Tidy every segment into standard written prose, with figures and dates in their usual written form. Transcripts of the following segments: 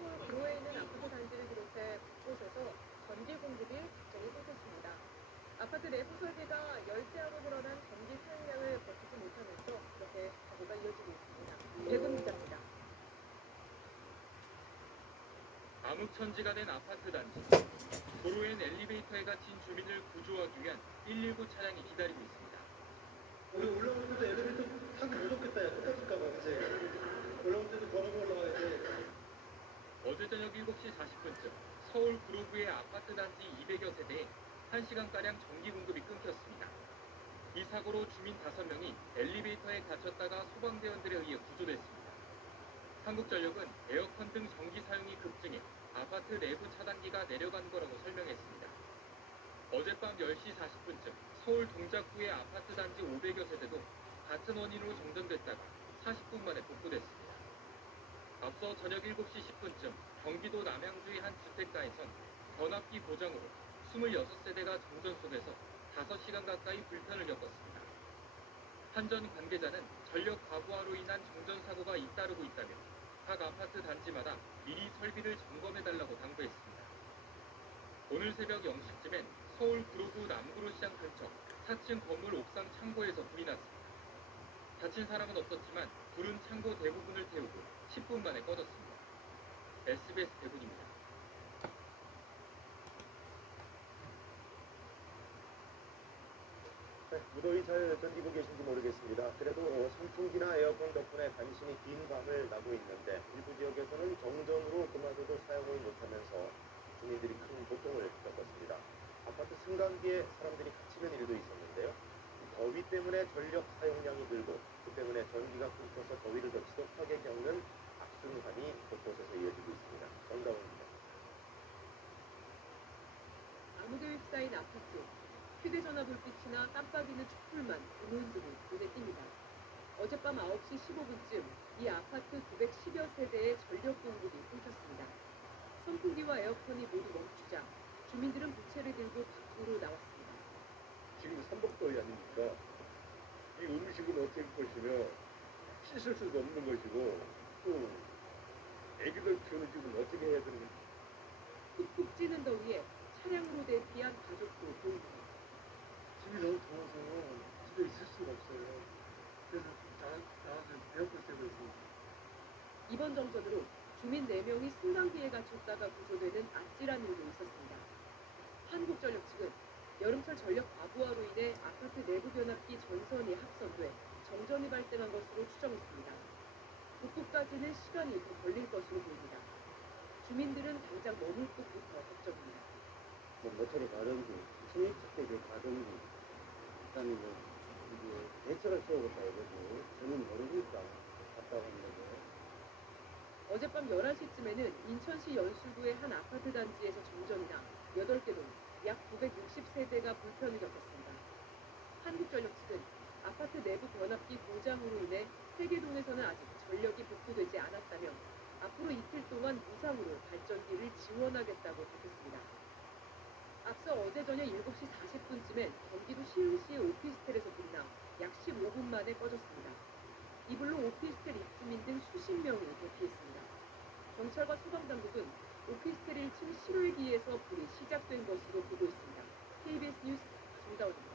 서울 구로에 있는 아파트 단지를 비롯해 곳곳에서 전기 공급이 갑자기 끊겼습니다. 아파트 내부 설비가 열대야로 늘어난 전기 사용량을 버티지 못하면서 이렇게 사고가 이어지고 있습니다. 이대근 기자입니다. 암흑천지가 된 아파트 단지. 도로엔 엘리베이터에 갇힌 주민을 구조하기 위한 119 차량이 기다리고 있습니다. 우리 올라올 때도 엘리베이터 타기 무섭겠다. 야, 똑같을까봐, 그치? 올라올 때도 걸어서 올라가야 돼. 어제 저녁 7시 40분쯤 서울 구로구의 아파트 단지 200여 세대에 1시간가량 전기 공급이 끊겼습니다. 이 사고로 주민 5명이 엘리베이터에 갇혔다가 소방대원들에 의해 구조됐습니다. 한국전력은 에어컨 등 전기 사용이 급증해 아파트 내부 차단기가 내려간 거라고 설명했습니다. 어젯밤 10시 40분쯤 서울 동작구의 아파트 단지 500여 세대도 같은 원인으로 정전됐다가 40분 만에 복구됐습니다. 앞서 저녁 7시 10분쯤 경기도 남양주의 한 주택가에선 변압기 고장으로 26세대가 정전 속에서 5시간 가까이 불편을 겪었습니다. 한 전 관계자는 전력 과부하로 인한 정전 사고가 잇따르고 있다며 각 아파트 단지마다 미리 설비를 점검해달라고 당부했습니다. 오늘 새벽 0시쯤엔 서울 구로구 남구로시장 근처 4층 건물 옥상 창고에서 불이 났습니다. 다친 사람은 없었지만 불은 창고 대부분을 태우고 10분 만에 꺼졌습니다. SBS 대군입니다. 네, 무더위 잘 견디고 계신지 모르겠습니다. 그래도 선풍기나 에어컨 덕분에 간신히 긴 밤을 나고 있는데 일부 지역에서는 정전으로 그마저도 사용을 못하면서 주민들이 큰 고통을 겪었습니다. 아파트 승강기에 사람들이 갇히는 일도 있었는데요. 이 더위 때문에 전력 사용량이 늘고 그 때문에 전기가 끊겨서 더위를 더 지독하게 겪는 악순환이 곳곳에서 이어지고 있습니다. 정다운입니다. 암흑에 휩싸인 아파트. 휴대전화 불빛이나 깜빡이는 촛불만 드문드문 눈에 띕니다. 어젯밤 9시 15분쯤 이 아파트 910여 세대의 전력 공급이 끊겼습니다. 선풍기와 에어컨이 모두 멈추자 주민들은 부채를 들고 밖으로 나왔습니다. 지금 삼복더위 아닙니까? 이 음식은 어떻게 것이며 씻을 수도 없는 것이고 또 애기들 키우는 집은 어떻게 해야 되는 거지? 푹푹 찌는 더위에 차량으로 대피한 가족도 보입니다. 집이 너무 더워서 집에 있을 수가 없어요. 그래서 나와서 에어컨 쐬고 있습니다. 이번 정전으로 주민 4명이 승강기에 갇혔다가 구조되는 아찔한 일도 있었습니다. 한국전력 측은 여름철 전력 과부하로 인해 아파트 내부 변압기 전선이 합선돼 정전이 발생한 것으로 추정했습니다. 복구까지는 시간이 더 걸릴 것으로 보입니다. 주민들은 당장 머물 곳부터 걱정입니다. 뭐 모터를 가든지 승입주택을 가든지 일단 이게 대책을 세우겠다 이거지 저는 모르니까 갔다 가는 거죠. 어젯밤 11시쯤에는 인천시 연수구의 한 아파트 단지에서 정전이나 8개 동 약 960세대가 불편을 겪었습니다. 한국전력 측은 아파트 내부 변압기 고장으로 인해 3개 동에서는 아직 전력이 복구되지 않았다며 앞으로 이틀 동안 무상으로 발전기를 지원하겠다고 밝혔습니다. 앞서 어제 저녁 7시 40분쯤엔 경기도 시흥시의 오피스텔에서 불이 나 약 15분 만에 꺼졌습니다. 이 불로 오피스텔 입주민 등 수십 명이 대피했습니다. 경찰과 소방당국은 오피스텔 1층 실외기에서 불이 시작된 것으로 보고 있습니다. KBS 뉴스 정다운입니다.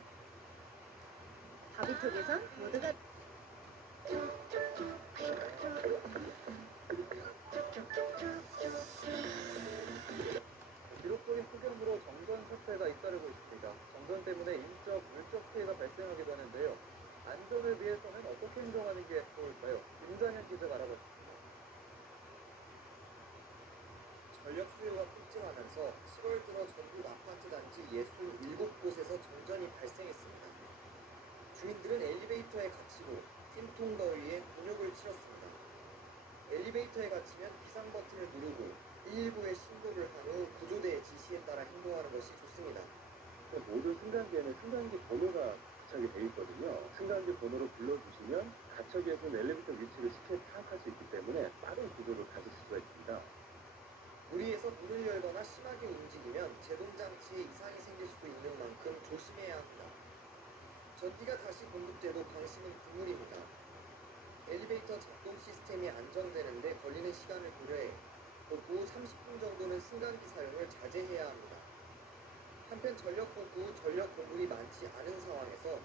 바비 쪽에선 모두가 기록적인 폭염으로 정전 사태가 잇따르고 있습니다. 정전 때문에 인적, 물적 피해가 발생하기도 하는데요. 안전을 위해서는 어떻게 행동하는 게 좋을까요? 김장현 기자가 알아봤습니다. 전력 수요가 급증하면서 10월 들어 전국 아파트 단지 67곳에서 정전이 발생했습니다. 주민들은 엘리베이터에 갇히고 찜통 더위에 곤욕을 치렀습니다. 엘리베이터에 갇히면 비상 버튼을 누르고 119에 신고를 한 후 구조대의 지시에 따라 행동하는 것이 좋습니다. 모든 승강기에는 승강기 번호가 부착이 되어 있거든요. 승강기 번호를 불러주시면 갇혀계신 엘리베이터 위치를 쉽게 파악할 수 있기 때문에 빠른 구조를 가질 수가 있습니다. 무리해서 문을 열거나 심하게 움직이면 제동장치에 이상이 생길 수도 있는 만큼 조심해야 합니다. 전기가 다시 공급돼도 방심은 금물입니다. 엘리베이터 작동 시스템이 안정되는데 걸리는 시간을 고려해 복구 후 30분 정도는 승강기 사용을 자제해야 합니다. 한편 전력 복구 후 전력 공급이 많지 않은 상황에서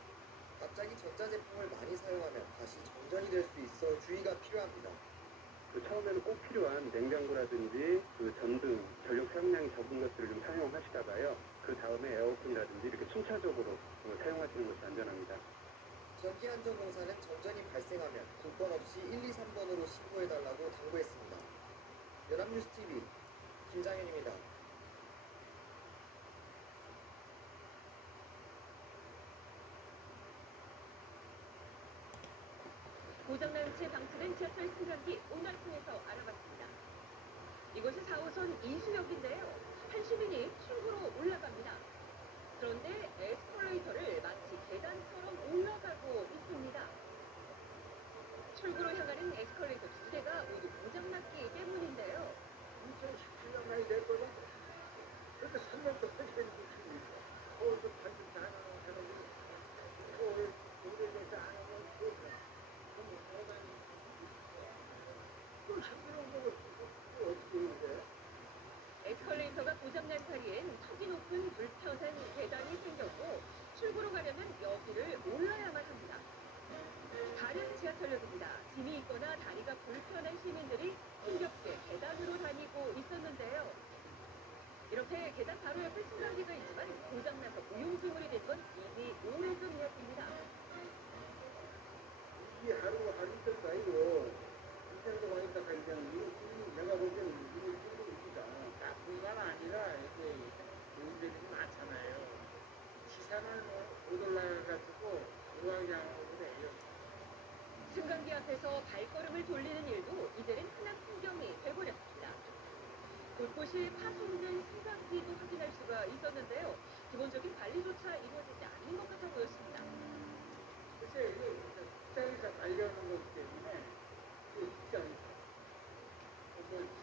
갑자기 전자제품을 많이 사용하면 다시 정전이 될 수 있어 주의가 필요합니다. 그 처음에는 꼭 필요한 냉장고라든지 그 전등, 전력 사용량이 적은 것들을 좀 사용하시다가요. 그 다음에 에어컨이라든지 이렇게 순차적으로 사용하시는 것이 안전합니다. 전기안전공사는 정전이 발생하면 국번 없이 1, 2, 3번으로 신고해달라고 당부했습니다. 연합뉴스TV 김장현입니다. 고장난 채 방치된 지하철 승강기 오늘 통해서 알아봤습니다. 이곳은 4호선 이수역인데요. 한 시민이 출구로 올라갑니다. 그런데 에스컬레이터를 마치 계단처럼 올라가고 있습니다. 출구로 향하는 에스컬레이터 2대가 모두 고장났기 때문인데요. 2017년 나이 될 거는 그렇게 3년 동안 계속 칩니다. 서울도 반드시 안 하는 사람이 서울 노래에서 안 하면 또 힘들은 거 어떻게 해? 에스컬레이터가 고장난 사이엔 턱이 높은 불편한 계단이 생겼고 출구로 가려면 여기를 올라야만 합니다. 다른 지하철역입니다. 짐이 있거나 다리가 불편한 시민들이 힘겹게 계단으로 다니고 있었는데요. 이렇게 계단 바로 옆에 승강기가 있지만 고장나서 무용지물이 된 건 이미 오래전 이야기입니다. 이 하루가 이틀도 아니고 이틀도 가니까 그냥 내가 볼 때는 이게 힘듭니다. 나쁜 건 아니라 이게 좋은 점이 많잖아요. 시간을 못 올라가가지고 우왕좌왕하고 그래요. 승강기 앞에서 발걸음을 돌리는 일도 이제는 흔한 풍경이 돼버렸습니다. 곳곳이 파손된 승강기도 확인할 수가 있었는데요. 기본적인 관리조차 이루어지지 않는 것 같아 보였습니다. 글쎄, 이게 직장에서 관리하는 거기 때문에 그 직장에서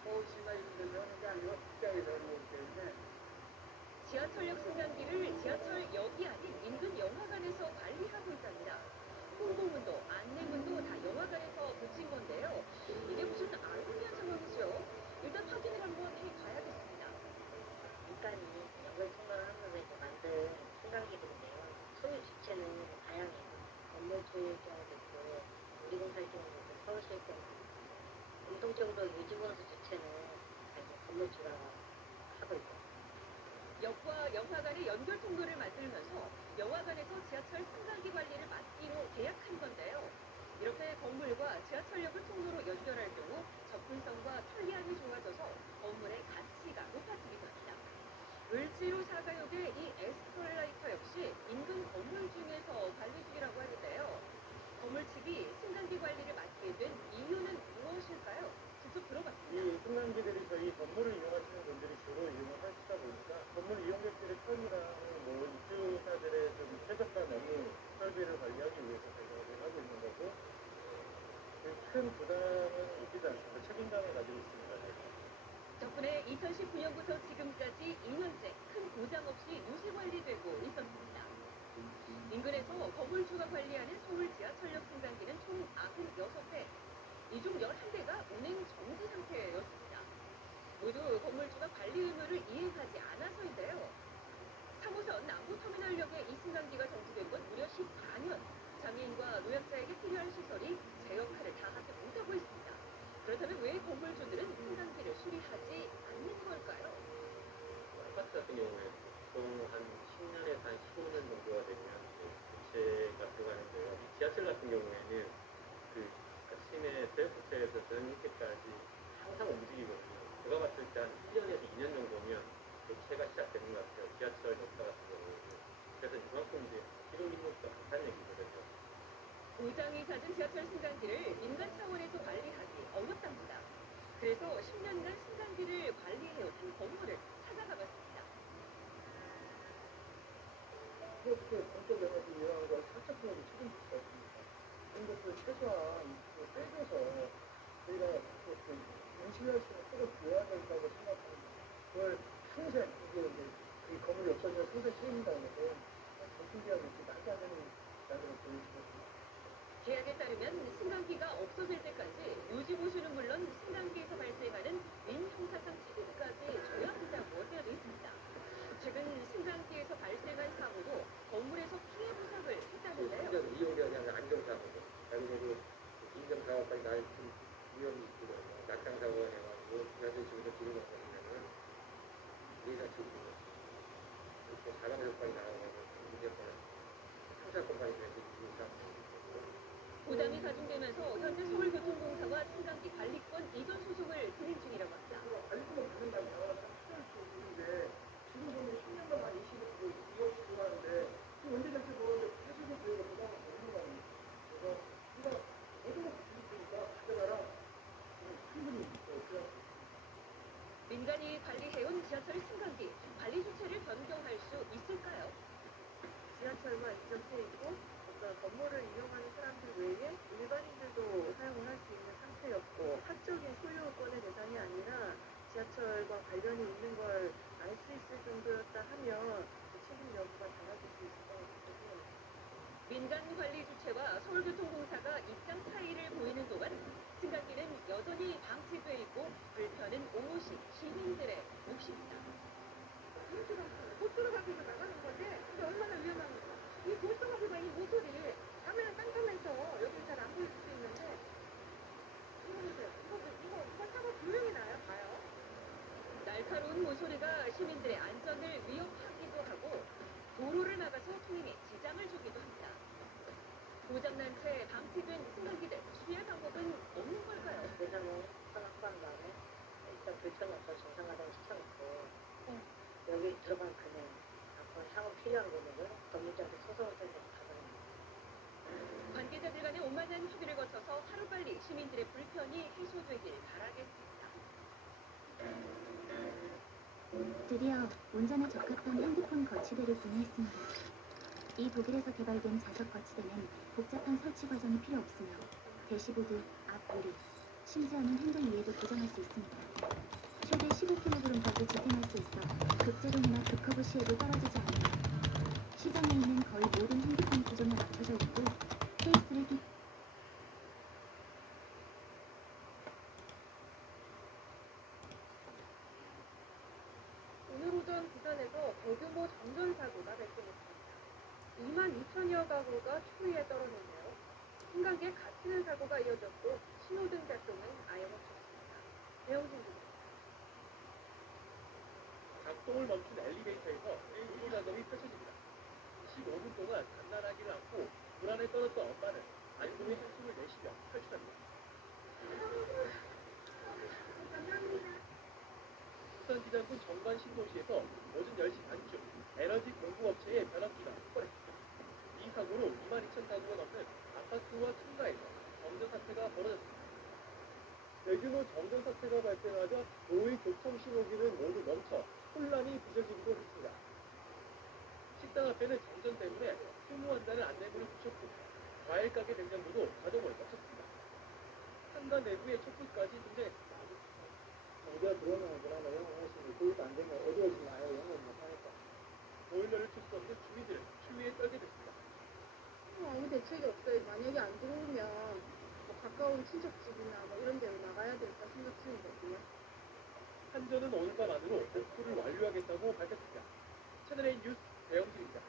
서울시나 이런 데서 하는 게 아니라 직장에서 하는 거기 때문에 지하철역 승강기를 지하철역이 아닌 인근 영화관에서 관리하고 있답니다. 홍보문도 안내문도 다 영화관에서 붙인 건데요. 이게 무슨 아이러니한 상황이죠. 일단 확인을 한번 해봐야겠습니다. 인간이 역을 통과하는 위해서 만든 승강기들인데요. 소유 주체는 다양해요. 건물주의자도 있고, 우리공사일정도 있고, 서울시일정도 있고, 공통적으로 유지보수 주체는 건물주가 하고 있고. 역과 영화관의 연결 통로를 만들면서 영화관에서 지하철 승강기 관리를 맡기로 계약한 건데요. 이렇게 건물과 지하철역을 통로로 연결할 경우 접근성과 편리함이 좋아져서 건물의 가치가 높아지기도 합니다. 을지로 사가역의 이 에스컬레이터 역시 인근 건물 중에서 관리 중이라고 하는데요. 건물 측이 승강기 관리를 맡게 된 이유는 무엇일까요? 직접 들어봤습니다. 이 승강기들이 저희 건물을 이용하시는 분들이 주로 이용을 하시다 보니까 건물 이용객들의 편이랑 입주자들의 좀 최적화 업무 설비를 관리하기 위해서 저희가 하고 있는 거고 큰 부담은 있지 않습니다. 책임감을 가지고 있습니다. 덕분에 2019년부터 지금까지 2년째 큰 고장 없이 유지 관리되고 있었습니다. 인근에서 건물주가 관리하는 서울 지하철역 승강기는 총 96대, 이 중 11대가 운행 정지 상태였습니다. 모두 건물주가 관리 의무를 이행하지 않아서인데요. 3호선 남부터미널역의 이 승강기가 정지된 건 무려 14년. 장애인과 노약자에게 필요한 시설이 제 역할을 다하지 못하고 있습니다. 그렇다면 왜 건물주들은 승강기를 수리하지 않는 걸까요? 아파트 같은 경우에 보통 한 10년에서 한 15년 정도가 되면 교체가 들어가는데요. 지하철 같은 경우에는 그 아침에 대역부터에서 저녁까지 항상 움직이거든요. 제가 봤을 때 한 1년에서 2년 정도면 교체가 시작되는 것 같아요. 지하철 역사 같은 경우에는. 그래서 이만큼 이제 기록 인력도 많다는 얘기거든요. 고장이 잦은 지하철 승강기를 민간 차원에서 관리하기 어렵답니다. 그래서 10년간 승강기를 관리해온 건물을 찾아가 봤습니다. 그렇게 공적 영역이 일어나는 걸 살짝이라도 책임질 수가 있습니다. 그런 것들 최소한 빼줘서 저희가 인식할 수 있는 속을 비워야 된다고 생각합니다. 그걸 평생 이 건물이 없어지면 평생 책임진다고 해서 공통기한이 이렇게 말도 안 되는 이야기를 보여주거든요. 계약에 따르면 승강기가 자동 조건이 나오는 문제권은 상사권까지 되지 이상 부담이 가중되면서 현재 서울교통공사와 승강기 관리권 이전 소송을 진행 중이라고 합니다. 관리권을 받는다면 참 필요할 부분인데 지금 보면 10년간 만 20억 이억 들어가는데 그 언제 될지 모르는데 사실은 저희가 부담을 없는 거 아닙니까? 그래서 우리가 모든 걸 가지고 있으니까 가져가라. 충분히 필요할 수 있습니다. 민간이 관리해온 지하철 승강기 관리 주체를 변경할 수 있을까요? 지하철과 인접해 있고 어떤 건물을 이용하는 사람들 외에 일반인들도 사용을 할 수 있는 상태였고 사적인 소유권의 대상이 아니라 지하철과 관련이 있는 걸 알 수 있을 정도였다 하면 그 책임 여부가 달라질 수 있을 것 같거든요. 민간 관리 주체와 서울교통공사가 입장 차이를 보이는 동안 승강기는 여전히 방치돼 있고 불편은 오롯이 시민들의 몫입니다. 고속도로가비가 나가는 건데 근데 얼마나 위험한 거야. 이 고속도로가비가 이 모서리 가면은 깜깜해서 여기 잘 안 보일 수도 있는데 이거 타고 분명히 나요. 가요. 날카로운 모서리가 시민들의 안전을 위협하기도 하고 도로를 막아서 통행에 지장을 주기도 합니다. 고장난 채 방치된 승강기들 수리할 방법은 없는 걸까요? 예전에 선악관 다음에 일단 불편 없어 정상화장 시켜놓고 여기 들어간 금액 앞으로 향후 필요한 금액을 법률자한테 소송을 해서 받아야 관계자들 간의 오만한 협의를 거쳐서 하루빨리 시민들의 불편이 해소되길 바라겠습니다. 드디어 운전에 적합한 핸드폰 거치대를 구매했습니다. 이 독일에서 개발된 자석 거치대는 복잡한 설치 과정이 필요 없으며 대시보드, 앞 유리, 심지어는 핸들 위에도 고정할 수 있습니다. 최대 15kg까지 지탱할 수 있어 극제동이나 극허브 시에도 떨어지지 않으며 시장에 있는 거의 모든 핸드폰 구종에 맞춰져 있고 케이스를 끼 오늘 오전 부산에서 대규모 정전 사고가 발생했습니다. 2만 2천여 가구가 추위에 떨어졌네요. 승강기에 갇히는 사고가 이어졌고 신호등 작동은 아예 멈췄습니다. 배영진 기자. 작동을 멈춘 엘리베이터에서 구조 작업이 펼쳐집니다. 15분 동안 간단하기는 않고 불안에 떨었던 엄마는 안도의 한숨을 내쉬며 탈출합니다. 부산 기장군 정관 신도시에서 오전 10시 반쯤 에너지 공급업체의 변압기가 폭발했습니다. 이 사고로 22,000가구가 넘는 아파트와 상가에서 정전 사태가 벌어졌습니다. 대규모 정전 사태가 발생하자 도의 교통 신호기는 모두 멈춰 혼란이 빚어지기도 했습니다. 식당 앞에는 정전 때문에 휴무한다는 안내문을 붙였고 과일 가게 냉장고도 가동을 멈췄습니다. 상가 내부에 촛불까지 등장했습니다. 우리가 들어오면 그나마 영업하시고 교육도 안 되면 어려워지면 아예 영업 못하니까. 보일러를 틀 수 없는 주민들은 추위에 떨게 됐습니다. 아무 대책이 없어요. 만약에 안 들어오면 뭐 가까운 친척집이나 뭐 이런 데로 나가야 될까 생각 중이거든요. 한전은 오늘 밤 안으로 복구를 완료하겠다고 밝혔습니다. 채널A 뉴스 배영진입니다.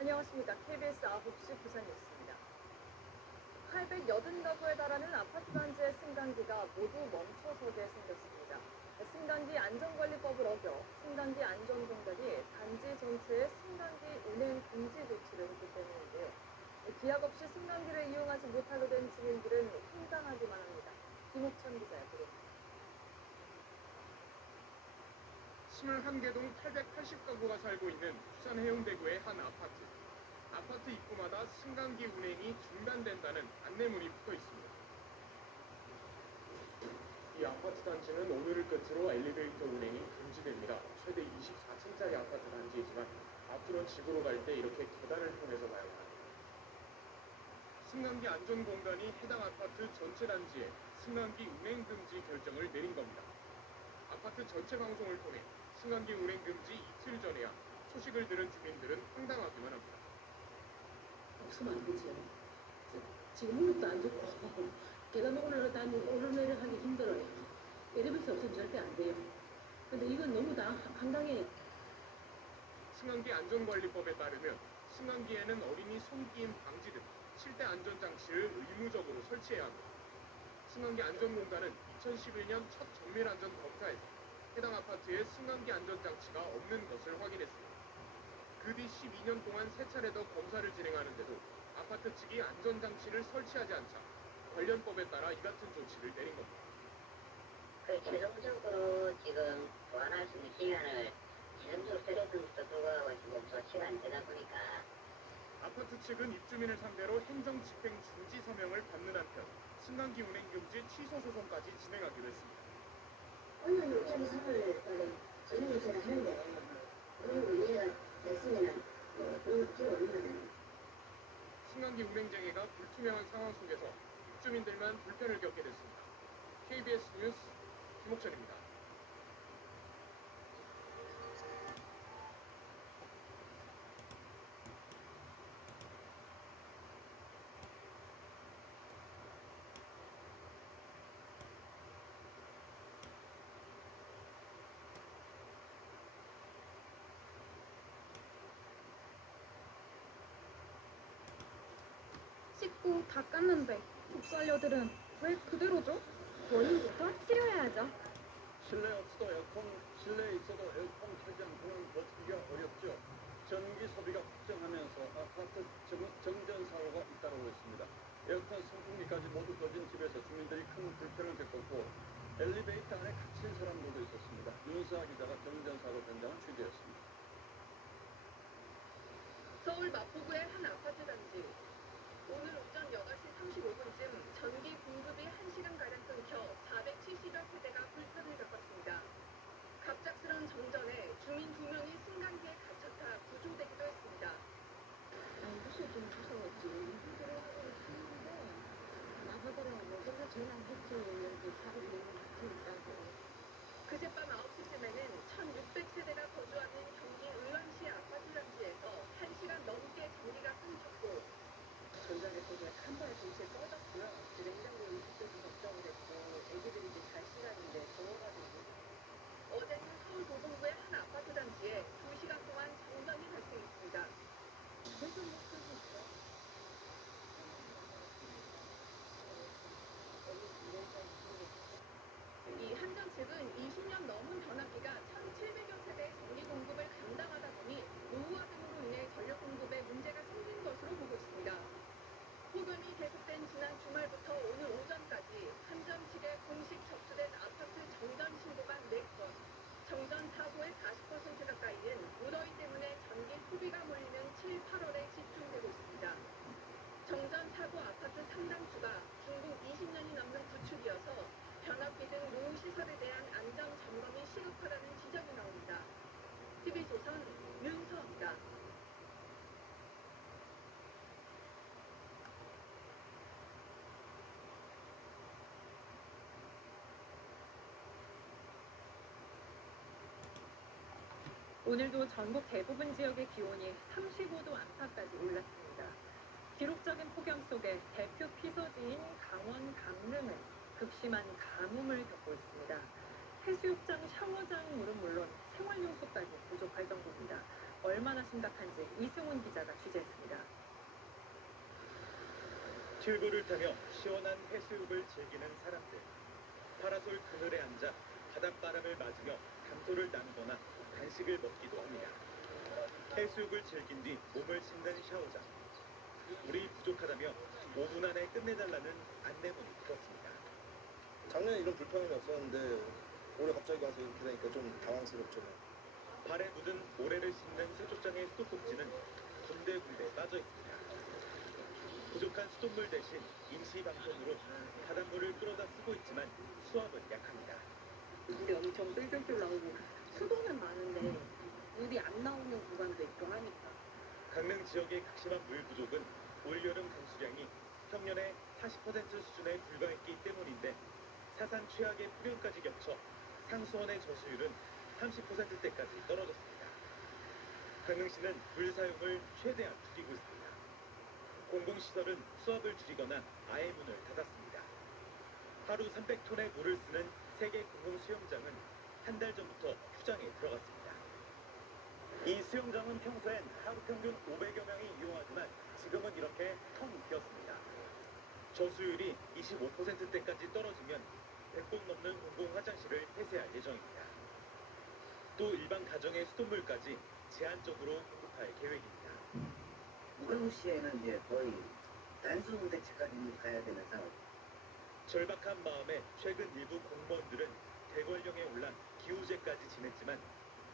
안녕하십니까. KBS 9시 부산이었습니다. 880가구에 달하는 아파트 단지의 승강기가 모두 멈춰서게 생겼습니다. 승강기 안전관리법을 어겨 승강기 안전공단이 단지 전체에 승강기 운행 금지 조치를 했기 때문인데요. 기약 없이 승강기를 이용하지 못하게 된 주민들은 황당하기만 합니다. 김옥천 기자의 보도입니다. 21개동 880가구가 살고 있는 부산 해운대구의 한 아파트. 아파트 입구마다 승강기 운행이 중단된다는 안내문이 붙어 있습니다. 이 아파트 단지는 오늘을 끝으로 엘리베이터 운행이 금지됩니다. 최대 24층짜리 아파트 단지이지만 앞으로 집으로 갈 때 이렇게 계단을 통해서 가야 합니다. 승강기 안전공단이 해당 아파트 전체 단지에 승강기 운행 금지 결정을 내린 겁니다. 아파트 전체 방송을 통해 승강기 운행 금지 이틀 전에야 소식을 들은 주민들은 황당하기만 합니다. 없으면 안 되죠. 지금 무릎도 안 좋고 계단 오르내려 하기 힘들어요. 엘리베이터 없으면 절대 안 돼요. 근데 이건 너무 다 황당해. 승강기 안전관리법에 따르면 승강기에는 어린이 손기임 방지 등 7대 안전장치를 의무적으로 설치해야 합니다. 승강기 안전공단은 2011년 첫 정밀안전 검사에서 해당 아파트에 승강기 안전장치가 없는 것을 확인했습니다. 그 뒤 12년 동안 3차례 더 검사를 진행하는데도 아파트 측이 안전장치를 설치하지 않자 관련 법에 따라 이 같은 조치를 내린 겁니다. 그 최종적으로 지금 보완할 수 있는 시간을 최종적으로 드렸음에도 불구하고 지금 조치가 안 되다 보니까 아파트 측은 입주민을 상대로 행정 집행 중지 서명을 받는 한편 승강기 운행 금지 취소 소송까지 진행하기로 했습니다. 오늘 여기 사를 빨리 전혀 제가 하는데 그리고 이해가 됐으면은 그런 게 없는 승강기 운행장애가 불투명한 상황 속에서 입주민들만 불편을 겪게 됐습니다. KBS 뉴스 김옥철입니다. 씻고 다 깠는데 좁쌀녀들은 왜 그대로죠? 원인부터 치료해야죠. 실내 없어도 에어컨, 실내에 있어도 에어컨 켜지 않고는 버티기가 어렵죠. 전기 소비가 확정하면서 아파트 정전 사고가 잇따르고 있습니다. 에어컨 선풍기까지 모두 꺼진 집에서 주민들이 큰 불편을 겪었고 엘리베이터 안에 갇힌 사람들도 있었습니다. 윤수아 기자가 정전 사고 현장을 취재했습니다. 서울 마포구의 한 아파트 단지. 오늘 오전 8시 35분쯤 전기 공급이 1시간가량 끊겨 470여 세대가 불편을 겪었습니다. 갑작스런 정전에 주민 2명이 승강기에 갇혔다 구조되기도 했습니다. 무슨 좀 무서웠지. 힘들어하고 있는데 나가더라고. 그래서 전화했지. 여기 사람이 있다고. 그젯밤 9시쯤에는 1600세대가 거주하는 경기 의왕시 아파트 단지에서 1시간 넘게 전기가 끊겼고 전자제품이 한발 동시에 꺼졌고요. 냉장고 인식도 좀 걱정이 됐고 애기들이 이제 잘 시간인데 더워가지고 어제는 서울 도봉구의 한 아파트 단지에 2시간 동안 정전이 발생했습니다. 이 한전 측은 20년 넘은 변압기가 1,700여 세대의 전기 공급을 감당하다 보니 노후화 등으로 인해 전력 공급에 문제가 생긴 것으로 보고 있습니다. 폭염이 계속된 지난 주말부터 오늘 오전까지 한전 측에 공식 접수된 아파트 정전 신고가 4건, 정전 사고의 40% 가까이는 무더위 때문에 전기 소비가 몰리는 7, 8월에 집중되고 있습니다. 정전 사고 아파트 상당수가 중국 20년이 넘는 구축이어서 변압기 등 노후 시설에 대한 안전 점검이 시급하다는 지적이 나옵니다. TV조선 윤서입니다. 오늘도 전국 대부분 지역의 기온이 35도 안팎까지 올랐습니다. 기록적인 폭염 속에 대표 피서지인 강원 강릉은 극심한 가뭄을 겪고 있습니다. 해수욕장 샤워장 물은 물론 생활용수까지 부족할 정도입니다. 얼마나 심각한지 이승훈 기자가 취재했습니다. 튜브를 타며 시원한 해수욕을 즐기는 사람들. 파라솔 그늘에 앉아 바닷바람을 맞으며 감소를 나누거나 간식을 먹기도 합니다. 해수욕을 즐긴 뒤 몸을 씻는 샤워장. 물이 부족하다며 5분 안에 끝내달라는 안내문이 붙었습니다. 작년에 이런 불편함이 없었는데 올해 갑자기 와서 이렇게 되니까 좀 당황스럽죠. 발에 묻은 모래를 씻는 세족장의 수도꼭지는 군데군데 빠져 있습니다. 부족한 수돗물 대신 임시 방편으로 바닷물을 끌어다 쓰고 있지만 수압은 약합니다. 물이 엄청 쫄쫄쫄 나오고 수도는 많은데 물이 안 나오는 구간도 있고 하니까 강릉 지역의 극심한 물 부족은 올여름 강수량이 평년의 40% 수준에 불과했기 때문인데 사상 최악의 폭염까지 겹쳐 상수원의 저수율은 30%대까지 떨어졌습니다. 강릉시는 물 사용을 최대한 줄이고 있습니다. 공공시설은 수압을 줄이거나 아예 문을 닫았습니다. 하루 300톤의 물을 쓰는 세계 공공수영장은 한 달 전부터 휴장에 들어갔습니다. 이 수영장은 평소엔 하루 평균 500여 명이 이용하지만 지금은 이렇게 텅 비었습니다. 저수율이 25%대까지 떨어지면 100곳 넘는 공공 화장실을 폐쇄할 예정입니다. 또 일반 가정의 수돗물까지 제한적으로 공급할 계획입니다. 무더운 시에는 이제 거의 단순 대책까지 가야 되는 상황. 절박한 마음에 최근 일부 공무원들은 대관령에 올라 기우제까지 지냈지만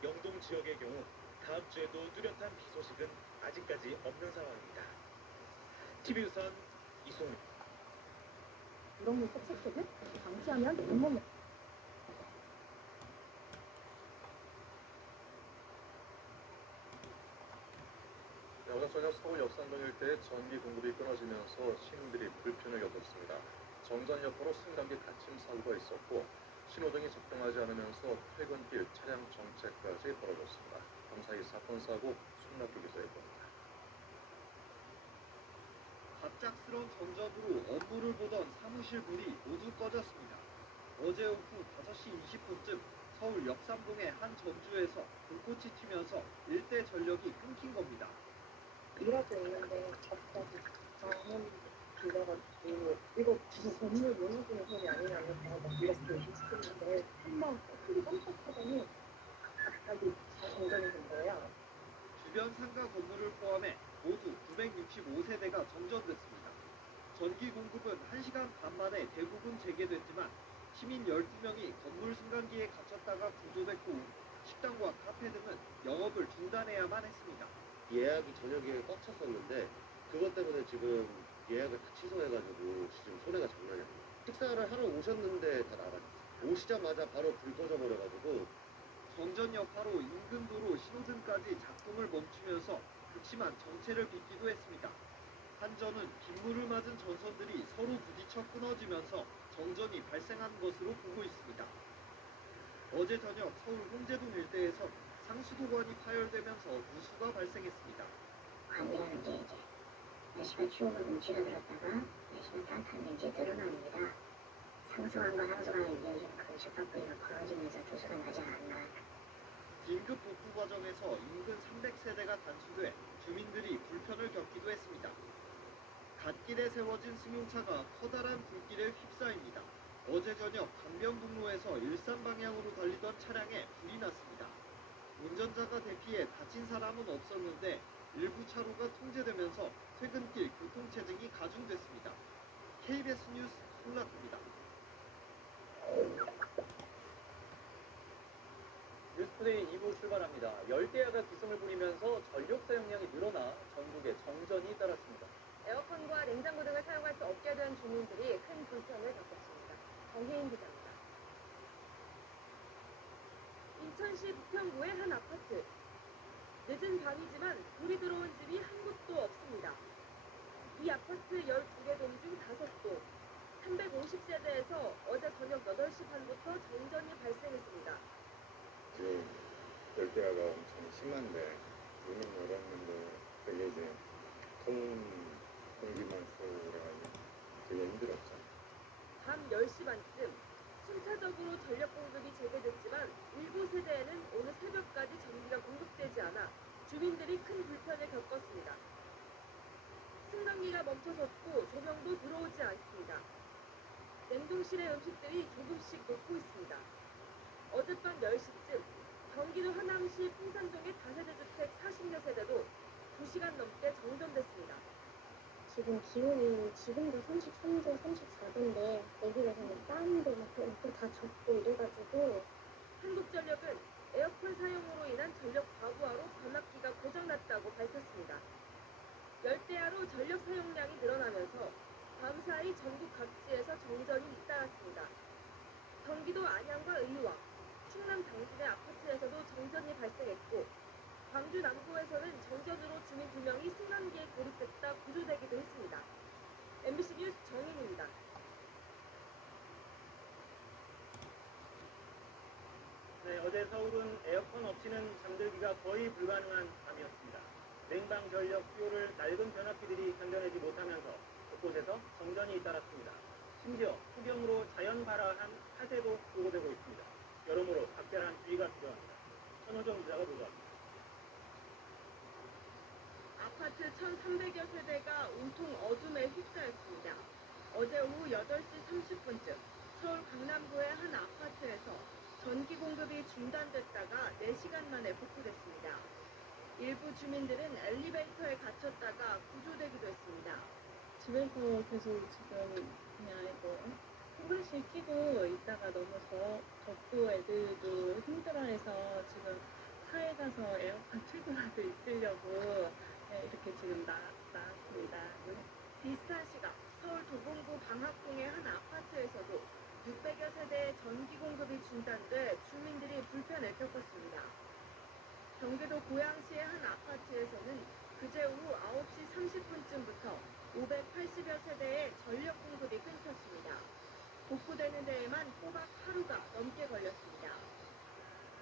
영동 지역의 경우 다음 주에도 뚜렷한 비 소식은 아직까지 없는 상황입니다. TV우선 이송입니다. 이런 물 쏙쏙쏙해? 방치하면 잇몸. 어제 저녁 서울 역삼동 일대에 전기 공급이 끊어지면서 시민들이 불편을 겪었습니다. 정전 여파로 승강기 닫힘 사고가 있었고 신호등이 작동하지 않으면서 퇴근길 차량 정체까지 벌어졌습니다. 감사히 사건 사고 손낙규 기자의 겁니다. 갑작스러운 정전으로 업무를 보던 사무실 불이 모두 꺼졌습니다. 어제 오후 5시 20분쯤 서울 역삼동의 한 전주에서 불꽃이 튀면서 일대 전력이 끊긴 겁니다. 일하고 있는데 갑자기 저는 빌려가지고 이거 무슨 건물 무너지는 소리 아니냐고 막 이렇게 시키는데 한번 크게 깜짝하더니 갑자기 정전이 된 거예요. 주변 상가 건물을 포함해 모두 965세대가 정전됐습니다. 전기 공급은 1시간 반 만에 대부분 재개됐지만 시민 12명이 건물 승강기에 갇혔다가 구조됐고 식당과 카페 등은 영업을 중단해야만 했습니다. 예약이 저녁에 꽉 찼었는데 그것 때문에 지금 예약을 다 취소해가지고 지금 손해가 장난이 아니에요. 식사를 하러 오셨는데 다 나가셨어요. 오시자마자 바로 불 꺼져버려가지고 정전 여파로 인근 도로 신호등까지 작동을 멈추면서 극심한 정체를 빚기도 했습니다. 한전은 빗물을 맞은 전선들이 서로 부딪혀 끊어지면서 정전이 발생한 것으로 보고 있습니다. 어제 저녁 서울 홍제동 일대에서 상수도관이 파열되면서 누수가 발생했습니다. 관이라는 게 이제 몇시간 추워서 뭉치가 들었다가 몇시간 따뜻한 냉지에 늘어납니다. 상수관과 상수관의 위에 그 접합부위가 벌어지면서 누수가 나지 않나. 긴급 복구 과정에서 인근 300세대가 단수돼 주민들이 불편을 겪기도 했습니다. 갓길에 세워진 승용차가 커다란 불길에 휩싸입니다. 어제 저녁 강변북로에서 일산 방향으로 달리던 차량에 불이 났습니다. 운전자가 대피해 다친 사람은 없었는데 일부 차로가 통제되면서 퇴근길 교통체증이 가중됐습니다. KBS 뉴스 손낙규입니다. 뉴스투데이 2부 출발합니다. 열대야가 기승을 부리면서 전력 사용량이 늘어나 전국에 정전이 따랐습니다. 에어컨과 냉장고 등을 사용할 수 없게 된 주민들이 큰 불편을 겪었습니다. 정혜인 기자입니다. 인천시 부평구의 한 아파트. 늦은 밤이지만 불이 들어온 집이 한 곳도 없습니다. 이 아파트 12개 동 중 5동, 350세대에서 어제 저녁 8시 반부터 정전이 발생했습니다. 지금 열대야가 엄청 심한데 문을 열었는데 되게 이제 더운 공기만 쏘라가지고 되게 힘들었죠. 밤 10시 반쯤 순차적으로 전력 공급이 재개됐지만 일부 세대에는 오늘 새벽까지 전기가 공급되지 않아 주민들이 큰 불편을 겪었습니다. 승강기가 멈춰섰고 조명도 들어오지 않습니다. 냉동실의 음식들이 조금씩 녹고 있습니다. 어젯밤 10시쯤 경기도 하남시 풍산동의 다세대 주택 40여 세대도 2시간 넘게 정전됐습니다. 지금 기온이 지금도 33도, 34도인데 애들에서는 땀도 막 다 젖고 이래가지고 한국전력은 에어컨 사용으로 인한 전력 과부하로 변압기가 고장났다고 밝혔습니다. 열대야로 전력 사용량이 늘어나면서 밤사이 전국 각지에서 정전이 잇따랐습니다. 경기도 안양과 의왕, 충남 당진의 아파트에서도 정전이 발생했고 광주 남구에서는 정전으로 주민 2명이 승강기에 고립됐다 구조되기도 했습니다. MBC 뉴스 정인입니다. 네, 어제 서울은 에어컨 없이는 잠들기가 거의 불가능한 밤이었습니다. 냉방 전력 수요를 낡은 변압기들이 견뎌내지 못하면서 곳곳에서 정전이 잇따랐습니다. 심지어 폭염으로 자연 발화한 화재도 보고되고 있습니다. 여러모로 각별한 주의가 필요합니다. 천호정 기자가 보도합니다. 아파트 1,300여 세대가 온통 어둠에 휩싸였습니다. 어제 오후 8시 30분쯤 서울 강남구의 한 아파트에서 전기 공급이 중단됐다가 4시간 만에 복구됐습니다. 일부 주민들은 엘리베이터에 갇혔다가 구조되기도 했습니다. 집에서 계속 지금 그냥 이거 콩글씨 키고 있다가 너무 덥고 애들도 힘들어해서 지금 차에 가서 에어컨 틀고라도 있으려고 이렇게 지금 나왔습니다. 비슷한 시각 서울 도봉구 방학동의 한 아파트에서도 600여 세대의 전기 공급이 중단돼 주민들이 불편을 겪었습니다. 경기도 고양시의 한 아파트에서는 그제 오후 9시 30분쯤부터 580여 세대의 전력 공급이 끊겼습니다. 복구되는 데에만 꼬박 하루가 넘게 걸렸습니다.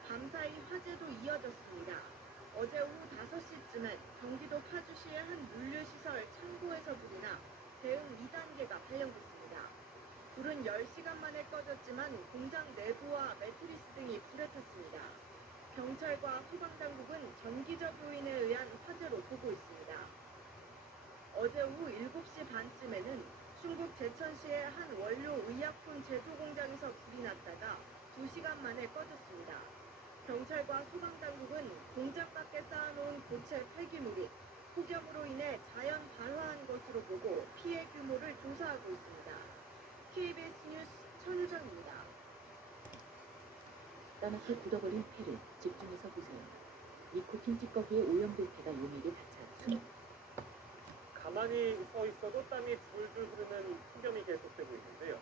밤사이 화재도 이어졌습니다. 어제 오후 5시쯤엔 경기도 파주시의 한 물류시설 창고에서 불이 나 대응 2단계가 발령됐습니다. 불은 10시간 만에 꺼졌지만 공장 내부와 매트리스 등이 불에 탔습니다. 경찰과 소방당국은 전기적 요인에 의한 화재로 보고 있습니다. 어제 오후 7시 반쯤에는 충북 제천시의 한 원료 의약품 제조 공장에서 불이 났다가 2시간 만에 꺼졌습니다. 경찰과 소방당국은 공장 밖에 쌓아놓은 고체 폐기물이 폭염으로 인해 자연 발화한 것으로 보고 피해 규모를 조사하고 있습니다. KBS 뉴스 천유정입니다. 까맣게 굳어버린 폐를 집중해서 보세요. 니코틴 찌꺼기에 오염될 때가 용액에 닿자 가만히 서 있어도 땀이 줄줄 흐르는 폭염이 계속되고 있는데요.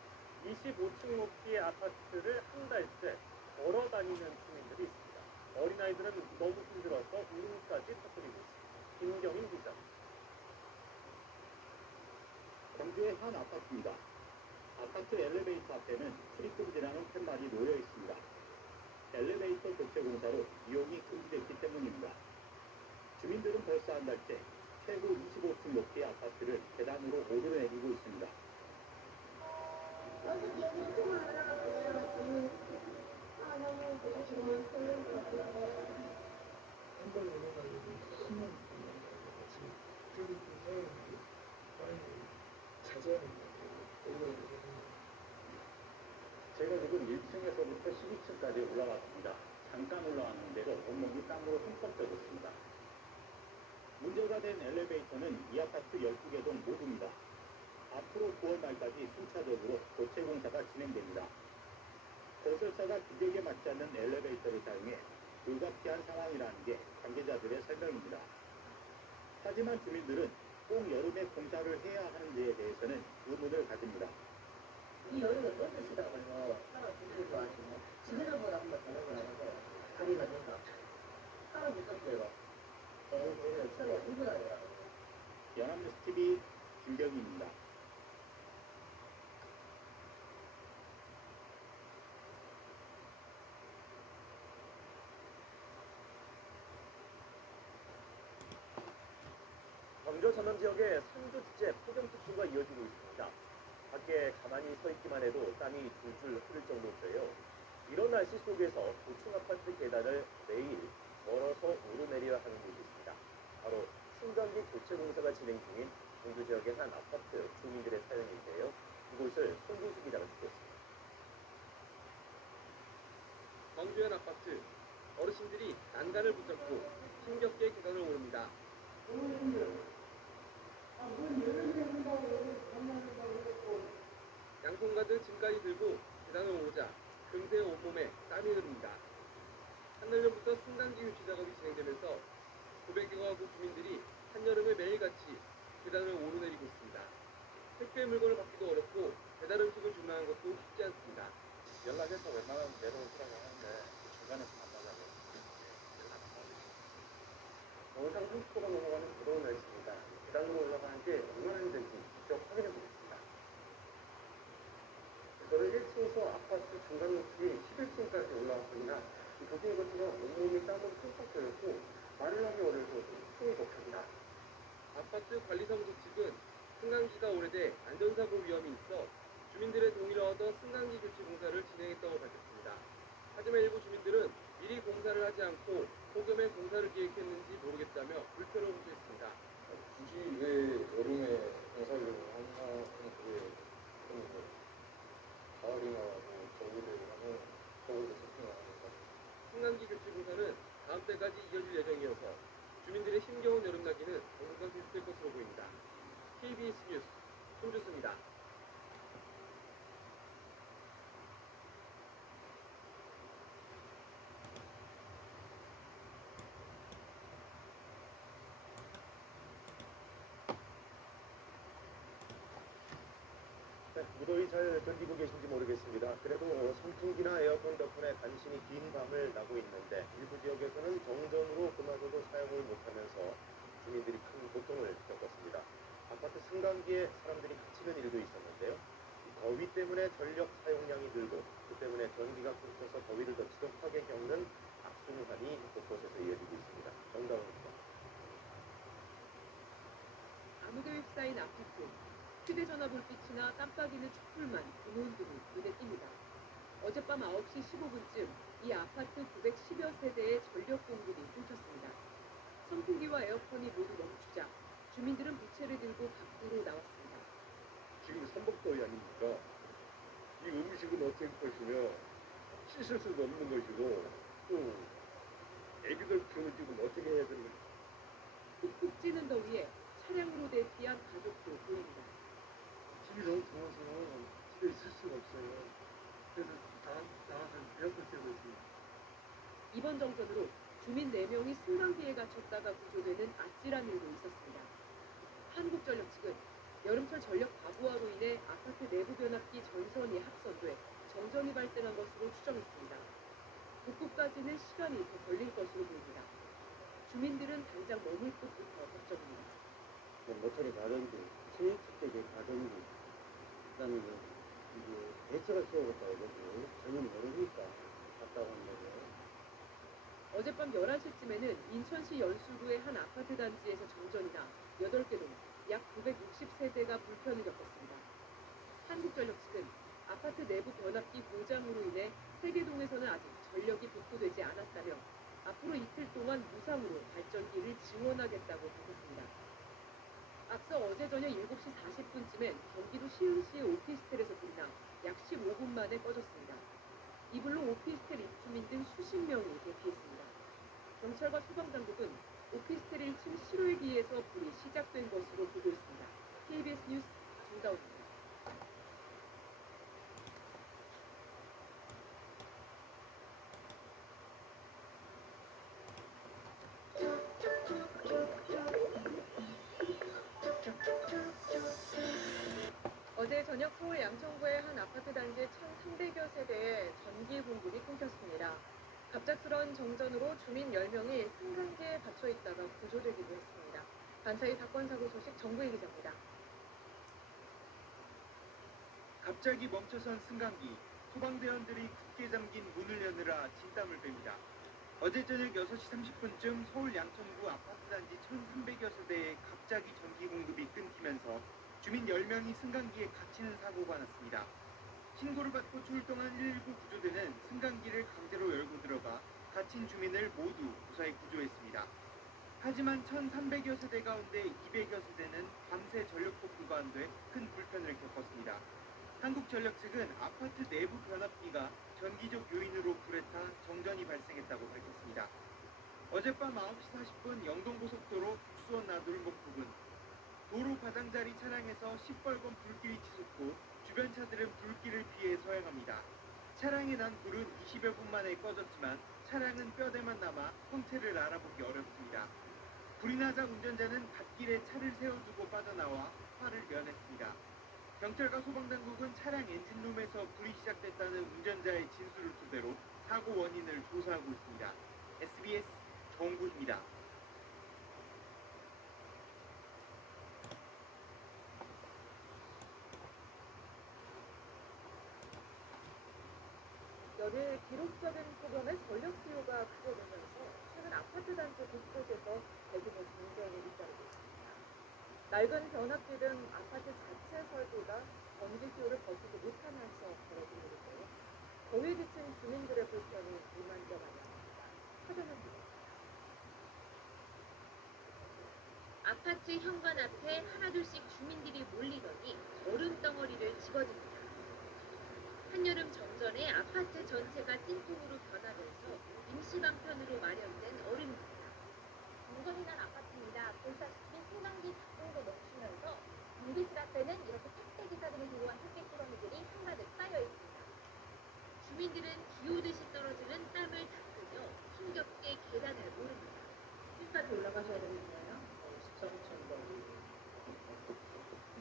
25층 높이의 아파트를 한 달째 걸어 다니는 주민들이 있습니다. 어린아이들은 너무 힘들어서 울음까지 터뜨리고 있습니다. 김경인 기자. 광주의 한 아파트입니다. 아파트 엘리베이터 앞에는 출입금지라는 팻말이 놓여 있습니다. 엘리베이터 교체 공사로 이용이 금지됐기 때문입니다. 주민들은 벌써 한 달째 최고 25층 높이의 아파트를 계단으로 오르내리고 있습니다. 제가 지금 1층에서부터 12층까지 올라갔습니다. 잠깐 올라왔는데도 온몸이 땀으로 흠뻑 젖었습니다. 문제가 된 엘리베이터는 이 아파트 12개 동 모두입니다. 앞으로 9월 말까지 순차적으로 교체 공사가 진행됩니다. 건설사가 규격에 맞지 않는 엘리베이터를 사용해 불가피한 상황이라는 게 관계자들의 설명입니다. 하지만 주민들은 꼭 여름에 공사를 해야 하는지에 대해서는 의문을 가집니다. 이 여름에 어떠시다고요? 사람 힘들고 하시면 지난번보다 한번 더 해보라고 다리가 된다. 사람 있었어요. 서로 힘들어요. 연합뉴스 TV 김경희입니다. 광주 전남 지역의 선조축제 폭염특보가 이어지고 있습니다. 밖에 가만히 서 있기만 해도 땀이 줄줄 흐를 정도인데요. 이런 날씨 속에서 고층 아파트 계단을 매일 걸어서 오르내려야 하는 곳이 있습니다. 바로 승강기 교체 공사가 진행 중인 광주 지역의 한 아파트 주민들의 사연인데요. 이곳을 손동수 기자가 듣겠습니다. 광주의 한 아파트, 어르신들이 난간을 붙잡고 힘겹게 계단을 오릅니다. 양손 가득 짐까지 들고 계단을 오르자 금세 온몸에 땀이 흐릅니다. 한 달 전부터 승강기 교체 작업이 진행되면서 900여 가구 주민들이 한여름에 매일같이 계단을 오르내리고 있습니다. 택배 물건을 받기도 어렵고 배달 음식을 주문하는 것도 쉽지 않습니다. 연락해서 웬만하면 내려오시라고 하는데 중간에서 만나자고 영상 30도가 넘어가는 무더운 날씨입니다. 계단으로 올라가는 게 얼마나 힘든지 직접 확인해 보겠습니다. 저는 1층에서 아파트 중간 높이 11층까지 올라왔습니다. 보시는 것처럼 온몸이 땀으로 흠뻑 젖었고 말을 하기 어려서 숨이 벅찹니다. 아파트 관리사무소 측은 승강기가 오래돼 안전사고 위험이 있어 주민들의 동의를 얻어 승강기 교체 공사를 진행했다고 밝혔습니다. 하지만 일부 주민들은 미리 공사를 하지 않고 폭염에 공사를 계획했는지 모르겠다며 불편을 호소했습니다. 굳이 왜 여름에 공사하려고 하는 그게 좀 가을이나 뭐 겨울에 하면 겨울에 서핑을 하니까. 승강기 교체 공사는 다음 달까지 이어질 예정이어서 주민들의 힘겨운 여름나기는 당분간 계속될 것으로 보입니다. KBS 뉴스 손주수입니다. 네, 무더위 잘 견디고 계신지 모르겠습니다. 그래도 선풍기나 에어컨 덕분에 간신히 긴 밤을 나고 있는데 일부 지역에서는 정전으로 그마저도 사용을 못하면서 주민들이 큰 고통을 겪었습니다. 아파트 승강기에 사람들이 갇히는 일도 있었는데요. 이 더위 때문에 전력 사용량이 늘고 그 때문에 전기가 끊겨서 더위를 더 지독하게 겪는 악순환이 곳곳에서 이어지고 있습니다. 정다운입니다. 암흑에 휩싸인 아파트. 휴대전화 불빛이나 깜빡이는 촛불만 드문드문 눈에 띕니다. 어젯밤 9시 15분쯤 이 아파트 910여 세대의 전력 공급이 끊겼습니다. 선풍기와 에어컨이 모두 멈추자 주민들은 부채를 들고 밖으로 나왔습니다. 지금 삼복더위 아닙니까? 이 음식은 어떻게 것이며 씻을 수도 없는 것이고 또 애기들 키우는 집은 어떻게 해야 됩니까? 푹푹 찌는 더위에 차량으로 대피한 가족도 보입니다. 집이 너무 더워서 집에 있을 수가 없어요. 그래서 나와서 에어컨 쐬고 있습니다. 이번 정전으로 주민 4명이 승강기에 갇혔다가 구조되는 아찔한 일도 있었습니다. 한국전력 측은 여름철 전력 과부하로 인해 아파트 내부 변압기 전선이 합선돼 정전이 발생한 것으로 추정했습니다. 복구까지는 시간이 더 걸릴 것으로 보입니다. 주민들은 당장 머물 곳부터 걱정입니다. 모텔에 가든지 신입주택에 가든지 그다음에 이제 대처가 세워졌다고 그러고 저는 모르니까 갔다고 한 거예요. 어젯밤 11시쯤에는 인천시 연수구의 한 아파트 단지에서 정전이 나 8개 동 약 960세대가 불편을 겪었습니다. 한국전력 측은 아파트 내부 변압기 고장으로 인해 3개 동에서는 아직 전력이 복구되지 않았다며 앞으로 이틀 동안 무상으로 발전기를 지원하겠다고 밝혔습니다. 앞서 어제 저녁 7시 40분쯤엔 경기도 시흥시의 오피스텔에서 불이 나 약 15분 만에 꺼졌습니다. 이 불로 오피스텔 입주민 등 수십 명이 대피했습니다. 경찰과 소방당국은 오피스텔 1층 실외기에서 불이 시작된 것으로 보고 있습니다. KBS 뉴스 정다운입니다. 어제 저녁 서울 양천구의 한 아파트 단지 1,300여 세대에 전기 공급이 끊겼습니다. 갑작스러운 정전으로 주민 10명이 승강기에 갇혀 있다가 구조되기도 했습니다. 반차이 사건 사고 소식 정구희 기자입니다. 갑자기 멈춰선 승강기, 소방대원들이 굳게 잠긴 문을 여느라 진땀을 뺍니다. 어제 저녁 6시 30분쯤 서울 양천구 아파트 단지 1,300여 세대에 갑자기 전기 공급이 끊기면서 주민 10명이 승강기에 갇히는 사고가 났습니다. 신고를 받고 출동한 119 구조대는 승강기를 강제로 열고 들어가 갇힌 주민을 모두 무사히 구조했습니다. 하지만 1,300여 세대 가운데 200여 세대는 밤새 전력 복구가 안 돼 큰 불편을 겪었습니다. 한국전력 측은 아파트 내부 변압기가 전기적 요인으로 불에 타 정전이 발생했다고 밝혔습니다. 어젯밤 9시 40분 영동고속도로 북수원 나들목 부근 도로 가장자리 차량에서 시뻘건 불길이 치솟고 주변 차들은 불길을 피해 서행합니다. 차량에 난 불은 20여 분 만에 꺼졌지만 차량은 뼈대만 남아 형태를 알아보기 어렵습니다. 불이 나자 운전자는 갓길에 차를 세워두고 빠져나와 화를 면했습니다. 경찰과 소방당국은 차량 엔진룸에서 불이 시작됐다는 운전자의 진술을 토대로 사고 원인을 조사하고 있습니다. SBS 정구입니다. 연일 기록적인 폭염에 전력 수요가 크어오면서 최근 아파트 단지 곳곳에서 대규모 정전이 잇따르고 있습니다. 낡은 변압기 등 아파트 자체 설비가 전기 수요를 버티지 못하면서 벌어진 일인데요. 더위에 지친 주민들의 불편이 이만저만이 아닙니다. 하정현 기자. 아파트 현관 앞에 하나둘씩 주민들이 몰리더니 얼음 덩어리를 집어듭니다. 한여름 정전에 아파트 전체가 찐통으로 변하면서 임시방편으로 마련된 얼음입니다. 정전이 난 아파트입니다. 보시다시피 승강기 작동도 멈추면서 경비실 앞에는 이렇게 택배 기사들이 들고 온 햇빛 꾸러미들이 한가득 쌓여 있습니다. 주민들은 기오듯이 떨어지는 땀을 닦으며 힘겹게 계단을 오릅니다. 1까지 올라가셔야 되는 거예요? 14층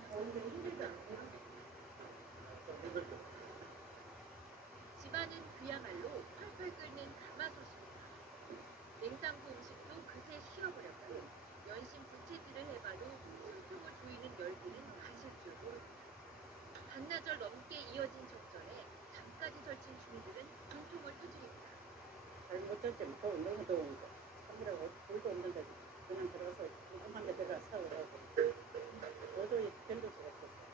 더운데 힘들지 않아요? 좀 힘들죠. 집안은 그야말로 팔팔 끓는 가마솥입니다. 냉장고 음식도 그새 식어버렸고 연신 부채질을 해봐도 숨통을 조이는 열기는 가실 줄 모릅니다. 반나절 넘게 이어진 정전에 잠까지 설친 주민들은 분통을 터뜨립니다. 잘못할 때 더운 너무 더우니까 3이라고 불도 없는데 그냥 들어가서 조그만 데 들어가 사오라고 도저히 견딜 수가 없었어요.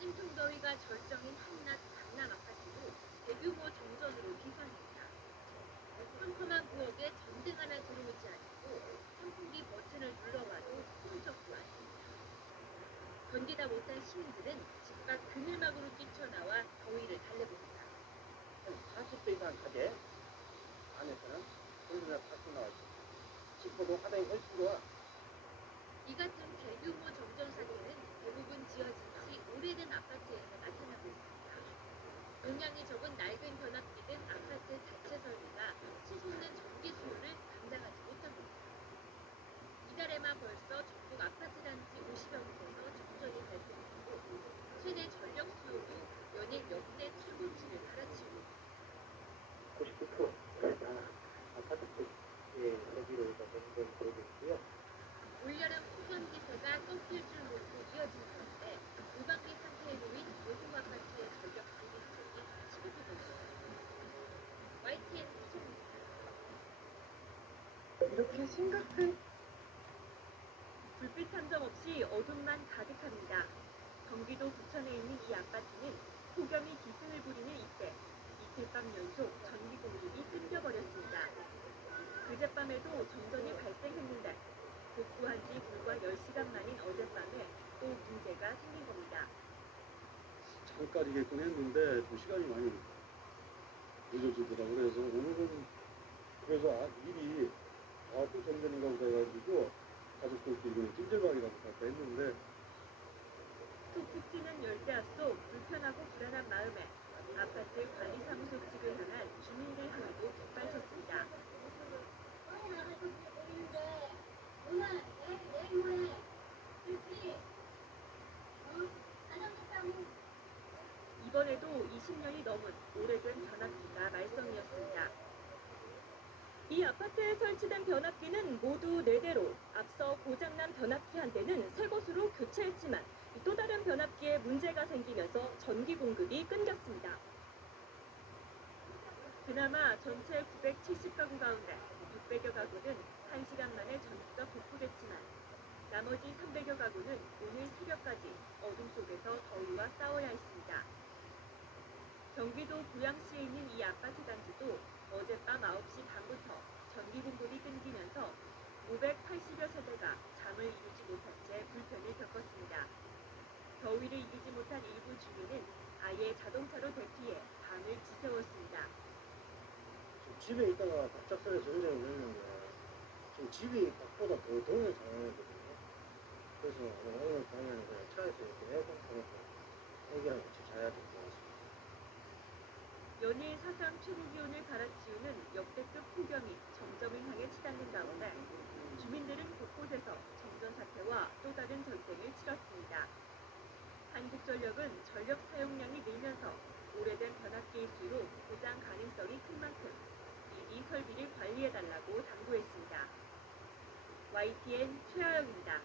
찜통 더위가 절정인 한낮 강남 아파트도 대규모 정전으로 비상입니다. 컴컴한 부엌에 전등 하나 들어오지 않고 선풍기 버튼을 눌러봐도 꼼짝도 않습니다. 견디다 못한 시민들은 집 밖 그늘막으로 뛰쳐나와 더위를 달래봅니다. 40도 이상 가게 안에서는 불이나 밖으로 나왔죠. 10도도 하당이 훨씬 좋아. 이 같은 대규모 정전 사태는 대부분 지어진 지 오래된 아파트에서 나타나고 있습니다. 용량이 적은 낡은 변압기 등 아파트 자체 설비가 치솟는 전기 수요를 감당하지 못합니다. 이달에만 벌써 전국 아파트 단지 50여 곳에서 정전이 발생했고 최대 전력 수요도 연일 역대 최고치를 갈아치우고 있습니다. 99% 다 아파트 쪽의 설비로 되는 걸 보이고 있고요. 올여름 폭염 기세가 꺾일 줄 모르고 이어진 가운데 무방비 상태에 놓인 모든 아파트의 전력 공급 부족이 치솟고 있습니다. YTN 소입니다. 이렇게 심각한 불빛 한 점 없이 어둠만 가득합니다. 경기도 부천에 있는 이 아파트는 폭염이 기승을 부리는 이때 이틀 밤 연속 전기 공급이 끊겨버렸습니다. 그젯밤에도 정전이 발생했는데 복구한 지 불과 10시간 만인 어젯밤에 또 문제가 생긴 겁니다. 잠깐이겠군 했는데 좀 시간이 많이 늦어지더라고. 그래서 오늘은 그래서 미리 또 정전인가 보다 해가지고 가족들끼리 찜질방이라고 갈까 했는데 툭툭 튀는 열대야 속 불편하고 불안한 마음에 아파트 관리사무소 측을 향한 주민들 항의도 빗발쳤습니다. 이번에도 20년이 넘은 오래된 변압기가 말썽이었습니다. 이 아파트에 설치된 변압기는 모두 4대로 앞서 고장난 변압기 한 대는 새 것으로 교체했지만 또 다른 변압기에 문제가 생기면서 전기 공급이 끊겼습니다. 그나마 전체 970가구 가운데 600여 가구는 1시간 만에 전기가 복구됐지만 나머지 300여 가구는 오늘 새벽까지 어둠 속에서 더위와 싸워야 했습니다. 경기도 고양시에 있는 이 아파트 단지도 어젯밤 9시 반부터 전기 공급이 끊기면서 580여 세대가 잠을 이루지 못한 채 불편을 겪었습니다. 더위를 이기지 못한 일부 주민은 아예 자동차로 대피해 밤을 지새웠습니다. 지금 집에 있다가 갑작스레 전쟁을 내는 거야. 지금 집이 밖보다 더 더운 상황이거든요. 그래서 오늘 밤에는 그냥 차에서 이렇게 에어컨 켜놓고 애기랑 같이 자야 될 것 같습니다. 연일 사상 최고 기온을 갈아치우는 역대급 폭염이 정점을 향해 치닫는 가운데 주민들은 곳곳에서 정전 사태와 또 다른 전쟁을 치렀습니다. 한국전력은 전력 사용량이 늘면서 오래된 변압기일 수록 고장 가능성이 큰 만큼 미리 설비를 관리해달라고 당부했습니다. YTN 최하영입니다.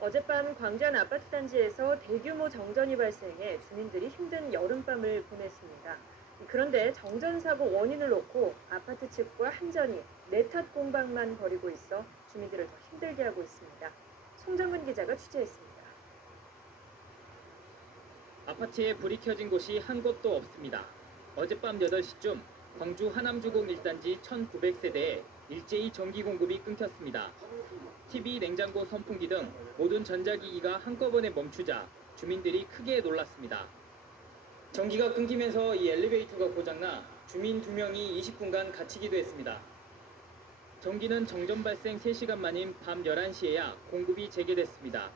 어젯밤 광주한 아파트 단지에서 대규모 정전이 발생해 주민들이 힘든 여름밤을 보냈습니다. 그런데 정전 사고 원인을 놓고 아파트 측과 한전이 내탓 공방만 벌이고 있어 주민들을 더 힘들게 하고 있습니다. 송정근 기자가 취재했습니다. 아파트에 불이 켜진 곳이 한 곳도 없습니다. 어젯밤 8시쯤 광주 하남주공 1단지 1900세대에 일제히 전기 공급이 끊겼습니다. TV, 냉장고, 선풍기 등 모든 전자기기가 한꺼번에 멈추자 주민들이 크게 놀랐습니다. 전기가 끊기면서 이 엘리베이터가 고장나 주민 2명이 20분간 갇히기도 했습니다. 전기는 정전 발생 3시간 만인 밤 11시에야 공급이 재개됐습니다.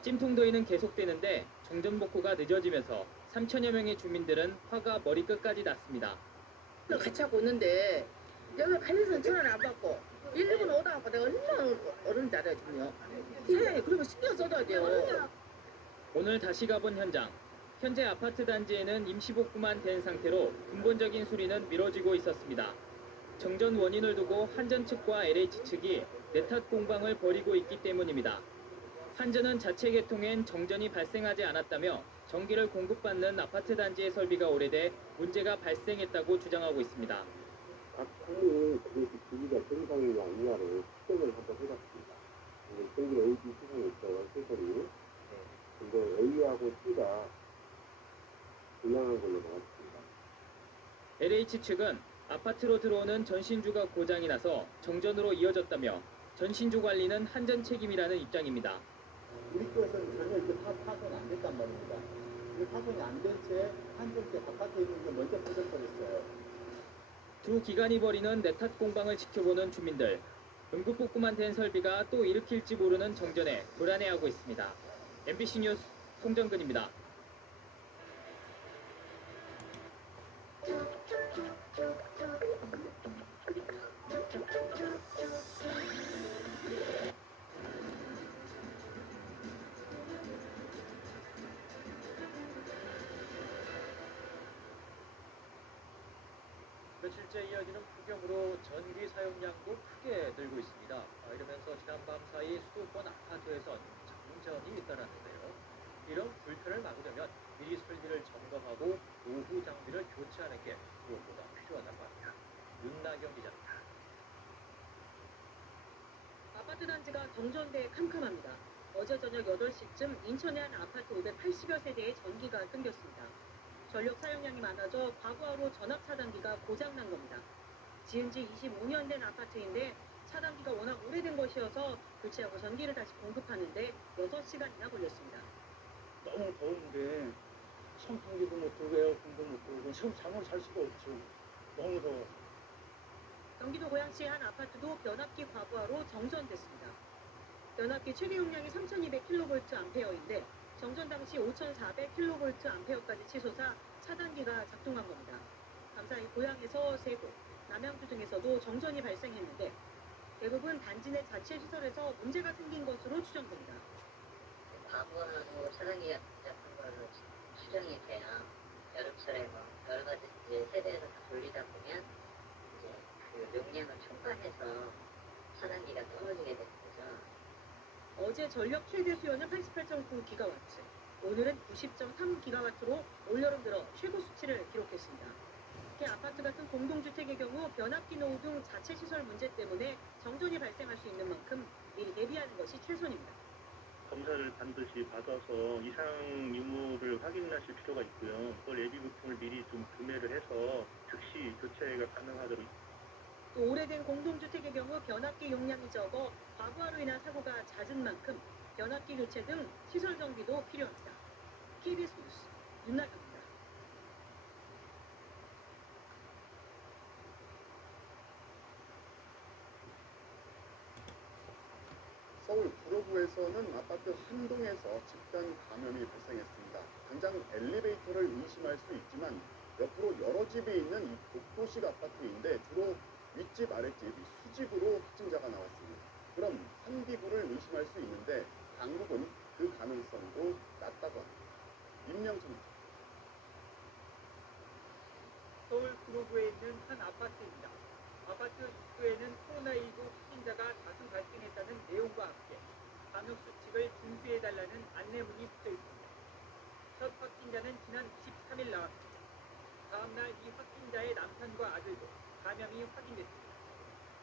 찜통더위는 계속되는데 정전 복구가 늦어지면서 3천여 명의 주민들은 화가 머리끝까지 났습니다. 같이 하고 있는데 여기 관리선 전화를 안 받고 119는 오다 갖고 내가 얼마나 어른인지 알아주며 세상에 그러면 신경 써줘야 돼요. 오늘 다시 가본 현장. 현재 아파트 단지에는 임시복구만 된 상태로 근본적인 수리는 미뤄지고 있었습니다. 정전 원인을 두고 한전 측과 LH 측이 내탓 공방을 벌이고 있기 때문입니다. 한전은 자체 개통엔 정전이 발생하지 않았다며 전기를 공급받는 아파트 단지의 설비가 오래돼 문제가 발생했다고 주장하고 있습니다. 각厂은 그래도 기기가 정상이냐 아니냐를 측정을 한번 해봤습니다. 전기 A, B 시상에 있죠, 세설이. 근데 A하고 C가 불량한 걸로 나왔습니다. LH 측은 아파트로 들어오는 전신주가 고장이 나서 정전으로 이어졌다며 전신주 관리는 한전 책임이라는 입장입니다. 우리 거에서는 전혀 이렇게 파손이 안 됐단 말입니다. 이 파손이 안 된 채 한전체 바깥에 있는 게 먼저 터져버렸어요. 두 기관이 벌이는 내탓 공방을 지켜보는 주민들. 응급복구만 된 설비가 또 일으킬지 모르는 정전에 불안해하고 있습니다. MBC 뉴스 송정근입니다. 며칠째 이어지는 폭염으로 전기 사용량도 크게 늘고 있습니다. 이러면서 지난밤 사이 수도권 아파트에선 정전이 잇따랐는데요. 이런 불편을 막으려면 미리 설비를 점검하고 노후 장비를 교체하는 게 무엇보다 필요하다고 합니다. 윤나경 기자입니다. 아파트 단지가 정전돼 캄캄합니다. 어제 저녁 8시쯤 인천의 한 아파트 580여 세대의 전기가 끊겼습니다. 전력 사용량이 많아져 과부하로 전압 차단기가 고장난 겁니다. 지은 지 25년 된 아파트인데 차단기가 워낙 오래된 것이어서 교체하고 전기를 다시 공급하는데 6시간이나 걸렸습니다. 너무 더운데 선풍기도 못 틀고 에어컨도 못 틀고 지금 잠을 잘 수가 없죠. 너무 더워. 경기도 고양시의 한 아파트도 변압기 과부하로 정전됐습니다. 변압기 최대 용량이 3200kVA인데 정전 당시 5400kVA까지 치솟아 차단기가 작동한 겁니다. 감사히 고양에서 3곳, 남양주 등에서도 정전이 발생했는데 대부분 단지 내 자체 시설에서 문제가 생긴 것으로 추정됩니다. 과부하고 차단기가 작동한 걸로 추정이 돼요. 여름철에 뭐 여러 가지 이제 세대에서 다 돌리다 보면 이제 그 용량을 초과해서 차단기가 떨어지게 되는 거죠. 어제 전력 최대 수요는 88.9GW, 오늘은 90.3GW로 올여름 들어 최고 수치를 기록했습니다. 특히 아파트 같은 공동주택의 경우 변압기 노후 등 자체 시설 문제 때문에 정전이 발생할 수 있는 만큼 미리 대비하는 것이 최선입니다. 검사를 반드시 받아서 이상 유무를 확인하실 필요가 있고요. 그걸 예비 부품을 미리 좀 구매를 해서 즉시 교체가 가능하도록. 또 오래된 공동주택의 경우 변압기 용량이 적어 과부하로 인한 사고가 잦은 만큼 변압기 교체 등 시설 정비도 필요합니다. KBS 뉴스 윤나경입니다. 서울 구로구에서는 아파트 한 동에서 집단 감염이 발생했습니다. 당장 엘리베이터를 의심할 수 있지만 옆으로 여러 집이 있는 이 복도식 아파트인데 주로 윗집 아랫집이 수집으로 확진자가 나왔습니다. 그럼 산기구를 의심할 수 있는데 당국은 그 가능성도 낮다고 합니다. 임명천 기자. 서울 구로구에 있는 한 아파트입니다. 아파트 입구에는 코로나19 확진자가 다수 발생했다는 내용과 함께 방역수칙을 준수해달라는 안내문이 붙어 있습니다. 첫 확진자는 지난 23일 나왔습니다. 다음날 이 확진자의 남편과 아들도 감염이 확인됐습니다.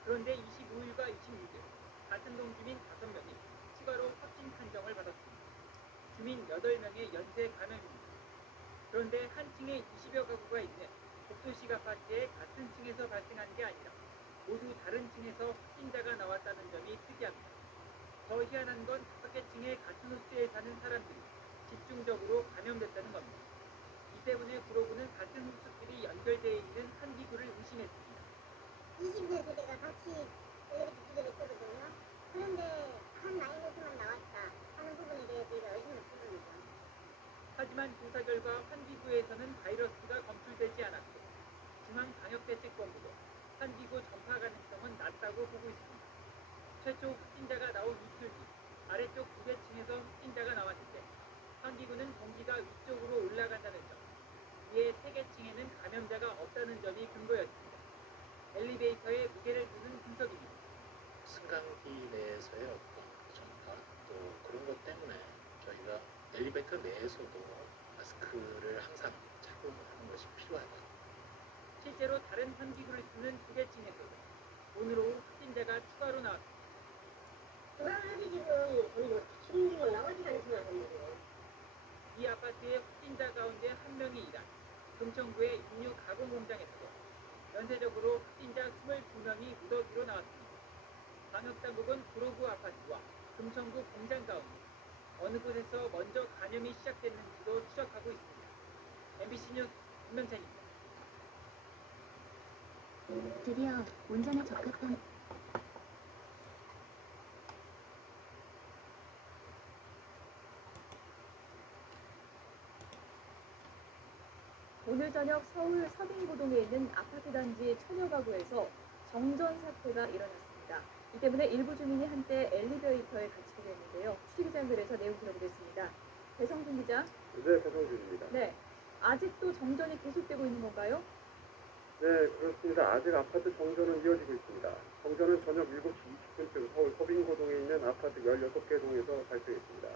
그런데 25일과 26일 같은 동 주민 5명이 추가로 확진 판정을 받았습니다. 주민 8명의 연쇄 감염입니다. 그런데 한 층에 20여 가구가 있는 복도식 아파트의 같은 층에서 발생한 게 아니라 모두 다른 층에서 확진자가 나왔다는 점이 특이합니다. 더 희한한 건 5개 층의 같은 호수에 사는 사람들이 집중적으로 감염됐다는 겁니다. 이 때문에 구로구는 같은 호수끼리 연결되어 있는 한 기구를 의심했습니다. 20대 세대가 같이 엘리베이터 두대를 있거든요. 그런데 한 라인에서만 나왔다 하는 부분에 대해 저희가 의심을 품습니다. 하지만 조사 결과 한 기구에서는 바이러스가 검출되지 않았고 중앙방역대책본부도 한 기구 전파 가능성은 낮다고 보고 있습니다. 최초 확진자가 나온 이틀 뒤 아래쪽 2개 층에서 확진자가 나왔을 때 한 기구는 공기가 위쪽으로 올라간다는 점, 이에 3개 층에는 감염자가 없다는 점이 근거였습니다. 엘리베이터에 무게를 두는 분석입니다. 승강기 내에서의 어떤 전파 또 그런 것 때문에 저희가 엘리베이터 내에서도 마스크를 항상 착용하는 것이 필요하다. 실제로 다른 한 기구를 쓰는 2개 층에서도 오늘 오후 확진자가 추가로 나왔습니다. 그거는 지금 저희도 중증으로 나오지 않지만 합니다. 이 아파트의 확진자 가운데 한 명이 일한 금천구의 육류 가공 공장에서도 연쇄적으로 확진자 22명이 무더기로 나왔습니다. 방역당국은 구로구 아파트와 금천구 공장 가운데 어느 곳에서 먼저 감염이 시작됐는지도 추적하고 있습니다. MBC 뉴스 김명찬입니다. 드디어 온전에 적합한 오늘 저녁 서울 서빙고동에 있는 아파트 단지 천여 가구에서 정전 사태가 일어났습니다. 이 때문에 일부 주민이 한때 엘리베이터에 갇히게 됐는데요. 취재기자 연결해서 내용 들어보겠습니다. 배성준 기자. 네, 배성준입니다. 네, 아직도 정전이 계속되고 있는 건가요? 네, 그렇습니다. 아직 아파트 정전은 이어지고 있습니다. 정전은 저녁 7시 20분쯤 서울 서빙고동에 있는 아파트 16개 동에서 발생했습니다.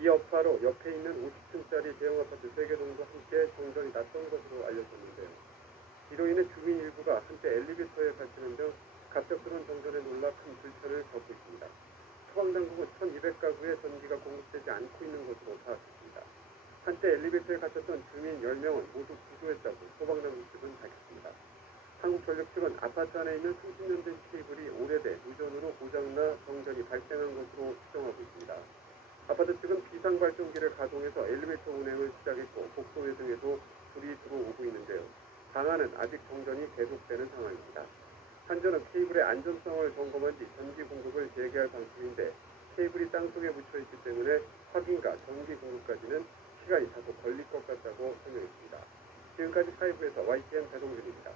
이 여파로 옆에 있는 50층짜리 대형 아파트 3개 동과 함께 정전이 났던 것으로 알려졌는데요. 이로 인해 주민 일부가 한때 엘리베이터에 갇히는 등 갑작스러운 정전에 놀라 큰 불편을 겪고 있습니다. 소방당국은 1200가구에 전기가 공급되지 않고 있는 것으로 파악했습니다. 한때 엘리베이터에 갇혔던 주민 10명은 모두 구조했다고 소방당국 측은 밝혔습니다. 한국전력 측은 아파트 안에 있는 30년 된 케이블이 오래돼 누전으로 고장나 정전이 발생한 것으로 추정하고 있습니다. 아파트 측은 비상발전기를 가동해서 엘리베이터 운행을 시작했고 복도외 등에도 불이 들어오고 있는데요. 방안은 아직 정전이 계속되는 상황입니다. 한전은 케이블의 안전성을 점검한 뒤 전기 공급을 재개할 방침인데 케이블이 땅속에 묻혀있기 때문에 확인과 전기 공급까지는 시간이 다소 걸릴 것 같다고 설명했습니다. 지금까지 사이부에서 YTN 배동준입니다.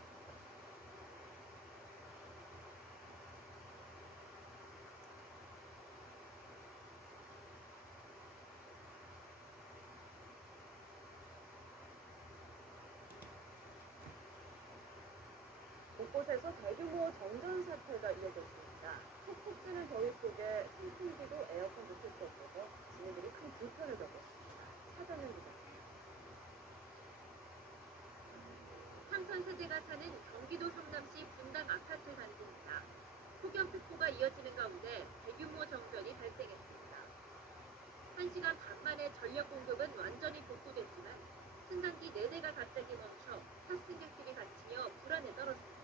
곳곳에서 대규모 정전 사태가 이어졌습니다. 푹푹 찌는 더위 속에 선풍기도 에어컨도 쓸 수 없어서 주민들이 큰 불편을 겪었습니다. 차전은 기자입니다. 삼선 세대가 사는 경기도 성남시 분당 아파트 단지입니다. 폭염특보가 이어지는 가운데 대규모 정전이 발생했습니다. 1시간 반 만에 전력 공급은 완전히 복구됐지만 승강기 4대가 갑자기 멈춰 탑승객들이 갇히며 불안에 떨었습니다.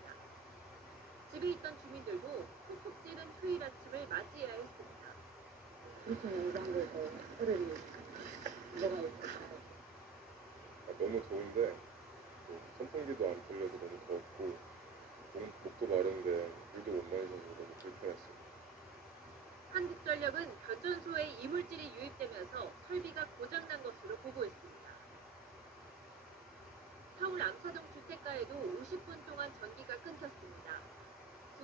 집에 있던 주민들도 푹푹 찌는 휴일 아침을 맞이해야 했습니다. 이렇게 이런 데서 어른이 뭐가 있을까요? 너무 더운데 선풍기도 안 틀려서 너무 더웠고 목도 마른데 물도 못 마셔서 너무 불편했어요. 한국전력은 변전소에 이물질이 유입되면서 설비가 고장난 것으로 보고 있습니다. 서울 암사동 주택가에도 50분 동안 전기가 끊겼습니다.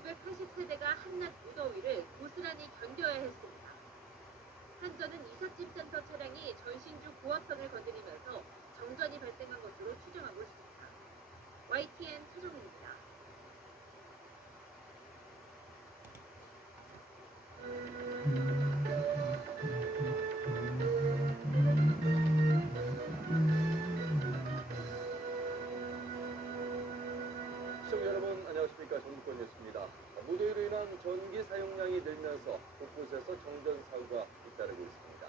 980세대가 한낮 무더위를 고스란히 견뎌야 했습니다. 한전은 이삿짐 센터 차량이 전신주 고압선을 건드리면서 정전이 발생한 것으로 추정하고 있습니다. YTN 최종입니다. 시청자 여러분 안녕하십니까. 정국권 뉴스입니다. 무더위로 인한 전기 사용량이 늘면서 곳곳에서 정전 사고가 잇따르고 있습니다.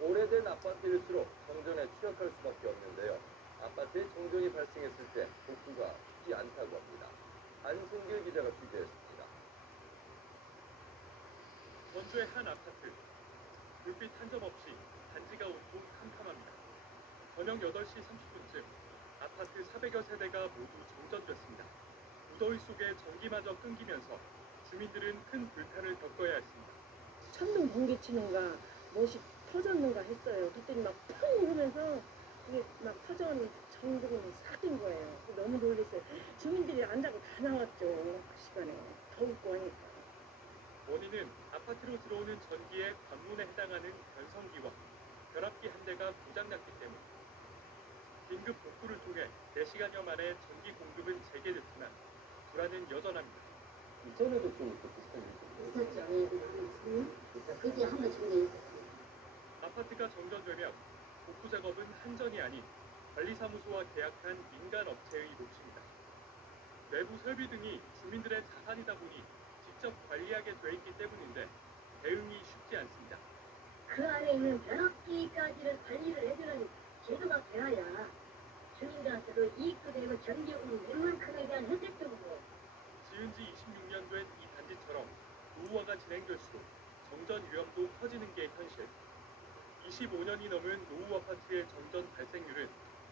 오래된 아파트일수록 정전에 취약할 수밖에 없는데요. 아파트에 정전이 발생했을 때 복구가 쉽지 않다고 합니다. 안승길 기자가 취재했습니다. 원주의 한 아파트. 불빛 한 점 없이 단지가 온통 캄캄합니다. 저녁 8시 30분쯤 아파트 400여 세대가 모두 정전됐습니다. 무더위 속에 전기마저 끊기면서 주민들은 큰 불편을 겪어야 했습니다. 천둥 번개 치는가 무엇이 터졌는가 했어요. 그랬더니 막펑 이러면서 이게 막 터져는 전등이 싹 된 거예요. 너무 놀랐어요. 주민들이 안 자고 다 나왔죠. 그 시간에 더웠고 하니까. 원인은 아파트로 들어오는 전기의 관문에 해당하는 변성기와 변압기 한 대가 고장났기 때문. 긴급 복구를 통해 4시간여 만에 전기 공급은 재개됐지만 불안은 여전합니다. 이전에도 좀 비슷한 일이 있었죠. 그게 한번 정도 있었어요. 아파트가 정전되면 복구 작업은 한전이 아닌 관리사무소와 계약한 민간 업체의 몫입니다. 내부 설비 등이 주민들의 자산이다 보니 직접 관리하게 돼 있기 때문인데 대응이 쉽지 않습니다. 그 안에 있는 변압기까지를 관리를 해주는 제도가 되어야 주민들한테도 이익도 되고 전기요금 웬만큼에 대한 혜택도 보고. 지은 지 26년 된 이 단지처럼 노후화가 진행될수록 정전 위험도 커지는 게 현실. 25년이 넘은 노후 아파트의 정전 발생률은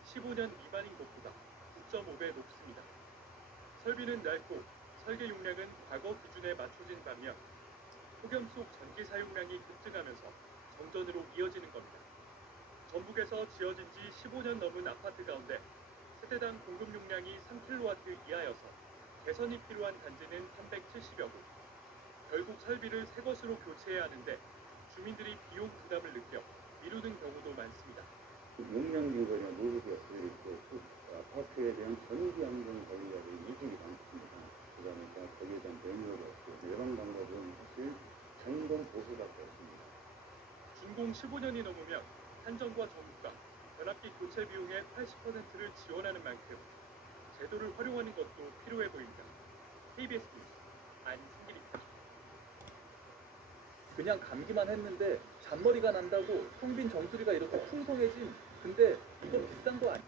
15년 미만인 곳보다 9.5배 높습니다. 설비는 낡고 설계 용량은 과거 기준에 맞춰진 반면 폭염 속 전기 사용량이 급증하면서 정전으로 이어지는 겁니다. 전북에서 지어진 지 15년 넘은 아파트 가운데 세대당 공급 용량이 3kW 이하여서 개선이 필요한 단지는 370여 곳. 결국 설비를 새 것으로 교체해야 하는데 주민들이 비용 부담을 느껴 미루는 경우도 많습니다. 용량 규제나 노후가 있고 아파트에 대한 전기 안전 관리가 이득이 많습니다. 그러다 보니까 거기에 대한 매뉴얼이 없고 이런 방법은 사실 전동 보수밖에 없습니다. 준공 15년이 넘으면 한전과 정부가 변압기 교체 비용의 80%를 지원하는 만큼 제도를 활용하는 것도 필요해 보입니다. KBS 뉴스 안승길입니다. 그냥 감기만 했는데 잔머리가 난다고 텅빈 정수리가 이렇게 풍성해진, 근데 이거 비싼 거 아니야?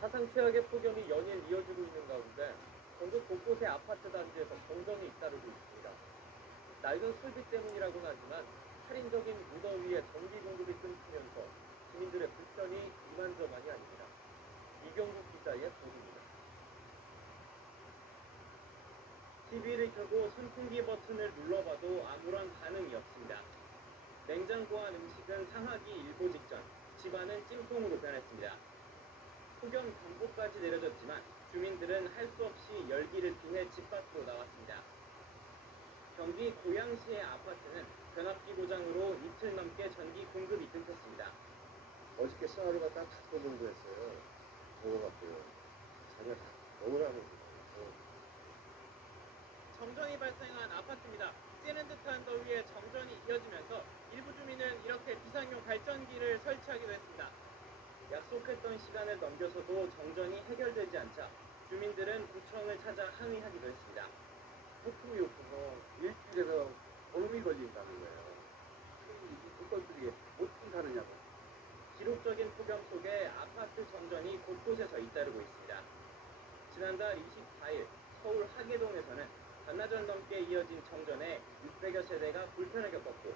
사상 최악의 폭염이 연일 이어지고 있는 가운데 전국 곳곳의 아파트 단지에서 정전이 잇따르고 있습니다. 낡은 설비 때문이라고는 하지만 살인적인 무더위에 전기 공급이 끊기면서 주민들의 불편이 이만저만이 아닙니다. 이경국 기자의 보도입니다. TV를 켜고 선풍기 버튼을 눌러봐도 아무런 반응이 없습니다. 냉장고 안 음식은 상하기 일보 직전, 집안은 찜통으로 변했습니다. 폭염 경보까지 내려졌지만 주민들은 할 수 없이 열기를 피해 집 밖으로 나왔습니다. 경기 고양시의 아파트는 변압기 고장으로 이틀 넘게 전기 공급이 끊겼습니다. 어저께 샤워를 갖다 5번 정도 했어요. 더워갖고요. 자기가 너무나 정전이 발생한 아파트입니다. 찌는 듯한 더위에 정전이 이어지면서 일부 주민은 이렇게 비상용 발전기를 설치하기도 했습니다. 약속했던 시간을 넘겨서도 정전이 해결되지 않자 주민들은 구청을 찾아 항의하기도 했습니다. 폭풍이 없어서 일주일에서 보름이 걸린다는 거예요. 그것들이 어떻게 사느냐고. 기록적인 폭염 속에 아파트 정전이 곳곳에서 잇따르고 있습니다. 지난달 24일 서울 하계동에서는 반나절 넘게 이어진 정전에 600여 세대가 불편을 겪었고,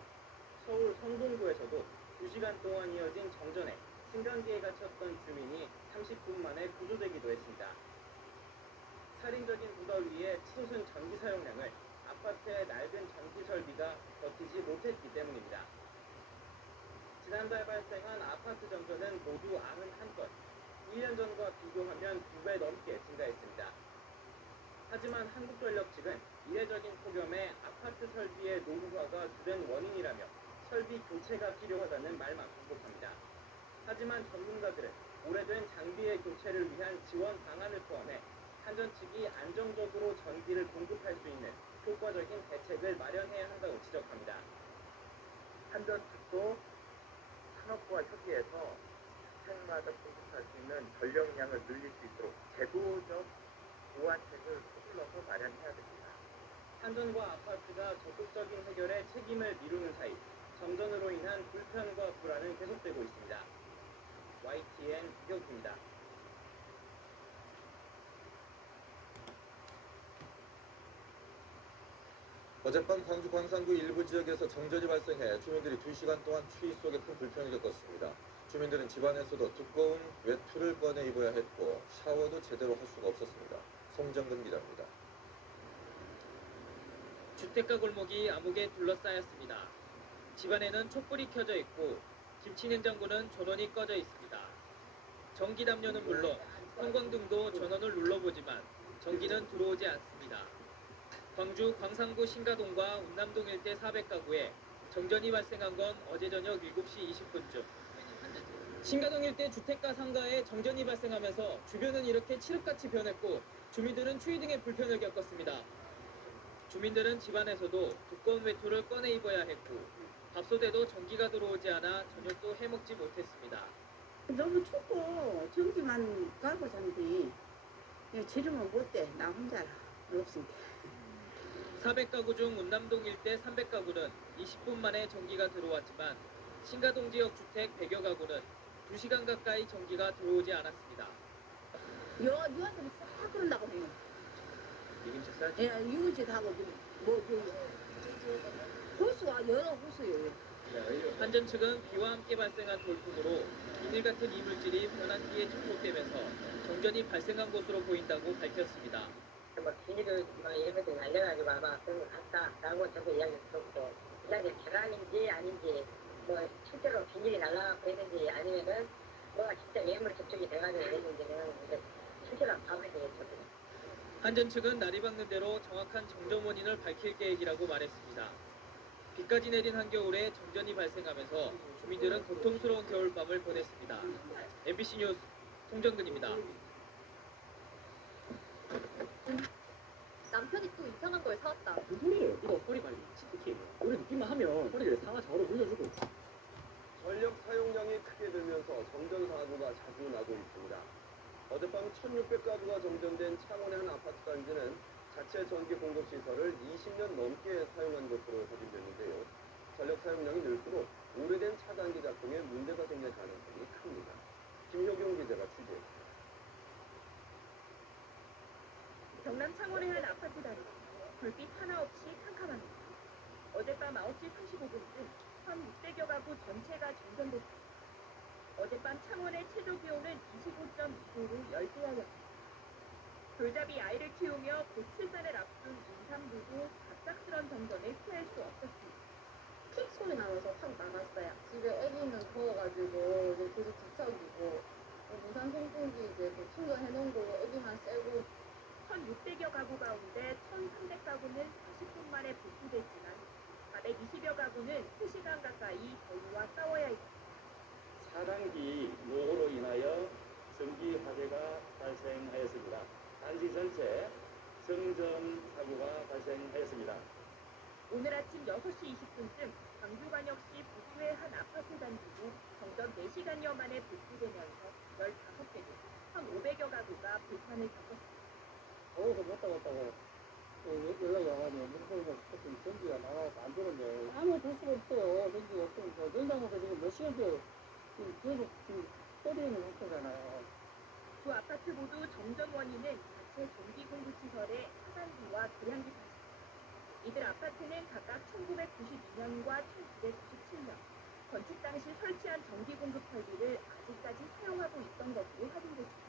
서울 성동구에서도 2시간 동안 이어진 정전에 승강기에 갇혔던 주민이 30분 만에 구조되기도 했습니다. 살인적인 무더위에 치솟은 전기 사용량을 아파트의 낡은 전기 설비가 버티지 못했기 때문입니다. 지난달 발생한 아파트 정전은 모두 91건, 1년 전과 비교하면 2배 넘게 증가했습니다. 하지만 한국전력 측은 이례적인 폭염에 아파트 설비의 노후화가 주된 원인이라며 설비 교체가 필요하다는 말만 반복합니다. 하지만 전문가들은 오래된 장비의 교체를 위한 지원 방안을 포함해 한전 측이 안정적으로 전기를 공급할 수 있는 효과적인 대책을 마련해야 한다고 지적합니다. 한전 측도 산업부와 협의해서 주택마다 공급할 수 있는 전력량을 늘릴 수 있도록 제도적 보완책을 서둘러서 마련해야 됩니다. 한전과 아파트가 적극적인 해결에 책임을 미루는 사이 정전으로 인한 불편과 불안은 계속되고 있습니다. YTN 이경수입니다. 어젯밤 광주 광산구 일부 지역에서 정전이 발생해 주민들이 2시간 동안 추위 속에 큰 불편을 겪었습니다. 주민들은 집안에서도 두꺼운 외투를 꺼내 입어야 했고 샤워도 제대로 할 수가 없었습니다. 송정근 기자입니다. 주택가 골목이 암흑에 둘러싸였습니다. 집안에는 촛불이 켜져 있고 김치 냉장고는 전원이 꺼져 있습니다. 전기 담요는 물론 형광등도 전원을 눌러보지만 전기는 들어오지 않습니다. 광주 광산구 신가동과 운남동 일대 400가구에 정전이 발생한 건 어제 저녁 7시 20분쯤. 신가동 일대 주택가 상가에 정전이 발생하면서 주변은 이렇게 칠흑같이 변했고 주민들은 추위 등의 불편을 겪었습니다. 주민들은 집안에서도 두꺼운 외투를 꺼내 입어야 했고 밥솥에도 전기가 들어오지 않아 저녁도 해먹지 못했습니다. 너무 춥고 전기만 깔고 잔디 지르면 못돼. 나 혼자라 없으니까. 400가구 중 운남동 일대 300가구는 20분 만에 전기가 들어왔지만 신가동 지역 주택 100여 가구는 2시간 가까이 전기가 들어오지 않았습니다. 요한테는 싹 그런다고 해요. 이김치 싸지? 예, 이웃집하고 호수가 여러 호수예요. 한전 측은 비와 함께 발생한 돌풍으로 비닐 같은 이물질이 변한 뒤에 접촉되면서 정전이 발생한 것으로 보인다고 밝혔습니다. 뭐 비닐을 막 이렇게 날려가지고 아마 그런 것 같다라고 저도 이야기를 들었고 이야기 계란인지 아닌지 뭐 실제로 비닐이 날라가고 있는지 아니면은 뭐가 진짜 매물 접촉이 돼가지고 이랬는지는 이제 실제로 봐야 되겠죠. 한전 측은 날이 밝는 대로 정확한 정전 원인을 밝힐 계획이라고 말했습니다. 비까지 내린 한겨울에 정전이 발생하면서 주민들은 고통스러운 겨울밤을 보냈습니다. MBC 뉴스 송정근입니다. 남편이 또 이상한 걸 사왔다. 무슨 소리예요? 이거 허리 관리 특히 오래 느낌만 하면 허리를 상하 좌우로 돌려주고. 전력 사용량이 크게 늘면서 정전 사고가 자주 나고 있습니다. 어젯밤 1,600가구가 정전된 창원의 한 아파트 단지는 자체 전기 공급 시설을 20년 넘게 사용한 것으로 확인됐는데요. 전력 사용량이 늘수록 오래된 차단기 작동에 문제가 생길 가능성이 큽니다. 김효경 기자가 취재했습니다. 경남 창원의 한 아파트 단지. 불빛 하나 없이 캄캄합니다. 어젯밤 9시 35분쯤 1,600여 가구 전체가 정전됐습니다. 어젯밤 창원의 최저 기온은 25.2도로 열대야였습니다. 돌잡이 아이를 키우며 곧 출산을 앞둔 임산부도 갑작스런 정전을 피할 수 없었습니다. 픽 소리 나면서 확 나갔어요. 집에 아기는 더워가지고 이제 계속 뒤척이고 무선 송풍기 이제 그 충전해놓은 거 아기만 쐬고 1,600여 가구 가운데 1,300가구는 40분 만에 복구됐지만 420여 가구는 3시간 가까이 더위와 싸워야 했습니다. 차단기 노후로 인하여 전기 화재가 발생하였습니다. 단지 전체 정전 사고가 발생하였습니다. 오늘 아침 6시 20분쯤 광주광역시 북구의 한 아파트 단지도 정전 4시간여 만에 복구되면서 15개 중 1,500여 가구가 불편을 겪었습니다. 더워서 못 나갔다고 연락이 와가지고 물건을 조금 전기가 나가서 안 되는데 아무 볼 수가 없어요. 전기가 없으니까 전장에서 지금 몇 시간째 계속 떠들이는 상태잖아요. 두 아파트 모두 정전 원인은 자체 전기 공급 시설의 차단기와 계량기 탓입니다. 이들 아파트는 각각 1992년과 1997년 건축 당시 설치한 전기 공급 설비를 아직까지 사용하고 있던 것으로 확인됐습니다.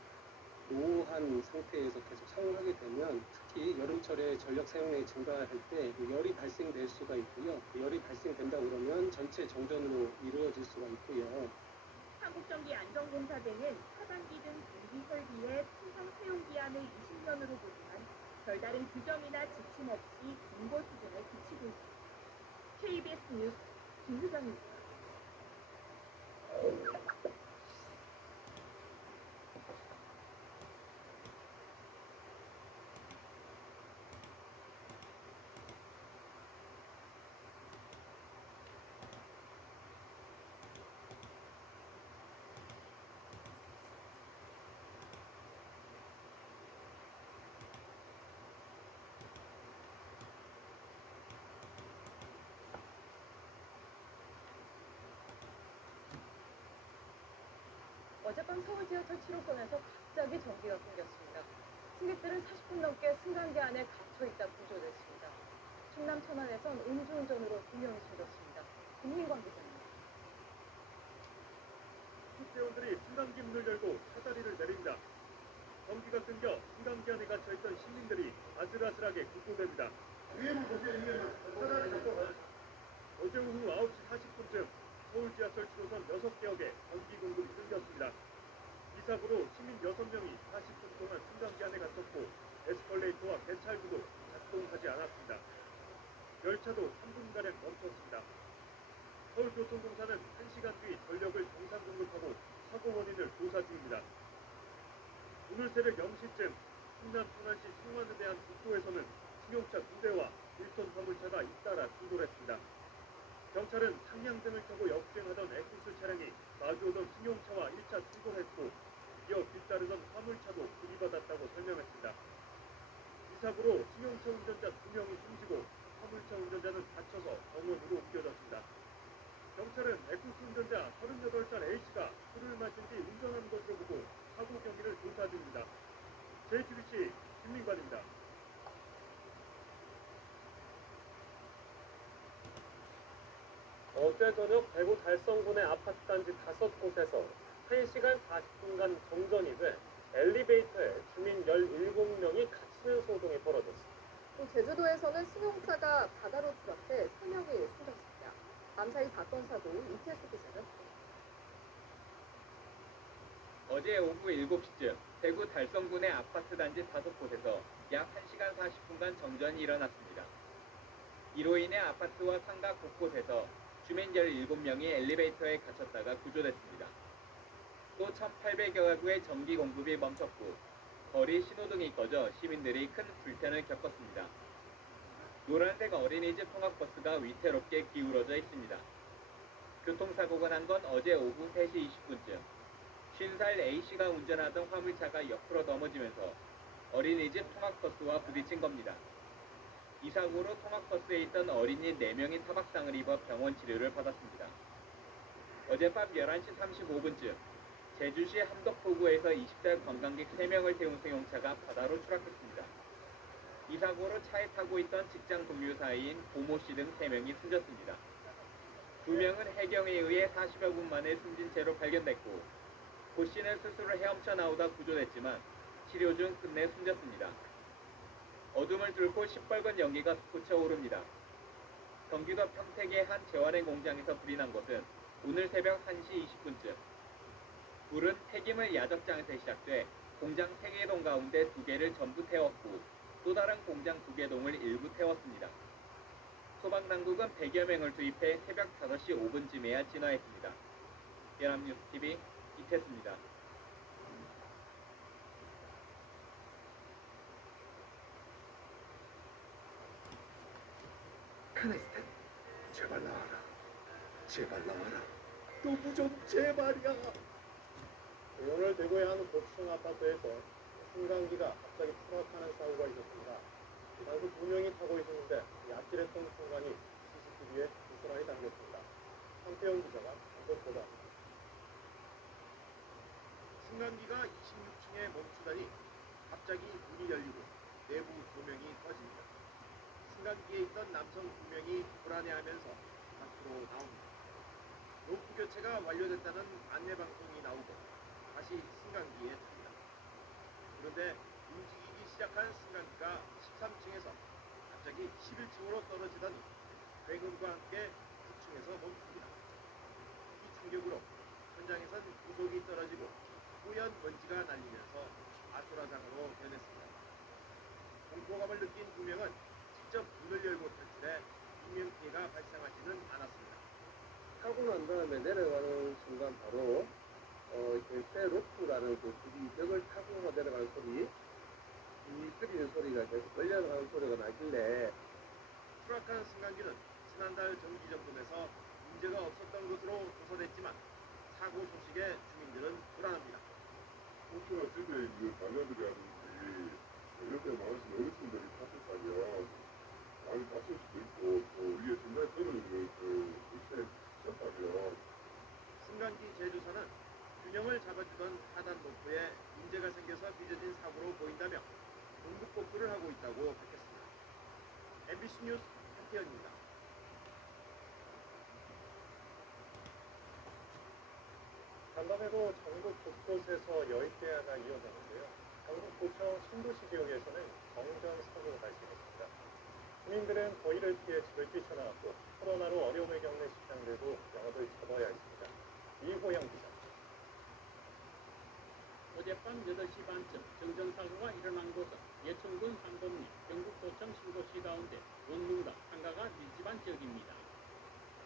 노후한 상태에서 계속 사용하게 되면 특히 여름철에 전력 사용량이 증가할 때 열이 발생될 수가 있고요. 열이 발생된다 그러면 전체 정전으로 이루어질 수가 있고요. 한국전기안전공사대는 차단기 등 전기 설비의 통상 사용 기한을 20년으로 보지만 별다른 규정이나 지침 없이 공고 수준을 비치고 있습니다. KBS 뉴스 김수정입니다. 어젯밤 서울 지하철 7호선에서 갑자기 전기가 끊겼습니다. 승객들은 40분 넘게 승강기 안에 갇혀있다 구조됐습니다. 충남 천안에선 음주운전으로 2명이 숨졌습니다. 김민광 기자입니다. 국회의원들이 승강기 문을 열고 사다리를 내립니다. 전기가 끊겨 승강기 안에 갇혀있던 시민들이 아슬아슬하게 구조됩니다. 어제 오후 9시 40분쯤 서울 지하철 7호선 6개역에 전기 공급이 끊겼습니다. 이 사고로 시민 6명이 40분 동안 승강기 안에 갇혔고 에스컬레이터와 개찰구도 작동하지 않았습니다. 열차도 3분가량 멈췄습니다. 서울교통공사는 1시간 뒤 전력을 정상 공급하고 사고 원인을 조사 중입니다. 오늘 새벽 0시쯤 충남 천안시 성완에 대한 국도에서는 승용차 2대와 1톤 화물차가 잇따라 충돌했습니다. 경찰은 상향등을 켜고 역주행하던 에쿠스 차량이 마주오던 승용차와 1차 충돌했고 이어 뒤따르던 화물차도 들이받았다고 설명했습니다. 이 사고로 승용차 운전자 2명이 숨지고 화물차 운전자는 다쳐서 병원으로 옮겨졌습니다. 경찰은 에쿠스 운전자 38살 A씨가 술을 마신 뒤 운전한 것으로 보고 사고 경위를 조사 중입니다. JTBC 김민관입니다. 어제 저녁 대구 달성군의 아파트 단지 5곳에서 1시간 40분간 정전이 돼 엘리베이터에 주민 17명이 갇히는 소동이 벌어졌습니다. 또 제주도에서는 승용차가 바다로 추락해 3명이 숨졌습니다. 밤사이 사건 사고 이태수 기자는 어제 오후 7시쯤 대구 달성군의 아파트 단지 5곳에서 약 1시간 40분간 정전이 일어났습니다. 이로 인해 아파트와 상가 곳곳에서 주민 17명이 엘리베이터에 갇혔다가 구조됐습니다. 또 1,800여 가구의 전기 공급이 멈췄고 거리 신호등이 꺼져 시민들이 큰 불편을 겪었습니다. 노란색 어린이집 통학버스가 위태롭게 기울어져 있습니다. 교통사고가 난 건 어제 오후 3시 20분쯤 50살 A씨가 운전하던 화물차가 옆으로 넘어지면서 어린이집 통학버스와 부딪힌 겁니다. 이 사고로 통학버스에 있던 어린이 4명이 타박상을 입어 병원 치료를 받았습니다. 어젯밤 11시 35분쯤 제주시 함덕포구에서 20대 관광객 3명을 태운 승용차가 바다로 추락했습니다. 이 사고로 차에 타고 있던 직장 동료 사이인 고모씨 등 3명이 숨졌습니다. 2명은 해경에 의해 40여 분 만에 숨진 채로 발견됐고 고씨는 스스로 헤엄쳐 나오다 구조됐지만 치료 중 끝내 숨졌습니다. 어둠을 뚫고 시뻘건 연기가 솟구쳐 오릅니다. 경기도 평택의 한 재활행 공장에서 불이 난 것은 오늘 새벽 1시 20분쯤. 불은 폐기물 야적장에서 시작돼 공장 3개 동 가운데 2개를 전부 태웠고 또 다른 공장 2개 동을 일부 태웠습니다. 소방당국은 100여 명을 투입해 새벽 5시 5분쯤에야 진화했습니다. 연합뉴스TV 이태수입니다. 카네스텐, 제발 나와라. 제발 나와라. 너무 좀 제발이야. 오늘 대구의 한 고층 아파트에서 승강기가 갑자기 추락하는 사고가 있었습니다. 당시 2명이 타고 있었는데 이 아찔했던 순간이 CCTV에 고스란히 담겼습니다. 황태영 기자가 보도합니다. 승강기가 26층에 멈추다니 갑자기 문이 열리고 내부 조명이 꺼집니다. 승강기에 있던 남성 2명이 불안해하면서 밖으로 나옵니다. 로프 교체가 완료됐다는 안내방송이 나오고 다시 승강기에 탑니다. 그런데 움직이기 시작한 승강기가 13층에서 갑자기 11층으로 떨어지더니 굉음과 함께 9층에서 멈춥니다. 이 충격으로 현장에선 구석이 떨어지고 뿌연 먼지가 날리면서 아수라장으로 변했습니다. 공포감을 느낀 2명은 직접 문을 열고 탈출해 인명피해가 발생하지는 않았습니다. 타고 난 다음에 내려가는 순간 바로 헬세 로프라는 그 줄이 벽을 타고 내려가는 소리, 이 끓이는 소리가 계속 걸려나가는 소리가 나길래 추락한 승강기는 지난달 정기점검에서 문제가 없었던 것으로 조사됐지만 사고 소식에 주민들은 불안합니다. 혹시나 집에 있는 자녀들이라든지 연령대 많으신 어르신들이 탔었다면 많이 다칠 수도 있고 또 위에 중간에 떨어지는 그 물체에 쳤다면 승강기 제조사는 균형을 잡아주던 하단 로프에 문제가 생겨서 빚어진 사고로 보인다며 공급 복구를 하고 있다고 밝혔습니다. MBC 뉴스 박기현입니다. 간밤에도 전국 곳곳에서 여의대화가 이어졌는데요. 경북 고청 신도시 지역에서는 정전 사고가 발생했습니다. 주민들은 더위를 피해 집을 뛰쳐나왔고 코로나로 어려움을 겪는 식당들도 영업을 접어야 했습니다. 이호영 기자. 어젯밤 8시 반쯤 정전사고가 일어난 곳은 예천군 삼동리, 경북 고청 신도시 가운데 원룸과 상가가 밀집한 지역입니다.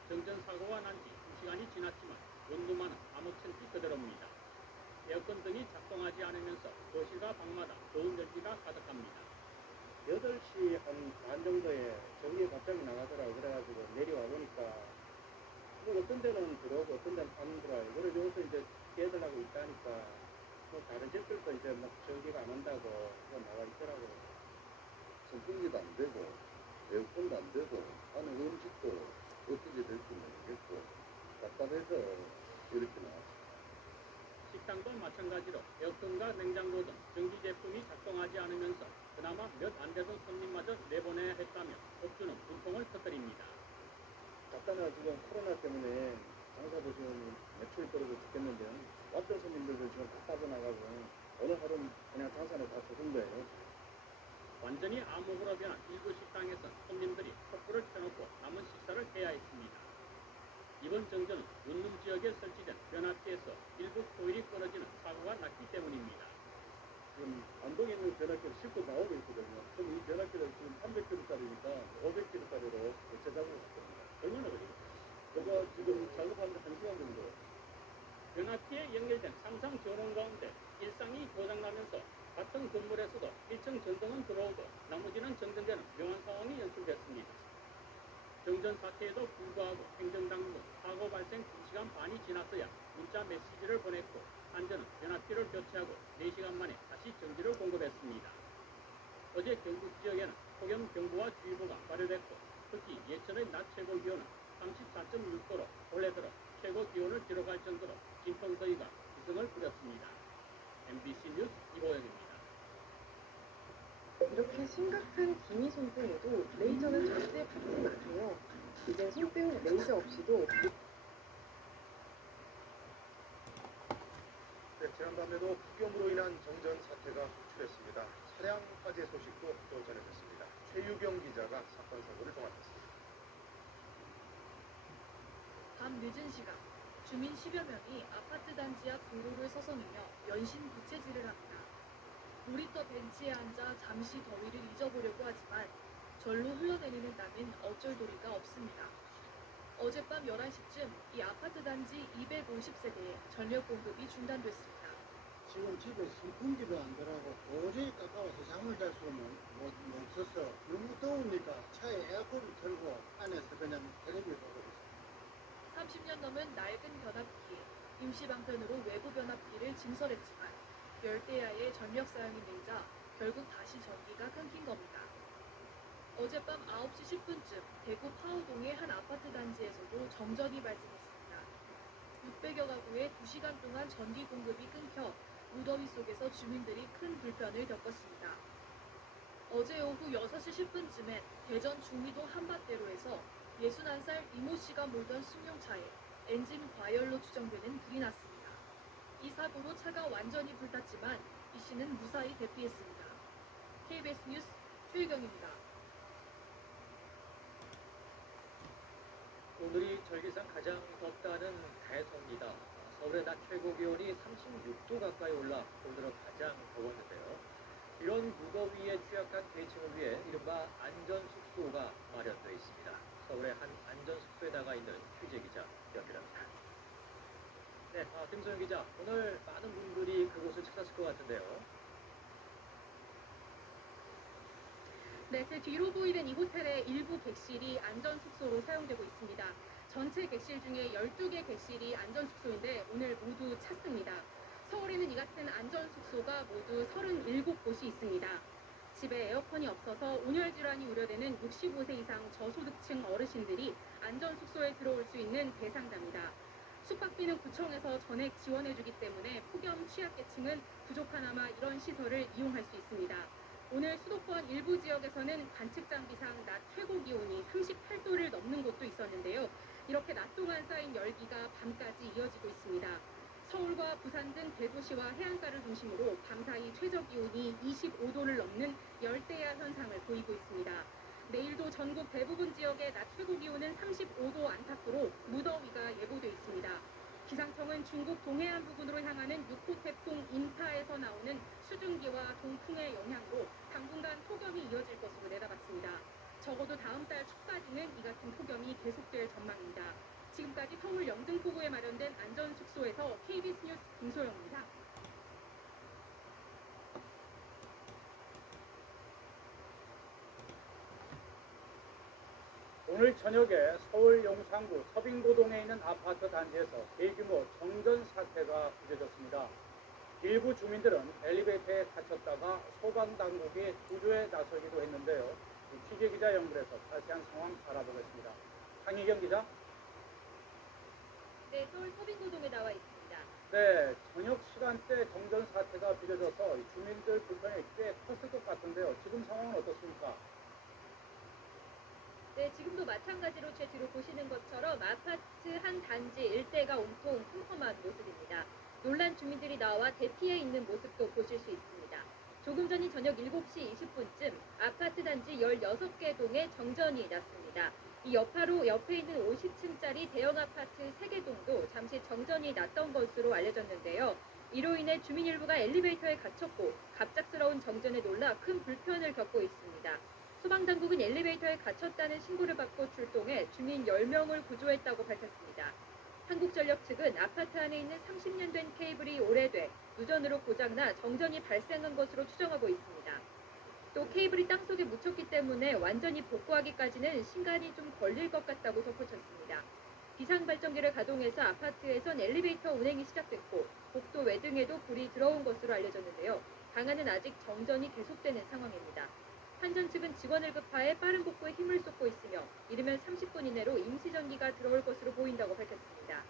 정전사고가 난 지 2시간이 지났지만 원룸 안은 아무천지 그대로입니다. 에어컨 등이 작동하지 않으면서 거실과 방마다 더운 열기가 가득합니다. 8시 한 반 정도에 전기가 갑자기 나가더라고. 그래가지고 내려와 보니까 뭐 어떤 데는 들어오고 어떤 데는 안 들어와요. 그래서 여기서 이제 깨달라고 있다니까 뭐 다른 집들도 이제 막 전기가 안 온다고 나와 있더라고요. 선풍기도 안 되고 에어컨도 안 되고 안에 음식도 어떻게 될지 모르겠고 답답해서 이렇게 나왔어요. 식당도 마찬가지로 에어컨과 냉장고 등 전기 제품이 작동하지 않으면서 그나마 몇 안 되던 손님마저 내보내야 했다며 업주는 분통을 터뜨립니다. 간단한 지금 코로나 때문에 장사도 지금 매출이 떨어져 죽겠는데 왔던 손님들도 지금 다 빠져나가고 오늘 하루는 그냥 장사를 다 죽은 거예요. 완전히 암흑으로 변한 일부 식당에선 손님들이 촛불을 켜놓고 남은 식사를 해야 했습니다. 이번 정전은 원룸 지역에 설치된 변압기에서 일부 코일이 끊어지는 사고가 났기 때문입니다. 지금 안동에 있는 변압기를 싣고 나오고 있거든요. 그럼 이 변압기를 지금 300kg짜리니까 500kg짜리로 제작을 했습니다. 얼마나 걸리죠? 이거 지금 작업하는데 1시간 정도. 변압기에 연결된 상상 전원 가운데 일상이 고장나면서 같은 건물에서도 1층 전등은 들어오고 나머지는 정전되는 묘한 상황이 연출됐습니다. 정전 사태에도 불구하고 행정당국은 사고 발생 2시간 반이 지났어야 문자 메시지를 보냈고 안전은 변압기를 교체하고 4시간 만에 다시 전기를 공급했습니다. 어제 경북 지역에는 폭염경보와 주의보가 발효됐고 특히 예천의 낮 최고 기온은 34.6도로 올해 들어 최고 기온을 기록할 정도로 진통더위가 기승을 부렸습니다. MBC 뉴스 이호영입니다. 이렇게 심각한 기미 손등에도 레이저는 절대 받지 마세요. 이제 손등 레이저 없이도 네, 지난밤에도 폭염으로 인한 정전 사태가 호출했습니다. 차량 화재 소식도 또 전해졌습니다. 최유경 기자가 사건 사고를 종합했습니다. 밤 늦은 시각 주민 10여 명이 아파트 단지 앞 도로를 서성이며 연신 부채질을 합니다. 놀이터 벤치에 앉아 잠시 더위를 잊어보려고 하지만 절로 흘러내리는 땀엔 어쩔 도리가 없습니다. 어젯밤 11시쯤 이 아파트 단지 250세대에 전력 공급이 중단됐습니다. 지금 집에 선풍기도 안 들어가고 도저히 가까워서 잠을 잘 수는 없었어. 너무 더우니까 차에 에어컨을 틀고 안에서 그냥 텔레비를 보고 있어. 30년 넘은 낡은 변압기에 임시 방편으로 외부 변압기를 증설했지만 열대야의 전력 사용이 늘자 결국 다시 전기가 끊긴 겁니다. 어젯밤 9시 10분쯤 대구 파우동의 한 아파트 단지에서도 정전이 발생했습니다. 600여 가구에 2시간 동안 전기 공급이 끊겨 무더위 속에서 주민들이 큰 불편을 겪었습니다. 어제 오후 6시 10분쯤엔 대전 중미동 한밭대로에서 61살 이모 씨가 몰던 승용차에 엔진 과열로 추정되는 불이 났습니다. 이 사고로 차가 완전히 불탔지만 이 씨는 무사히 대피했습니다. KBS 뉴스 최유경입니다. 오늘이 절기상 가장 덥다는 대서입니다. 서울의 낮 최고 기온이 36도 가까이 올라 올 들어 가장 더웠는데요. 이런 무더위에 취약한 계층을 위해 이른바 안전숙소가 마련되어 있습니다. 서울의 한 안전숙소에 나가 있는 취재기자 연결합니다. 네, 김소영 기자, 오늘 많은 분들이 그곳을 찾았을 것 같은데요. 네, 제 뒤로 보이는 이 호텔의 일부 객실이 안전숙소로 사용되고 있습니다. 전체 객실 중에 12개 객실이 안전숙소인데 오늘 모두 찼습니다. 서울에는 이 같은 안전숙소가 모두 37곳이 있습니다. 집에 에어컨이 없어서 온열 질환이 우려되는 65세 이상 저소득층 어르신들이 안전숙소에 들어올 수 있는 대상자입니다. 숙박비는 구청에서 전액 지원해주기 때문에 폭염 취약계층은 부족하나마 이런 시설을 이용할 수 있습니다. 오늘 수도권 일부 지역에서는 관측 장비상 낮 최고 기온이 38도를 넘는 곳도 있었는데요. 이렇게 낮 동안 쌓인 열기가 밤까지 이어지고 있습니다. 서울과 부산 등 대도시와 해안가를 중심으로 밤사이 최저 기온이 25도를 넘는 열대야 현상을 보이고 있습니다. 내일도 전국 대부분 지역의 낮 최고 기온은 35도 안팎으로 무더위가 예보돼 있습니다. 기상청은 중국 동해안 부근으로 향하는 6호 태풍 인파에서 나오는 수증기와 동풍의 영향으로 당분간 폭염이 이어질 것으로 내다봤습니다. 적어도 다음 달 초까지는 이 같은 폭염이 계속될 전망입니다. 지금까지 서울 영등포구에 마련된 안전숙소에서 KBS 뉴스 김소영입니다. 오늘 저녁에 서울 용산구 서빙고동에 있는 아파트 단지에서 대규모 정전 사태가 빚어졌습니다. 일부 주민들은 엘리베이터에 갇혔다가 소방당국이 구조에 나서기도 했는데요. 취재기자 연결해서 자세한 상황 알아보겠습니다. 강희경 기자. 네, 서울 서빙고동에 나와 있습니다. 네, 저녁 시간대 정전 사태가 빚어져서 주민들 불편이 꽤 컸을 것 같은데요. 지금 상황은 어떻습니까? 네, 지금도 마찬가지로 제 뒤로 보시는 것처럼 아파트 한 단지 일대가 온통 컴컴한 모습입니다. 놀란 주민들이 나와 대피해 있는 모습도 보실 수 있습니다. 조금 전인 저녁 7시 20분쯤 아파트 단지 16개 동에 정전이 났습니다. 이 여파로 옆에 있는 50층짜리 대형 아파트 3개 동도 잠시 정전이 났던 것으로 알려졌는데요. 이로 인해 주민 일부가 엘리베이터에 갇혔고 갑작스러운 정전에 놀라 큰 불편을 겪고 있습니다. 소방당국은 엘리베이터에 갇혔다는 신고를 받고 출동해 주민 10명을 구조했다고 밝혔습니다. 한국전력 측은 아파트 안에 있는 30년 된 케이블이 오래돼 누전으로 고장나 정전이 발생한 것으로 추정하고 있습니다. 또 케이블이 땅속에 묻혔기 때문에 완전히 복구하기까지는 시간이 좀 걸릴 것 같다고 덧붙였습니다. 비상발전기를 가동해서 아파트에선 엘리베이터 운행이 시작됐고 복도 외등에도 불이 들어온 것으로 알려졌는데요. 방안은 아직 정전이 계속되는 상황입니다. 한전 측은 직원을 급파해 빠른 복구에 힘을 쏟고 있으며 이르면 30분 이내로 임시전기가 들어올 것으로 보인다고 밝혔습니다.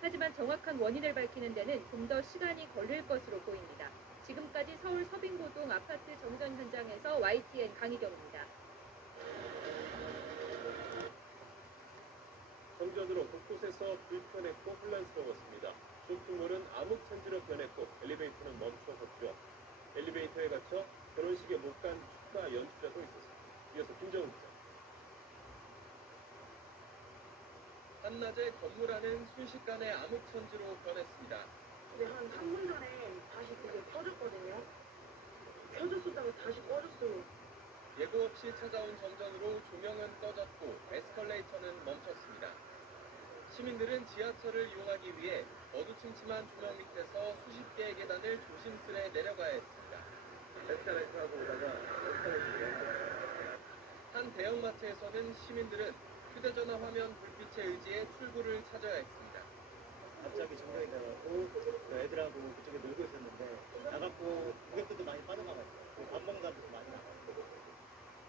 하지만 정확한 원인을 밝히는 데는 좀 더 시간이 걸릴 것으로 보입니다. 지금까지 서울 서빙고동 아파트 정전 현장에서 YTN 강희경입니다. 정전으로 곳곳에서 불편했고 혼란스러웠습니다. 쇼핑몰은 암흑천지로 변했고 엘리베이터는 멈춰섰죠. 엘리베이터에 갇혀 결혼식에 못 간 축가 연주자도 있었습니다. 이어서 김정은 기자. 한낮에 건물 안은 순식간에 암흑천지로 변했습니다. 근데 한 3분 전에 다시 그게 켜졌거든요. 켜졌었다가 다시 꺼졌어요. 예고 없이 찾아온 정전으로 조명은 꺼졌고 에스컬레이터는 멈췄습니다. 시민들은 지하철을 이용하기 위해 어두침침한 조명 밑에서 수십 개의 계단을 조심스레 내려가야 했습니다. 에스컬레이터 타고 오다가 한 대형마트에서는 시민들은 휴대전화 화면 불빛에 의지해 출구를 찾아야 했습니다. 갑자기 정전이 나가고 애들하고 그쪽에 놀고 있었는데 나갔고 고객들도 많이 빠져나가 있어요. 밥 먹는 사람들도 많이 나가고.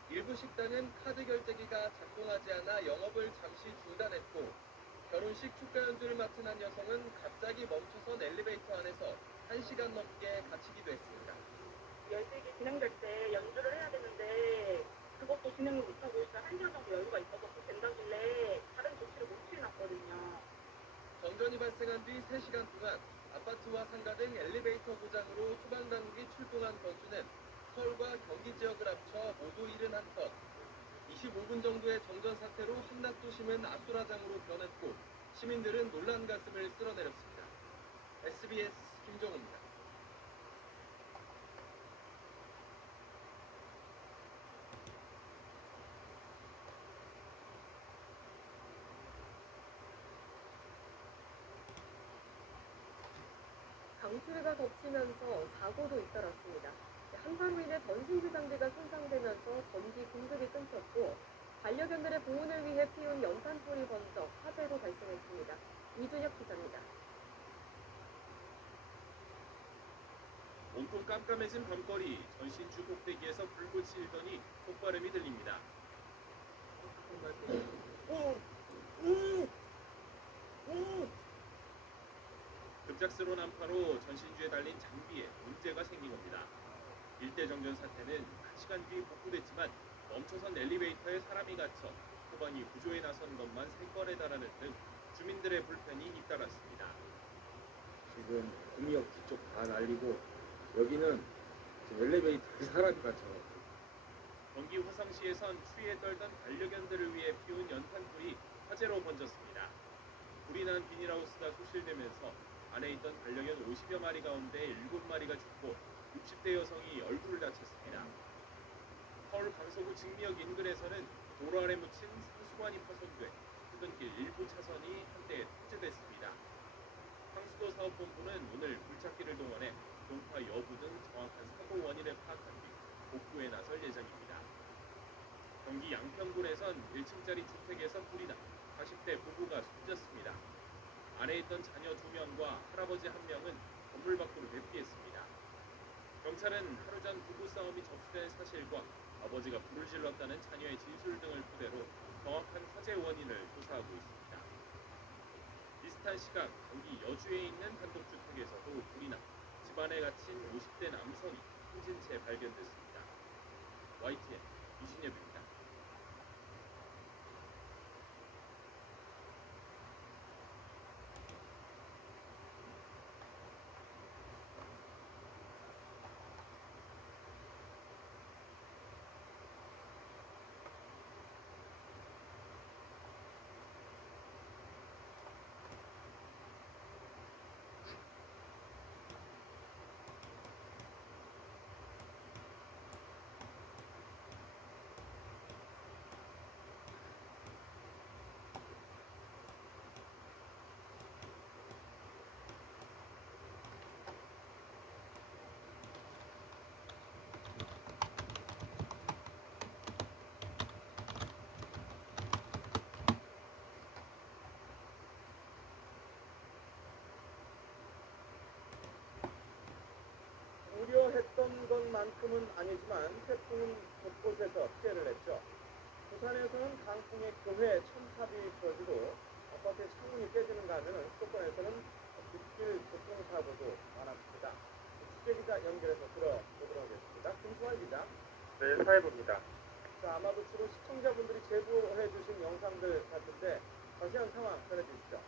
일부 식당은 카드 결제기가 작동하지 않아 영업을 잠시 중단했고 결혼식 축가 연주를 맡은 한 여성은 갑자기 멈춰선 엘리베이터 안에서 1시간 넘게 갇히기도 했습니다. 열대기 진행될 때 연주를 해야 되는데 그것도 진행을 못하고 일단 1시간 정도 여유가 있어서 된다길래 다른 조치를 못 취해놨거든요. 정전이 발생한 뒤 3시간 동안 아파트와 상가 등 엘리베이터 고장으로 소방당국이 출동한 건수는 서울과 경기 지역을 합쳐 모두 71건. 25분 정도의 정전 사태로 한낮 도심은 아수라장으로 변했고 시민들은 놀란 가슴을 쓸어내렸습니다. SBS 김정우입니다. 강수리가 덮치면서 사고도 잇따랐습니다. 한파로 인해 전신주 장비가 손상되면서 전기 공급이 끊겼고 반려견들의 보온을 위해 피운 연탄불이 번져 화재도 발생했습니다. 이준혁 기자입니다. 온통 깜깜해진 밤거리, 전신주 꼭대기에서 불꽃이 일더니 폭발음이 들립니다. 급작스러운 한파로 전신주에 달린 장비에 문제가 생긴 겁니다. 일대 정전 사태는 1시간 뒤 복구됐지만 멈춰선 엘리베이터에 사람이 갇혀 소방이 구조에 나선 것만 3건에 달하는 등 주민들의 불편이 잇따랐습니다. 지금 구미역 뒤쪽 다 날리고 여기는 지금 엘리베이터에 사람이 갇혀가지고 경기 화성시에선 추위에 떨던 반려견들을 위해 피운 연탄불이 화재로 번졌습니다. 불이 난 비닐하우스가 소실되면서 안에 있던 반려견 50여 마리 가운데 7마리가 죽고 60대 여성이 얼굴을 다쳤습니다. 서울 강서구 직미역 인근에서는 도로 아래 묻힌 상수관이 파손돼 퇴근길 일부 차선이 한때 통제됐습니다. 상수도 사업본부는 오늘 굴착기를 동원해 동파 여부 등 정확한 사고 원인을 파악한 뒤 복구에 나설 예정입니다. 경기 양평군에선 1층짜리 주택에서 불이 나 40대 부부가 숨졌습니다. 안에 있던 자녀 2명과 할아버지 1명은 건물 밖으로 대피했습니다. 경찰은 하루 전 부부싸움이 접수된 사실과 아버지가 불을 질렀다는 자녀의 진술 등을 토대로 정확한 화재 원인을 조사하고 있습니다. 비슷한 시각 경기 여주에 있는 단독주택에서도 불이 나 집안에 갇힌 50대 남성이 숨진 채 발견됐습니다. YTN 이준엽입니다. 우려했던 것만큼은 아니지만 태풍은 곳곳에서 피해를 했죠. 부산에서는 강풍에 교회 첨탑이 부러지고 아파트의 창문이 깨지는가 하면 수도권에서는 빗길 교통사고도 많았습니다. 취재기자 연결해서 들어보도록 하겠습니다. 김수환 기자. 네, 사회부입니다. 자, 아마도 주로 시청자분들이 제보해 주신 영상들 같은데 자세한 상황 전해주시죠.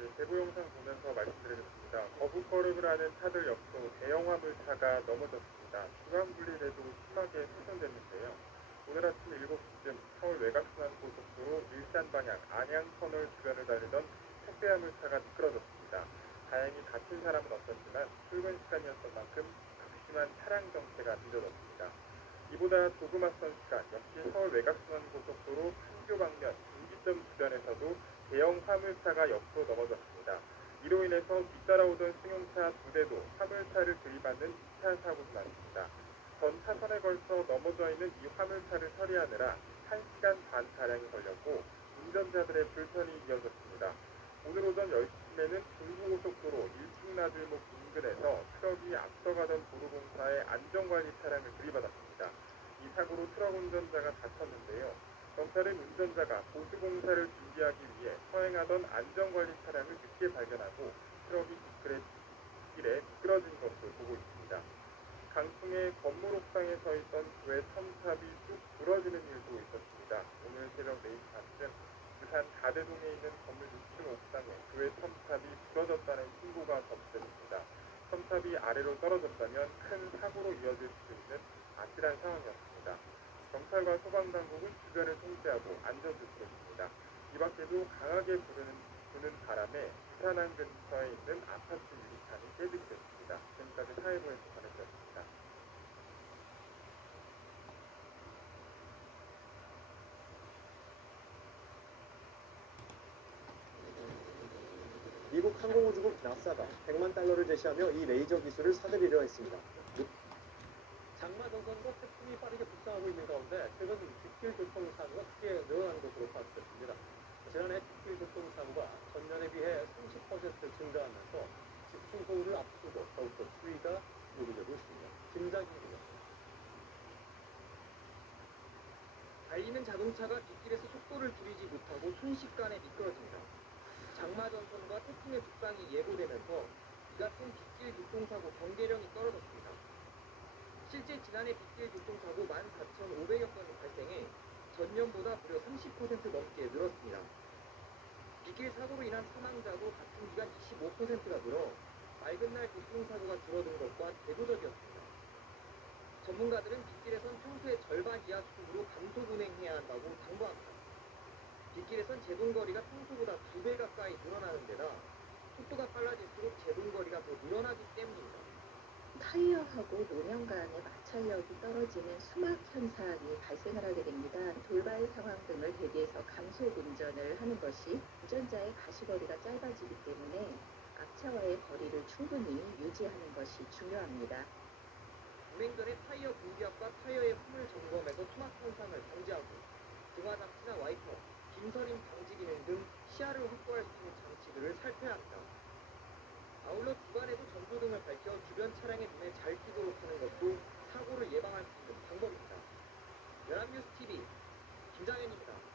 네, 제보 영상 보면서 말씀드리겠습니다. 거북거름을 하는 차들 옆으로 대형 화물차가 넘어졌습니다. 중앙 분리대도 심하게 훼손됐는데요. 오늘 아침 7시쯤 서울 외곽순환고속도로 일산 방향 안양터널 주변을 달리던 택배 화물차가 미끄러졌습니다. 다행히 다친 사람은 없었지만 출근 시간이었던 만큼 극심한 차량 정체가 늦어졌습니다. 이보다 조금 앞선 시간 역시 서울 외곽순환고속도로 판교 방면 분기점 주변에서도 대형 화물차가 옆으로 넘어졌습니다. 이로 인해서 뒤따라오던 승용차 2대도 화물차를 들이받는 2차 사고도 났습니다. 전 차선에 걸쳐 넘어져 있는 이 화물차를 처리하느라 1시간 반 차량이 걸렸고 운전자들의 불편이 이어졌습니다. 오늘 오전 10시쯤에는 중부고속도로 일풍나들목 인근에서 트럭이 앞서가던 도로공사의 안전관리 차량을 들이받았습니다. 이 사고로 트럭 운전자가 다쳤는데요. 경찰은 운전자가 보수공사를 준비하기 위해 서행하던 안전관리 차량을 늦게 발견하고 트럭이 뒷길에 미끄러진 것으로 보고 있습니다. 강풍에 건물 옥상에 서 있던 교회 첨탑이 쭉 부러지는 일도 있었습니다. 오늘 새벽 4시 반쯤 부산 가대동에 있는 건물 6층 옥상에 교회 첨탑이 부러졌다는 신고가 접수됐습니다. 첨탑이 아래로 떨어졌다면 큰 사고로 이어질 수 있는 아찔한 상황이었습니다. 경찰과 소방당국은 주변을 통제하고 안전조치했습니다. 이 밖에도 강하게 부는 바람에 부산항 근처에 있는 아파트 유리창이 깨지게 됐습니다. 지금까지 사회부에서 전해드렸습니다. 미국 항공우주국 나사가 100만 달러를 제시하며 이 레이저 기술을 사들이려 했습니다. 장마 전선과 태풍이 빠르게 북상하고 있는 가운데 최근 뒷길 교통사고가 크게 늘어난 것으로 파악됐습니다. 지난해 뒷길 교통사고가 전년에 비해 30% 증가하면서 집중 호우를 앞두고 더욱더 추위가 요구되고 있습니다. 김장희 기자입니다. 달리는 자동차가 뒷길에서 속도를 줄이지 못하고 순식간에 미끄러집니다. 장마 전선과 태풍의 북상이 예고되면서 이 같은 뒷길 교통사고 경계령이 떨어졌습니다. 실제 지난해 빗길 교통사고 14,500여 건이 발생해 전년보다 무려 30% 넘게 늘었습니다. 빗길 사고로 인한 사망자도 같은 기간 25%가 늘어 맑은 날 교통사고가 줄어든 것과 대조적이었습니다. 전문가들은 빗길에선 평소의 절반 이하 속도로 감속 운행해야 한다고 당부합니다. 빗길에선 제동거리가 평소보다 2배 가까이 늘어나는 데다 속도가 빨라질수록 제동거리가 더 늘어나기 때문입니다. 타이어하고 노면 간의 마찰력이 떨어지는 수막 현상이 발생을 하게 됩니다. 돌발 상황 등을 대비해서 감속 운전을 하는 것이 운전자의 가시거리가 짧아지기 때문에 앞차와의 거리를 충분히 유지하는 것이 중요합니다. 운행 전에 타이어 공기압과 타이어의 홈을 점검해서 수막 현상을 방지하고 등화 장치나 와이퍼, 빔서림 방지 기능 등 시야를 확보할 수 있는 장치들을 살펴야 합니다. 아울러 주간에도 전조등을 밝혀 주변 차량의 눈에 잘 띄도록 하는 것도 사고를 예방할 수 있는 방법입니다. 연합뉴스 TV 김장현입니다.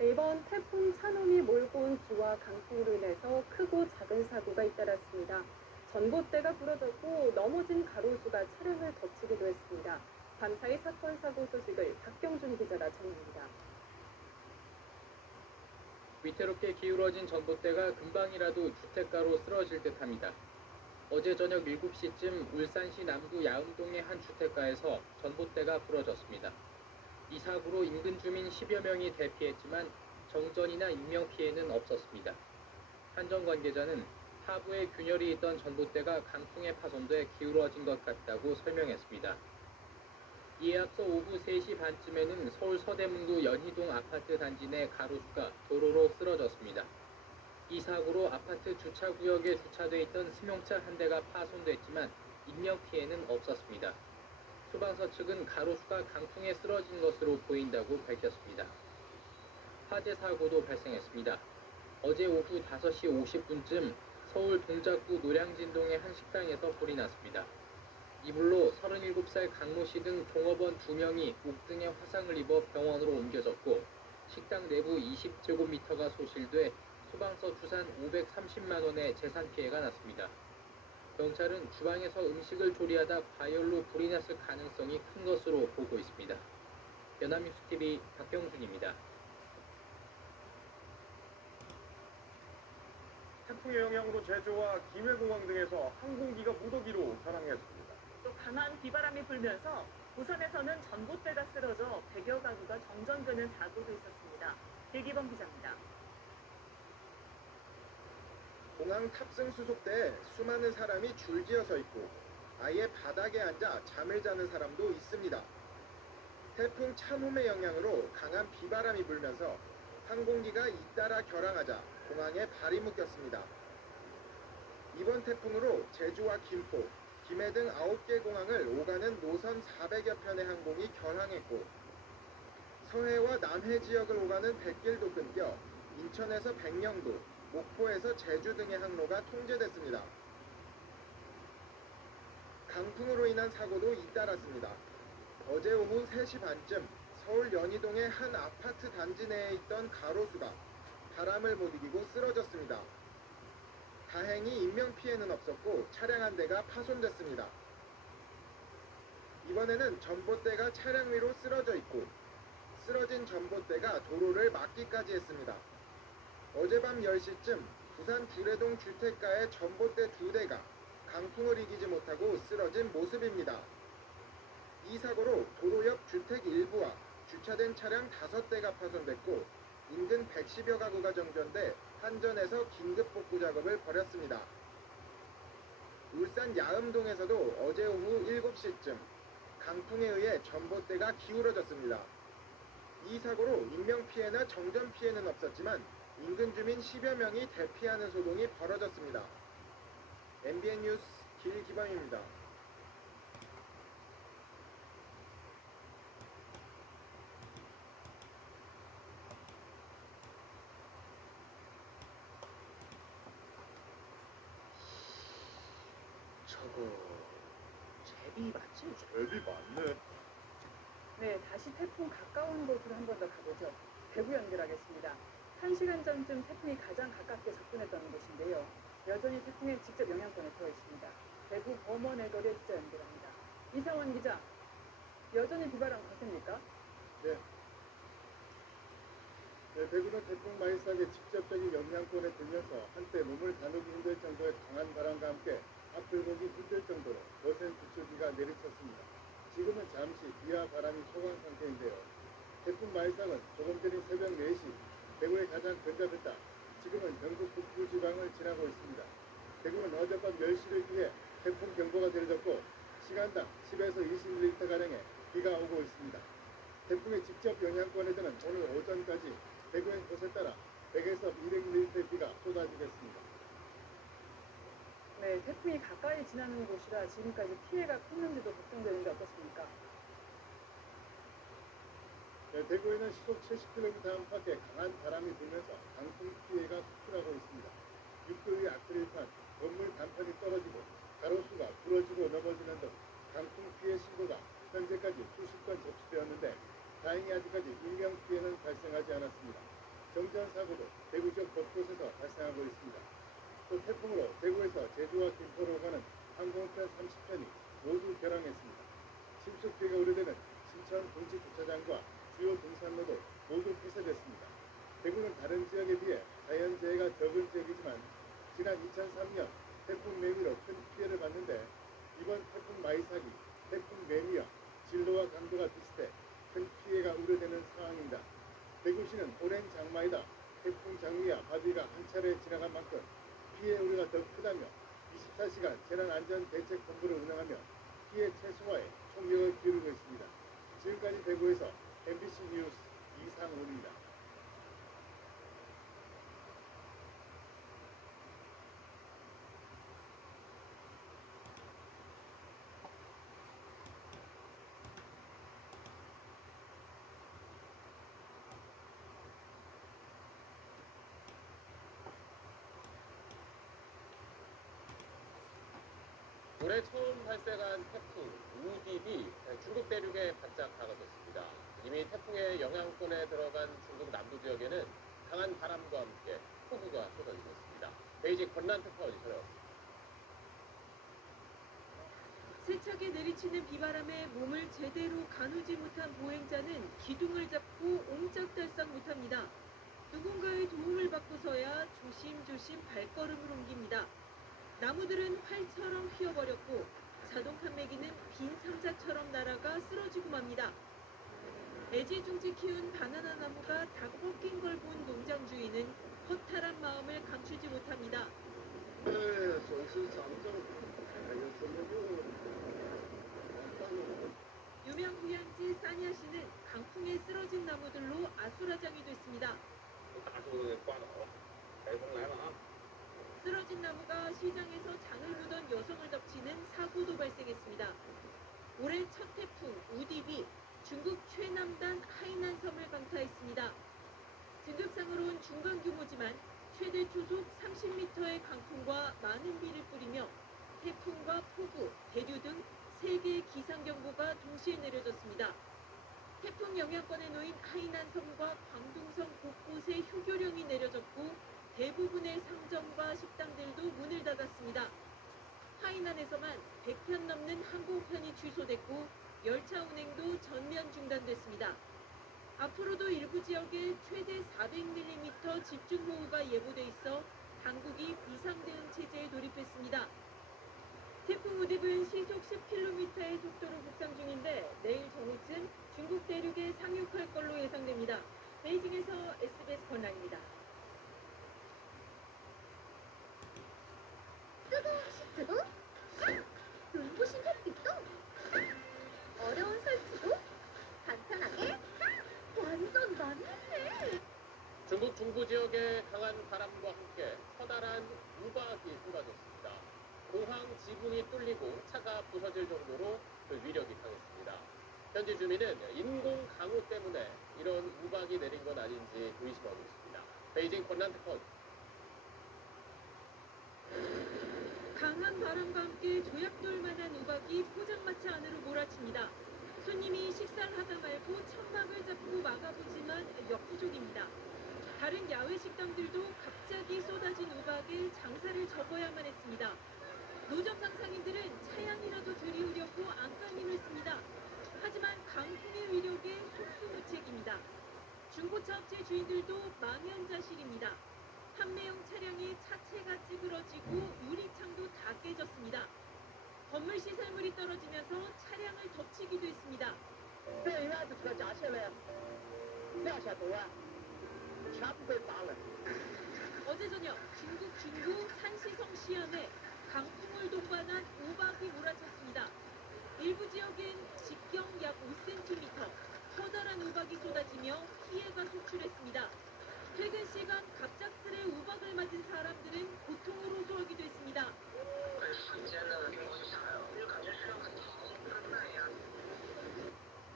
이번 태풍 찬홈이 몰고 온 비와 강풍으로 인해서 크고 작은 사고가 잇따랐습니다. 전봇대가 부러졌고 넘어진 가로수가 차량을 덮치기도 했습니다. 밤사이 사건 사고 소식을 박경준 기자가 전합니다. 위태롭게 기울어진 전봇대가 금방이라도 주택가로 쓰러질 듯합니다. 어제 저녁 7시쯤 울산시 남구 야음동의 한 주택가에서 전봇대가 부러졌습니다. 이 사고로 인근 주민 10여 명이 대피했지만 정전이나 인명피해는 없었습니다. 한전 관계자는 하부에 균열이 있던 전봇대가 강풍에 파손돼 기울어진 것 같다고 설명했습니다. 이에 앞서 오후 3시 반쯤에는 서울 서대문구 연희동 아파트 단지 내 가로수가 도로로 쓰러졌습니다. 이 사고로 아파트 주차구역에 주차돼 있던 승용차 한 대가 파손됐지만 인명피해는 없었습니다. 소방서 측은 가로수가 강풍에 쓰러진 것으로 보인다고 밝혔습니다. 화재 사고도 발생했습니다. 어제 오후 5시 50분쯤 서울 동작구 노량진동의 한 식당에서 불이 났습니다. 이 불로 37살 강모 씨 등 종업원 2명이 목 등에 화상을 입어 병원으로 옮겨졌고 식당 내부 20제곱미터가 소실돼 소방서 추산 530만 원의 재산 피해가 났습니다. 경찰은 주방에서 음식을 조리하다 과열로 불이 났을 가능성이 큰 것으로 보고 있습니다. 연합뉴스TV 박경준입니다. 태풍의 영향으로 제주와 김해공항 등에서 항공기가 무더기로 결항했습니다. 또 강한 비바람이 불면서 부산에서는 전봇대가 쓰러져 100여 가구가 정전되는 사고도 있었습니다. 대기범 기자입니다. 공항 탑승 수속대에 수많은 사람이 줄지어 서 있고 아예 바닥에 앉아 잠을 자는 사람도 있습니다. 태풍 찬홈의 영향으로 강한 비바람이 불면서 항공기가 잇따라 결항하자 공항에 발이 묶였습니다. 이번 태풍으로 제주와 김포, 김해 등 9개 공항을 오가는 노선 400여 편의 항공이 결항했고 서해와 남해 지역을 오가는 백길도 끊겨 인천에서 백령도, 목포에서 제주 등의 항로가 통제됐습니다. 강풍으로 인한 사고도 잇따랐습니다. 어제 오후 3시 반쯤 서울 연희동의 한 아파트 단지 내에 있던 가로수가 바람을 못 이기고 쓰러졌습니다. 다행히 인명피해는 없었고 차량 한 대가 파손됐습니다. 이번에는 전봇대가 차량 위로 쓰러져 있고 쓰러진 전봇대가 도로를 막기까지 했습니다. 어젯밤 10시쯤 부산 주례동 주택가의 전봇대 2대가 강풍을 이기지 못하고 쓰러진 모습입니다. 이 사고로 도로 옆 주택 일부와 주차된 차량 5대가 파손됐고 인근 110여 가구가 정전돼 한전에서 긴급 복구 작업을 벌였습니다. 울산 야음동에서도 어제 오후 7시쯤 강풍에 의해 전봇대가 기울어졌습니다. 이 사고로 인명피해나 정전피해는 없었지만 인근 주민 10여 명이 대피하는 소동이 벌어졌습니다. MBN 뉴스 길기범입니다. 저거 제비 맞지? 제비 맞네. 네, 다시 태풍 가까운 곳으로 한 번 더 가보죠. 대구 연결하겠습니다. 1시간 전쯤 태풍이 가장 가깝게 접근했던 곳인데요. 여전히 태풍의 직접 영향권에 들어 있습니다. 대구 범원 애거리에 직접 연결합니다. 이상원 기자, 여전히 비바람 거셉니까? 네. 네, 대구는 태풍 마이삭의 직접적인 영향권에 들면서 한때 몸을 가누기 힘들 정도의 강한 바람과 함께 앞을 보기 힘들 정도로 거센 부슬비가 내리쳤습니다. 지금은 잠시 비와 바람이 소강 상태인데요. 태풍 마이삭은 조금 전인 새벽 4시 대구에 가장 근접했다. 지금은 경북 북부 지방을 지나고 있습니다. 대구는 어젯밤 10시를 기해 태풍 경보가 내려졌고 시간당 10에서 20m가량의 비가 오고 있습니다. 태풍의 직접 영향권에 드는 오늘 오전까지 대구의 곳에 따라 100에서 200mm 비가 쏟아지겠습니다. 네, 태풍이 가까이 지나는 곳이라 지금까지 피해가 컸는지도 걱정되는데 어떻습니까? 네, 대구에는 시속 70km 안팎의 강한 바람이 불면서 강풍 피해가 속출하고 있습니다. 육도 위 아크릴판, 건물 간판이 떨어지고 가로수가 부러지고 넘어지는 등 강풍 피해 신고가 현재까지 수십 건 접수되었는데 다행히 아직까지 인명 피해는 발생하지 않았습니다. 정전 사고도 대구 지역 곳곳에서 발생하고 있습니다. 또 태풍으로 대구에서 제주와 김포로 가는 항공편 30편이 모두 결항했습니다. 침수 피해가 우려되는 신천 동치주차장과 주요 등산로도 모두 폐쇄됐습니다. 대구는 다른 지역에 비해 자연재해가 적은 지역이지만 지난 2003년 태풍 매미로 큰 피해를 봤는데 이번 태풍 마이삭이 태풍 매미와 진로와 강도가 비슷해 큰 피해가 우려되는 상황입니다. 대구시는 오랜 장마이다 태풍 장미와 바비가 한 차례 지나간 만큼 피해 우려가 더 크다며 24시간 재난안전대책본부를 운영하며 피해 최소화에 총력을 기울이고 있습니다. 지금까지 대구에서 MBC 뉴스 이상훈입니다. 올해 처음 발생한 태풍 우딥이 중국 대륙에 바짝 다가섰습니다. 이미 태풍의 영향권에 들어간 중국 남부 지역에는 강한 바람과 함께 폭우가 쏟아지고 있습니다. 베이징 권란 특파원이 전해왔습니다. 세차게 내리치는 비바람에 몸을 제대로 가누지 못한 보행자는 기둥을 잡고 옴짝달싹 못합니다. 누군가의 도움을 받고서야 조심조심 발걸음을 옮깁니다. 나무들은 활처럼 휘어버렸고 자동 판매기는 빈 상자처럼 날아가 쓰러지고 맙니다. 애지중지 키운 바나나 나무가 다 꺾인 걸 본 농장 주인은 허탈한 마음을 감추지 못합니다. 유명 휴양지 사냐 시는 강풍에 쓰러진 나무들로 아수라장이 됐습니다. 쓰러진 나무가 시장에서 장을 보던 여성을 덮치는 사고도 발생했습니다. 올해 첫 태풍 우딥이 중국 최남단 하이난 섬을 강타했습니다. 등급상으로는 중간 규모지만 최대 초속 30m의 강풍과 많은 비를 뿌리며 태풍과 폭우, 대류 등 3개의 기상경보가 동시에 내려졌습니다. 태풍 영향권에 놓인 하이난 섬과 광둥성 곳곳에 휴교령이 내려졌고 대부분의 상점과 식당들도 문을 닫았습니다. 하이난에서만 100편 넘는 항공편이 취소됐고 열차 운행도 전면 중단됐습니다. 앞으로도 일부 지역에 최대 400mm 집중호우가 예보돼 있어 당국이 비상대응 체제에 돌입했습니다. 태풍 우딥은 시속 10km의 속도로 북상 중인데 내일 정오쯤 중국 대륙에 상륙할 걸로 예상됩니다. 베이징에서 SBS 권란입니다. 시트도 눈부신 햇빛도 어려운 설치도 간편하게 완전 난리네. 중국 중부 지역의 강한 바람과 함께 커다란 우박이 쏟아졌습니다. 공항 지붕이 뚫리고 차가 부서질 정도로 그 위력이 강했습니다. 현지 주민은 인공 강우 때문에 이런 우박이 내린 건 아닌지 의심하고 있습니다. 베이징 권란 특파원. 강한 바람과 함께 조약돌 만한 우박이 포장마차 안으로 몰아칩니다. 손님이 식사를 하다 말고 천막을 잡고 막아보지만 역부족입니다. 다른 야외 식당들도 갑자기 쏟아진 우박에 장사를 접어야만 했습니다. 노점 상상인들은 차양이라도 들이우려고 안간힘을 씁니다. 하지만 강풍의 위력에 속수무책입니다. 중고차 업체 주인들도 망연자실입니다. 판매용 차량의 차체가 찌그러지고 유리창도 다 깨졌습니다. 건물 시설물이 떨어지면서 차량을 덮치기도 했습니다. 어제 저녁 중국 중구 산시성 시안에 강풍을 동반한 우박이 몰아쳤습니다. 일부 지역엔 직경 약 5cm, 커다란 우박이 쏟아지며 피해가 속출했습니다. 퇴근 시간 갑작스레 우박을 맞은 사람들은 고통을 호소하기도 했습니다.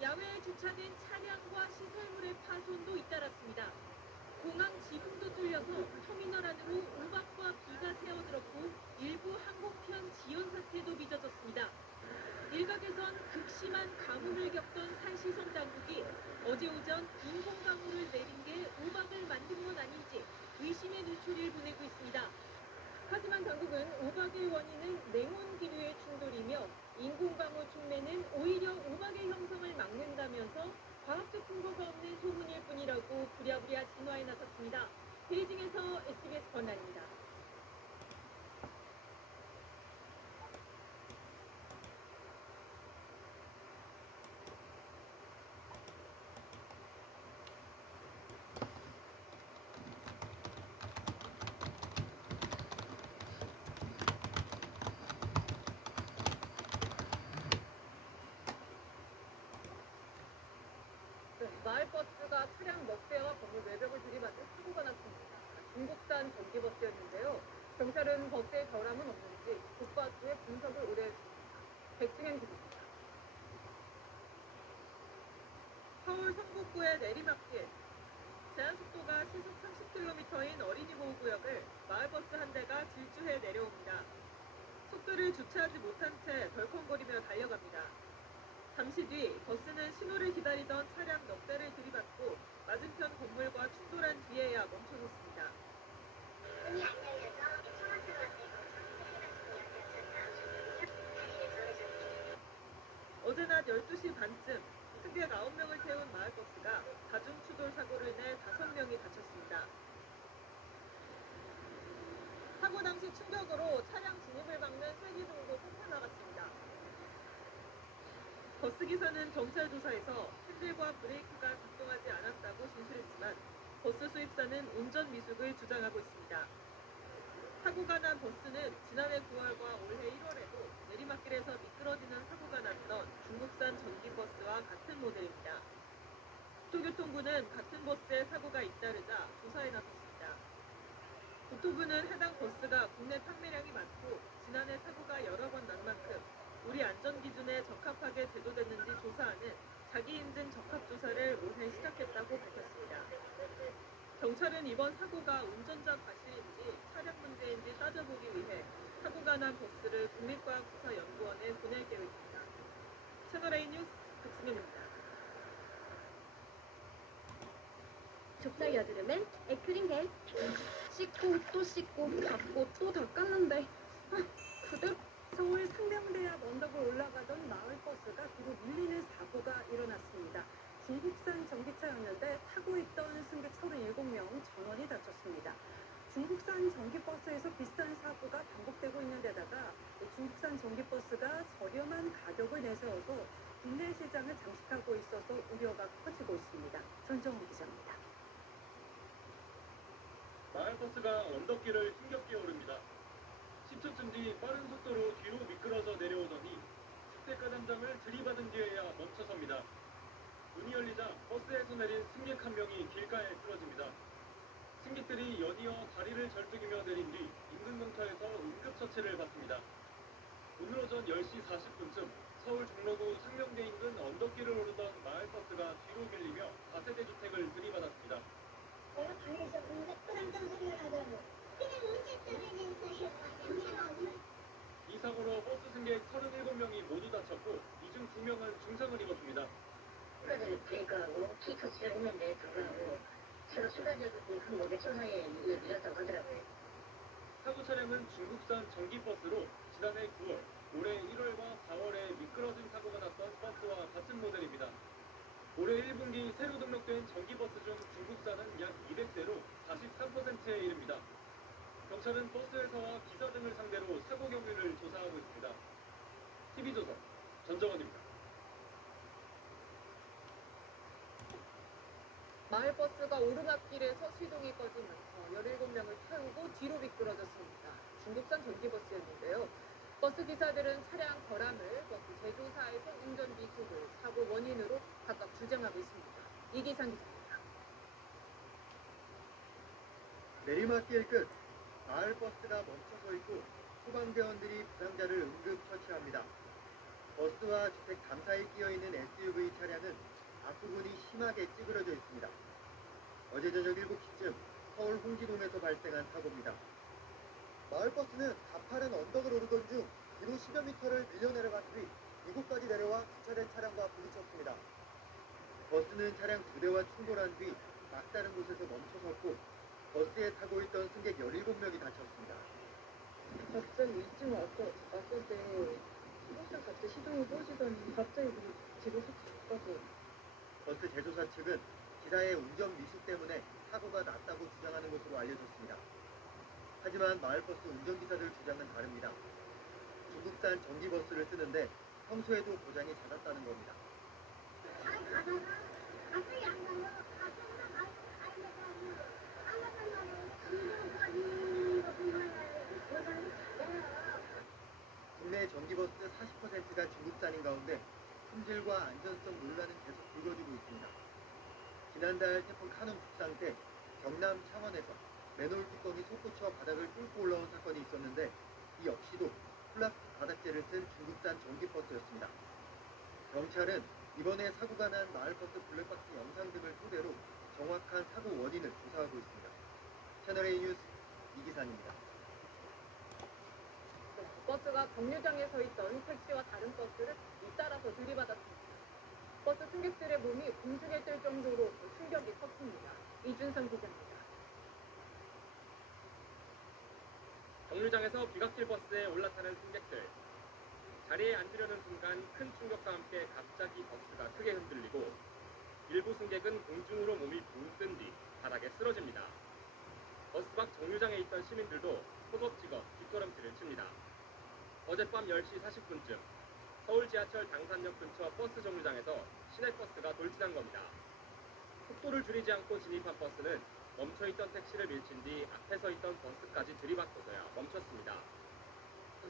야외에 주차된 차량과 시설물의 파손도 잇따랐습니다. 공항 지붕도 뚫려서 터미널 안으로 우박과 비가 새어들었고 일부 항공편 지연 사태도 빚어졌습니다. 일각에선 극심한 가뭄을 겪던 산시성 당국이 어제 오전 인공강우를 내린 게 우박을 만든 건 아닌지 의심의 눈초리를 보내고 있습니다. 하지만 당국은 우박의 원인은 냉온 기류의 충돌이며 인공강우 충매는 오히려 우박의 형성을 막는다면서 과학적 근거가 없는 소문일 뿐이라고 부랴부랴 진화에 나섰습니다. 베이징에서 SBS 권한입니다. 마을버스가 차량 넉 대와 건물 외벽을 들이받은 사고가 났습니다. 중국산 전기버스였는데요. 경찰은 버스에 결함은 없는지 국과수의 분석을 의뢰했습니다. 백승현 기자입니다. 서울 성북구의 내리막길. 제한속도가 시속 30km인 어린이 보호구역을 마을버스 한 대가 질주해 내려옵니다. 속도를 주체하지 못한 채 덜컹거리며 달려갑니다. 잠시 뒤 버스는 신호를 기다리던 차량 넉 대를 들이받고 맞은편 건물과 충돌한 뒤에야 멈춰섰습니다. 어제 낮 12시 반쯤 승객 9명을 태운 마을버스가 자중 추돌 사고를 내 5명이 다쳤습니다. 사고 당시 충격으로 차량 진입을 막는 쐐기등도 팽쳐나갔습니다. 버스기사는 경찰 조사에서 핸들과 브레이크가 작동하지 않았다고 진술했지만 버스 수입사는 운전 미숙을 주장하고 있습니다. 사고가 난 버스는 지난해 9월과 올해 1월에도 내리막길에서 미끄러지는 사고가 났던 중국산 전기버스와 같은 모델입니다. 국토교통부는 같은 버스에 사고가 잇따르자 조사에 나섰습니다. 국토부는 해당 버스가 국내 판매량이 많고 지난해 사고가 여러 번 난 만큼 우리 안전기준에 적합하게 제도됐는지 조사하는 자기 인증 적합조사를 올해 시작했다고 밝혔습니다. 경찰은 이번 사고가 운전자 과실인지 차량 문제인지 따져보기 위해 사고가 난 버스를 국립과학수사연구원에 보낼 계획입니다. 채널A 뉴스 백승현입니다. 좁쌀 여드름엔 에크린겔. 씻고 또 씻고 닦고 또 닦았는데 그대로. 서울 상명대 앞 언덕을 올라가던 마을버스가 뒤로 밀리는 사고가 일어났습니다. 중국산 전기차였는데 타고 있던 승객 37명 전원이 다쳤습니다. 중국산 전기버스에서 비슷한 사고가 반복되고 있는 데다가 중국산 전기버스가 저렴한 가격을 내세워서 국내 시장을 장식하고 있어서 우려가 커지고 있습니다. 전정우 기자입니다. 마을버스가 언덕길을 힘겹게 오릅니다. 10초쯤 뒤 빠른 속도로 뒤로 미끄러져 내려오더니 10대 가담장을 들이받은 뒤에야 멈춰섭니다. 문이 열리자 버스에서 내린 승객 한 명이 길가에 쓰러집니다. 승객들이 연이어 다리를 절뚝이며 내린 뒤 인근 경찰에서 응급처치를 받습니다. 오늘 오전 10시 40분쯤 서울 종로구 상명대 인근 언덕길을 오르던 마을버스가 뒤로 밀리며 4세대 주택을 들이받았습니다. 내가 방에서 뭔가 꾸당꾸당 소리가 나더라고. 그냥 언제 떨어진 사실 추가적인 브레이크하고 키 터치를 했는데 불구하고 새로 추가적인 한몇 초 사이에 이게 밀렸다고 하더라고요. 사고 차량은 중국산 전기버스로 지난해 9월, 올해 1월과 4월에 미끄러진 사고가 났던 버스와 같은 모델입니다. 올해 1분기 새로 등록된 전기버스 중 중국산은 약 200대로 43%에 이릅니다. 경찰은 버스회사와 기사 등을 상대로 사고 경위를 조사하고 있습니다. TV조선 전정원입니다. 마을버스가 오르막길에서 시동이 꺼지면서 17명을 태우고 뒤로 미끄러졌습니다. 중국산 전기버스였는데요. 버스 기사들은 차량 결함을, 버스 제조사에서 운전 미숙을 사고 원인으로 각각 주장하고 있습니다. 이기상 기자입니다. 내리막길 끝 마을버스가 멈춰서 있고 소방대원들이 부상자를 응급 처치합니다. 버스와 주택 담 사이 끼어있는 SUV 차량은 앞부분이 심하게 찌그러져 있습니다. 어제 저녁 7시쯤 서울 홍기동에서 발생한 사고입니다. 마을버스는 가파른 언덕을 오르던 중 뒤로 10여 미터를 밀려 내려간 뒤 이곳까지 내려와 주차된 차량과 부딪혔습니다. 버스는 차량 2대와 충돌한 뒤 막다른 곳에서 멈춰섰고 버스에 타고 있던 승객 17명이 다쳤습니다. 갑자기 이쯤 왔을 때 버스 갑자기 시동이 꺼지더니 갑자기 제조사 꺼져. 버스 제조사 측은 기사의 운전 미숙 때문에 사고가 났다고 주장하는 것으로 알려졌습니다. 하지만 마을버스 운전기사들 주장은 다릅니다. 중국산 전기버스를 쓰는데 평소에도 고장이 잦았다는 겁니다. 국내 전기버스 40%가 중국산인 가운데 품질과 안전성 논란은 계속 불거지고 있습니다. 지난달 태풍 카눈 북상 때 경남 창원에서 맨홀 뚜껑이 솟구쳐 바닥을 뚫고 올라온 사건이 있었는데 이 역시도 플라스틱 바닥재를 쓴 중국산 전기버스였습니다. 경찰은 이번에 사고가 난 마을버스 블랙박스 영상 등을 토대로 정확한 사고 원인을 조사하고 있습니다. 채널A 뉴스 이기상입니다. 버스가 정류장에 서 있던 택시와 다른 버스를 잇따라서 들이받았습니다. 버스 승객들의 몸이 공중에 뜰 정도로 충격이 컸습니다. 이준성 기자입니다. 정류장에서 비각질 버스에 올라타는 승객들. 자리에 앉으려는 순간 큰 충격과 함께 갑자기 버스가 크게 흔들리고 일부 승객은 공중으로 몸이 붕 뜬 뒤 바닥에 쓰러집니다. 버스 밖 정류장에 있던 시민들도 허겁지겁 뒷걸음질을 칩니다. 어젯밤 10시 40분쯤 서울 지하철 당산역 근처 버스 정류장에서 시내버스가 돌진한 겁니다. 속도를 줄이지 않고 진입한 버스는 멈춰있던 택시를 밀친 뒤 앞에 서 있던 버스까지 들이받고서야 멈췄습니다.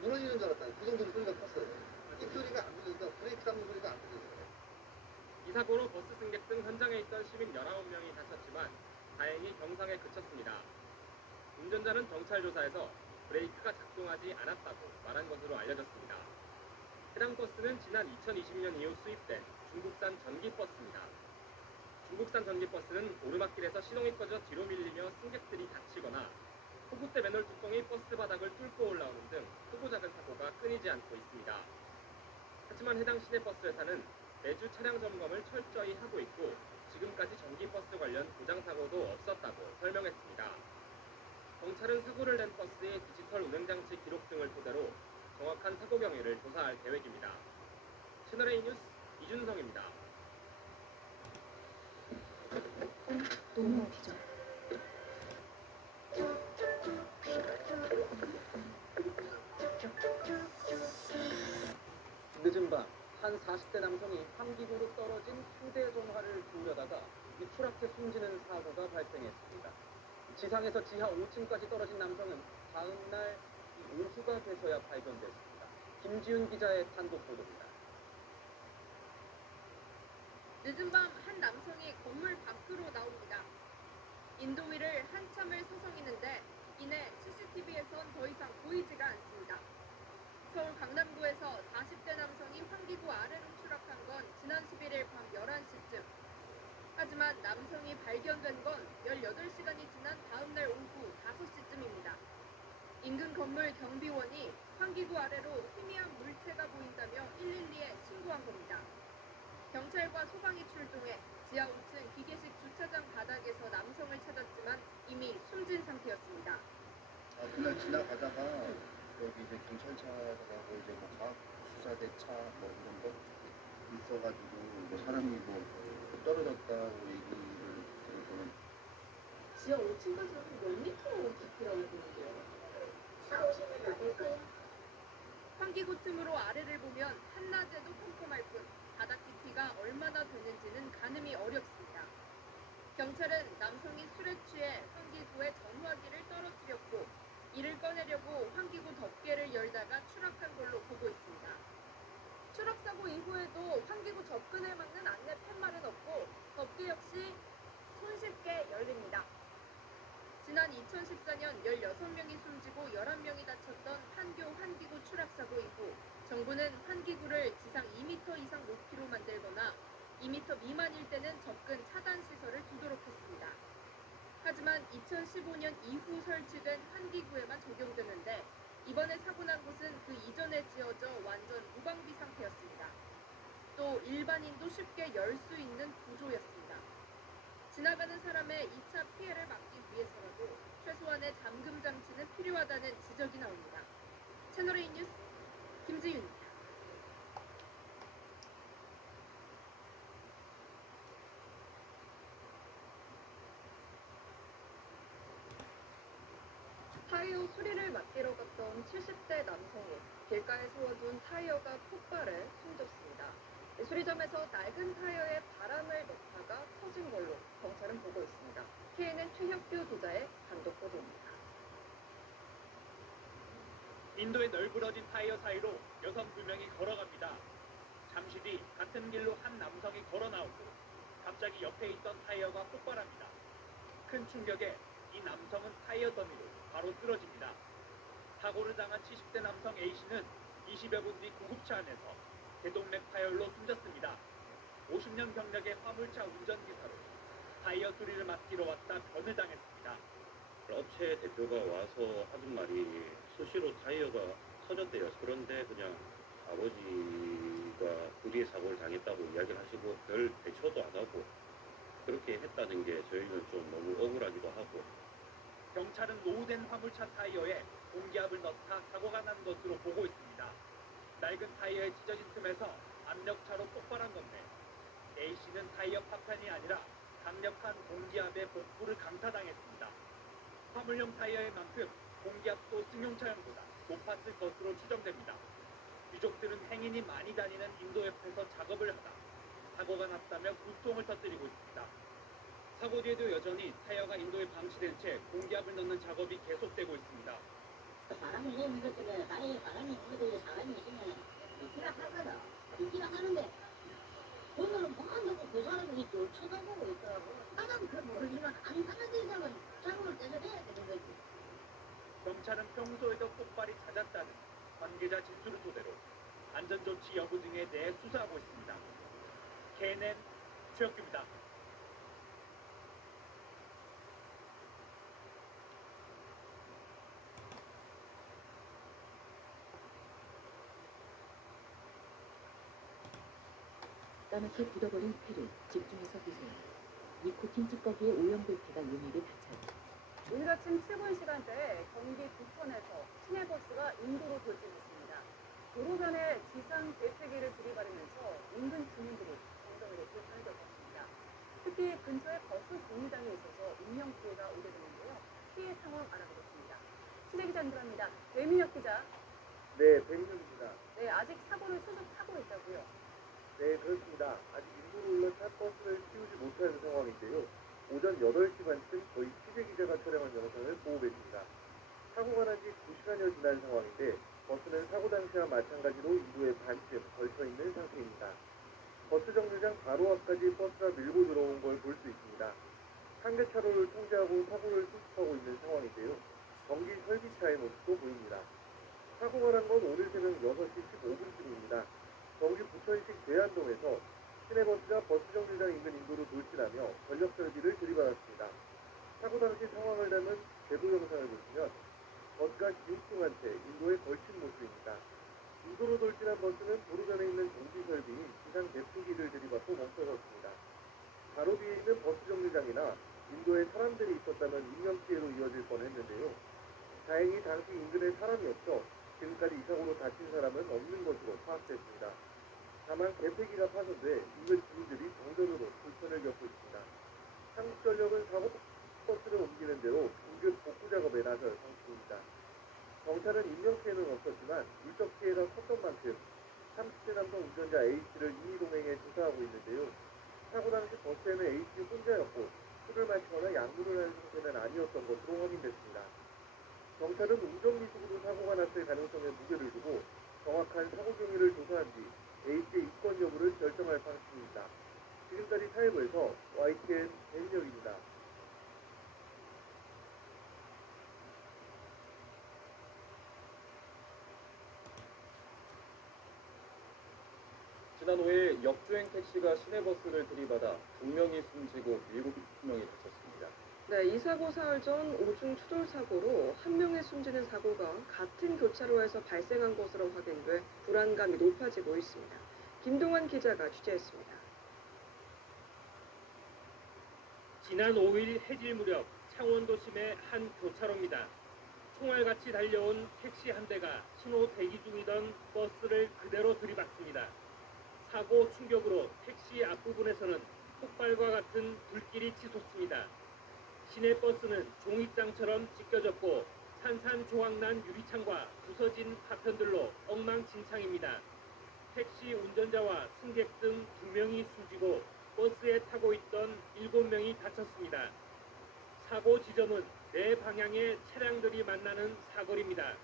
무너지는 줄 알았다. 그 정도로 소리가 컸어요. 이 소리가 안 들리니까 브레이크 잡는 소리가 안 들리더라고요. 이 사고로 버스 승객 등 현장에 있던 시민 19명이 다쳤지만 다행히 경상에 그쳤습니다. 운전자는 경찰 조사에서 브레이크가 작동하지 않았다고 말한 것으로 알려졌습니다. 해당 버스는 지난 2020년 이후 수입된 중국산 전기버스입니다. 중국산 전기버스는 오르막길에서 시동이 꺼져 뒤로 밀리며 승객들이 다치거나 호구대 맨홀 뚜껑이 버스 바닥을 뚫고 올라오는 등 크고 작은 사고가 끊이지 않고 있습니다. 하지만 해당 시내버스 회사는 매주 차량 점검을 철저히 하고 있고 지금까지 전기버스 관련 고장사고도 없었다고 설명했습니다. 경찰은 사고를 낸 버스의 디지털 운행장치 기록 등을 토대로 정확한 사고 경위를 조사할 계획입니다. 채널A 뉴스 이준성입니다. 너무 아프죠? 늦은 밤 한 40대 남성이 환기구로 떨어진 휴대전화를 주우려다가 미추락해 숨지는 사고가 발생했습니다. 지상에서 지하 5층까지 떨어진 남성은 다음날 오후가 돼서야 발견됐습니다. 김지훈 기자의 단독 보도입니다. 늦은 밤 한 남성이 건물 밖으로 나옵니다. 인도위를 한참을 서성이는데 이내 CCTV에선 더 이상 보이지가 않습니다. 서울 강남구에서 40대 남성이 환기구 아래로 추락한 건 지난 11일 밤 11시쯤. 하지만 남성이 발견된 건 18시간이 지난 다음날 오후 5시쯤입니다. 인근 건물 경비원이 환기구 아래로 희미한 물체가 보인다며 112에 신고한 겁니다. 경찰 경찰과 소방이 출동해 지하 5층 기계식 주차장 바닥에서 남성을 찾았지만 이미 숨진 상태였습니다. 그날 지나가다가 여기 이제 경찰차하고 이제 뭐 과학 수사대차 뭐 이런 거 있어가지고 뭐 사람이 뭐 떨어졌다고 얘기를 들어서는 지하 5층까지는 몇 미터 깊이라고 보는데요? 4, 50m 될까요? 환기구 틈으로 아래를 보면 한낮에도 컴컴할 뿐 바닥 깊이가 얼마나 되는지는 가늠이 어렵습니다. 경찰은 남성이 술에 취해 환기구에 전화기를 떨어뜨렸고 이를 꺼내려고 환기구 덮개를 열다가 추락한 걸로 보고 있습니다. 추락 사고 이후에도 환기구 접근을 막는 안내 팻말은 없고 덮개 역시 손쉽게 열립니다. 지난 2014년 16명이 숨지고 11명이 다쳤던 판교 환기구 추락 사고 이후 정부는 환기구를 지상 2m 이상 높이로 만들거나 2m 미만일 때는 접근 차단 시설을 두도록 했습니다. 하지만 2015년 이후 설치된 환기구에만 적용되는데 이번에 사고 난 곳은 그 이전에 지어져 완전 무방비 상태였습니다. 또 일반인도 쉽게 열 수 있는 구조였습니다. 지나가는 사람의 2차 피해를 막기 위해서라도 최소한의 잠금 장치는 필요하다는 지적이 나옵니다. 채널A 뉴스 김지윤입니다. 타이어 수리를 맡기러 갔던 70대 남성이 길가에 세워둔 타이어가 폭발해 숨졌습니다. 수리점에서 낡은 타이어에 바람을 넣다가 터진 걸로 경찰은 보고 있습니다. KNN 최혁규 기자의 단독 보도입니다. 인도의 널브러진 타이어 사이로 여성 2명이 걸어갑니다. 잠시 뒤 같은 길로 한 남성이 걸어 나오고 갑자기 옆에 있던 타이어가 폭발합니다. 큰 충격에 이 남성은 타이어 더미로 바로 쓰러집니다. 사고를 당한 70대 남성 A씨는 20여 분 뒤 구급차 안에서 대동맥 파열로 숨졌습니다. 50년 경력의 화물차 운전기사로 타이어 수리를 맡기러 왔다 변을 당했습니다. 업체 대표가 와서 하는 말이 수시로 타이어가 터졌대요. 그런데 그냥 아버지가 불의의 사고를 당했다고 이야기를 하시고 별 대처도 안 하고 그렇게 했다는 게 저희는 좀 너무 억울하기도 하고. 경찰은 노후된 화물차 타이어에 공기압을 넣다 사고가 난 것으로 보고 있습니다. 낡은 타이어에 찢어진 틈에서 압력차로 폭발한 건데 A씨는 타이어 파편이 아니라 강력한 공기압에 복부를 강타당했습니다. 화물용 타이어인 만큼 공기압도 승용차용보다 높았을 것으로 추정됩니다. 유족들은 행인이 많이 다니는 인도 옆에서 작업을 하다 사고가 났다며 고통을 터뜨리고 있습니다. 사고 뒤에도 여전히 타이어가 인도에 방치된 채 공기압을 넣는 작업이 계속되고 있습니다. 바람이 내는 것 때문에 다리에 바람이 부어도 사람이 있으면 비키라 하거든. 비키라 하는데 오늘은 뭐한다고 그 사람이 쳐다보고 있더라고. 나는 그걸 모르지만 안 사는 이상은 작업을 계속해야 되는 거지. 경찰은 평소에도 폭발이 잦았다는 관계자 진술을 토대로 안전조치 여부 등에 대해 수사하고 있습니다. KNN 최혁규입니다. 까맣게 굳어버린 폐를 집중해서 보세요. 니코틴 찌꺼기의 오염 불피가 유입에 닫혀요. 오늘 아침 출근 시간대에 경기 부천에서 시내버스가 인도로 돌진했습니다. 도로변에 지상 대피기를 들이받으면서 인근 주민들이 정전으로 불편을 겪었습니다. 특히 근처에 버스 정류장이 있어서 인명피해가 우려되는데요. 피해 상황 알아보겠습니다. 신혜 기자 연결합니다. 외민혁 기자. 네, 백윤입니다. 네, 아직 사고를 수습하고 있다고요. 네, 그렇습니다. 아직 인도로 올라차 버스를 띄우지 못하는 상황인데요. 오전 8시 반쯤 저희 취재기자가 촬영한 영상을 보고 계십니다. 사고가 난 지 2시간여 지난 상황인데 버스는 사고 당시와 마찬가지로 인도에 반쯤 걸쳐있는 상태입니다. 버스 정류장 바로 앞까지 버스가 밀고 들어온 걸 볼 수 있습니다. 상대 차로를 통제하고 사고를 수습하고 있는 상황인데요. 정기 설비차의 모습도 보입니다. 사고가 난 건 오늘 새벽 6시 15분쯤입니다. 경기 부천시 대안동에서 시내버스가 버스 정류장 인근 인도로 돌진하며 전력 설비를 들이받았습니다. 사고 당시 상황을 담은 제보 영상을 보시면 버스가 기우뚱한 채 인도에 걸친 모습입니다. 인도로 돌진한 버스는 도로변에 있는 정비설비인 기상 대표기를 들이받고 멈춰섰습니다. 바로 뒤에 있는 버스 정류장이나 인도에 사람들이 있었다면 인명피해로 이어질 뻔했는데요. 다행히 당시 인근에 사람이 없어 지금까지 이 사고로 다친 사람은 없는 것으로 파악됐습니다. 다만 대폐기가 파손돼 인근 주민들이 정전으로 불편을 겪고 있습니다. 한국전력은 사고 버스를 옮기는 대로 긴급 복구 작업에 나설 방침입니다. 경찰은 인명피해는 없었지만 물적 피해가 컸던 만큼 30대 남성 운전자 H를 임의동행에 조사하고 있는데요. 사고 당시 버스에는 H 혼자였고 술을 마시거나 약물을 하는 상태는 아니었던 것으로 확인됐습니다. 경찰은 운전미숙으로 사고가 났을 가능성에 무게를 두고 정확한 사고 경위를 조사한 뒤 H의 입건 여부를 결정할 방침입니다. 지금까지 타이거에서 YTN 배인혁입니다. 지난 5일 역주행 택시가 시내버스를 들이받아 2명이 숨지고 7명이 다쳤습니다. 네, 이 사고 사흘 전 오중 추돌 사고로 한 명이 숨지는 사고가 같은 교차로에서 발생한 것으로 확인돼 불안감이 높아지고 있습니다. 김동환 기자가 취재했습니다. 지난 5일 해질 무렵 창원도심의 한 교차로입니다. 총알같이 달려온 택시 한 대가 신호 대기 중이던 버스를 그대로 들이받습니다. 사고 충격으로 택시 앞부분에서는 폭발과 같은 불길이 치솟습니다. 시내버스는 종이장처럼 찢겨졌고 산산조각난 유리창과 부서진 파편들로 엉망진창입니다. 택시 운전자와 승객 등 2명이 숨지고 버스에 타고 있던 7명이 다쳤습니다. 사고 지점은 네 방향의 차량들이 만나는 사거리입니다.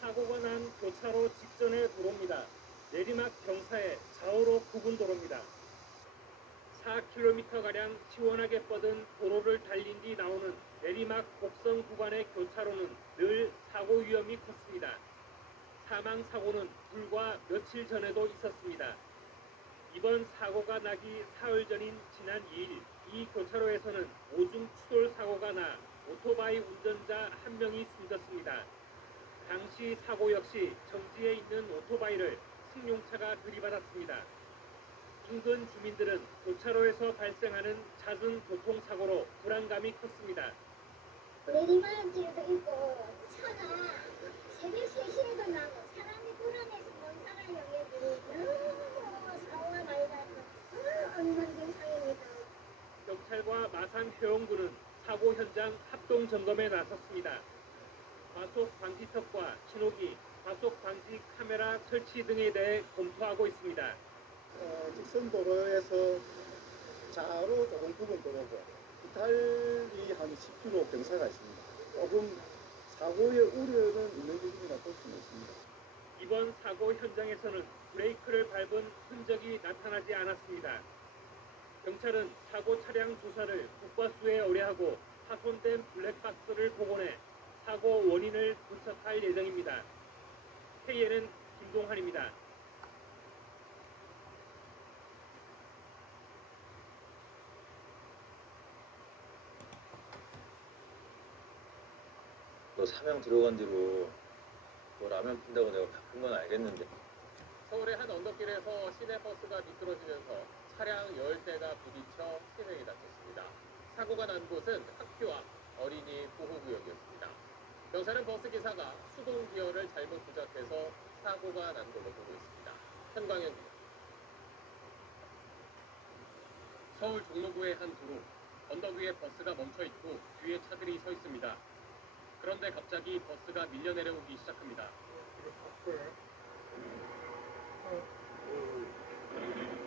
사고가 난 교차로 직전의 도로입니다. 내리막 경사의 좌우로 구분 도로입니다. 4km가량 시원하게 뻗은 도로를 달린 뒤 나오는 내리막 곡선 구간의 교차로는 늘 사고 위험이 컸습니다. 사망 사고는 불과 며칠 전에도 있었습니다. 이번 사고가 나기 사흘 전인 지난 2일 이 교차로에서는 오중 추돌 사고가 나 오토바이 운전자 한 명이 숨졌습니다. 당시 사고 역시 정지해 있는 오토바이를 승용차가 들이받았습니다. 인근 주민들은 교차로에서 발생하는 잦은 교통사고로 불안감이 컸습니다. 내리막길도 있고 차가 새벽 3시에도 나고 사람이 불안해서 못 살아요. 여기 너무 사고가 많이 나서 엉망진 상황입니다. 경찰과 마산해운군은 사고 현장 합동 점검에 나섰습니다. 과속 방지턱과 신호기, 과속 방지 카메라 설치 등에 대해 검토하고 있습니다. 직선 도로에서 좌로 조금 굽은 도로고 이탈이 한 10km 경사가 있습니다. 조금 사고의 우려는 있는 부분이라 볼 수는 있습니다. 이번 사고 현장에서는 브레이크를 밟은 흔적이 나타나지 않았습니다. 경찰은 사고 차량 조사를 국과수에 의뢰하고 파손된 블랙박스를 복원해 사고 원인을 분석할 예정입니다. KNN 김동환입니다. 너 사명 들어간 뒤로 너 라면 푼다고 내가 바쁜 건 알겠는데. 서울의 한 언덕길에서 시내버스가 미끄러지면서 차량 10대가 부딪혀 3명이 다쳤습니다. 사고가 난 곳은 학교와 어린이 보호구역이었습니다. 경찰은 버스 기사가 수동 기어를 잘못 조작해서 사고가 난 걸로 보고 있습니다. 현광현 기자. 서울 종로구의 한 도로, 언덕 위에 버스가 멈춰 있고 뒤에 차들이 서 있습니다. 그런데 갑자기 버스가 밀려 내려오기 시작합니다.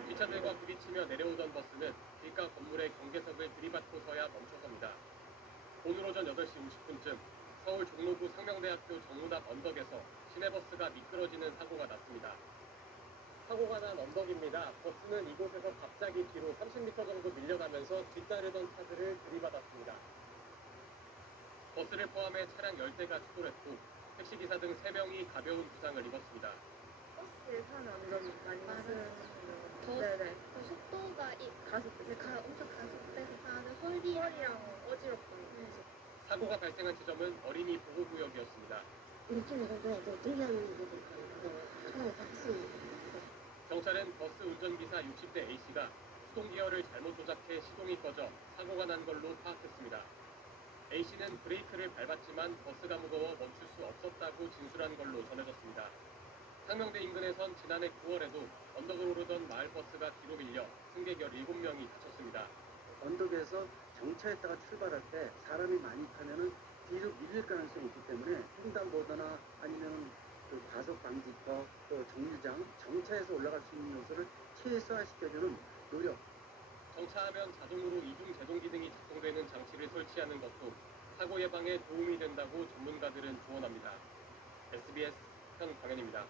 뒷차들과 부딪히며 내려오던 버스는 길가 건물의 경계석을 들이받고서야 멈춰섭니다. 오늘 오전 8시 50분쯤 서울 종로구 상명대학교 정문 앞 언덕에서 시내버스가 미끄러지는 사고가 났습니다. 사고가 난 언덕입니다. 버스는 이곳에서 갑자기 뒤로 30m 정도 밀려나면서 뒤따르던 차들을 들이받았습니다. 버스를 포함해 차량 10대가 추돌했고 택시기사 등 3명이 가벼운 부상을 입었습니다. 버스에서 완전 많이 더, 네네. 더 속도가 엄청 가속돼서 가는 허리랑 어지럽고 네. 사고가 발생한 지점은 어린이 보호구역이었습니다. 이쪽에서도 등기하는 부분까지 통화를 다 했습니다. 경찰은 버스 운전기사 60대 A씨가 시동기어를 잘못 조작해 시동이 꺼져 사고가 난 걸로 파악했습니다. A씨는 브레이크를 밟았지만 버스가 무거워 멈출 수 없었다고 진술한 걸로 전해졌습니다. 상명대 인근에선 지난해 9월에도 언덕을 오르던 마을버스가 뒤로 밀려 승객 17명이 다쳤습니다. 언덕에서 정차했다가 출발할 때 사람이 많이 타면은 뒤로 밀릴 가능성이 있기 때문에 횡단보도나 아니면 그 과속 방지턱 또 정류장 정차해서 올라갈 수 있는 요소를 최소화시켜주는 노력. 정차하면 자동으로 이중 제동기 등이 작동되는 장치를 설치하는 것도 사고 예방에 도움이 된다고 전문가들은 조언합니다. SBS 현광현입니다.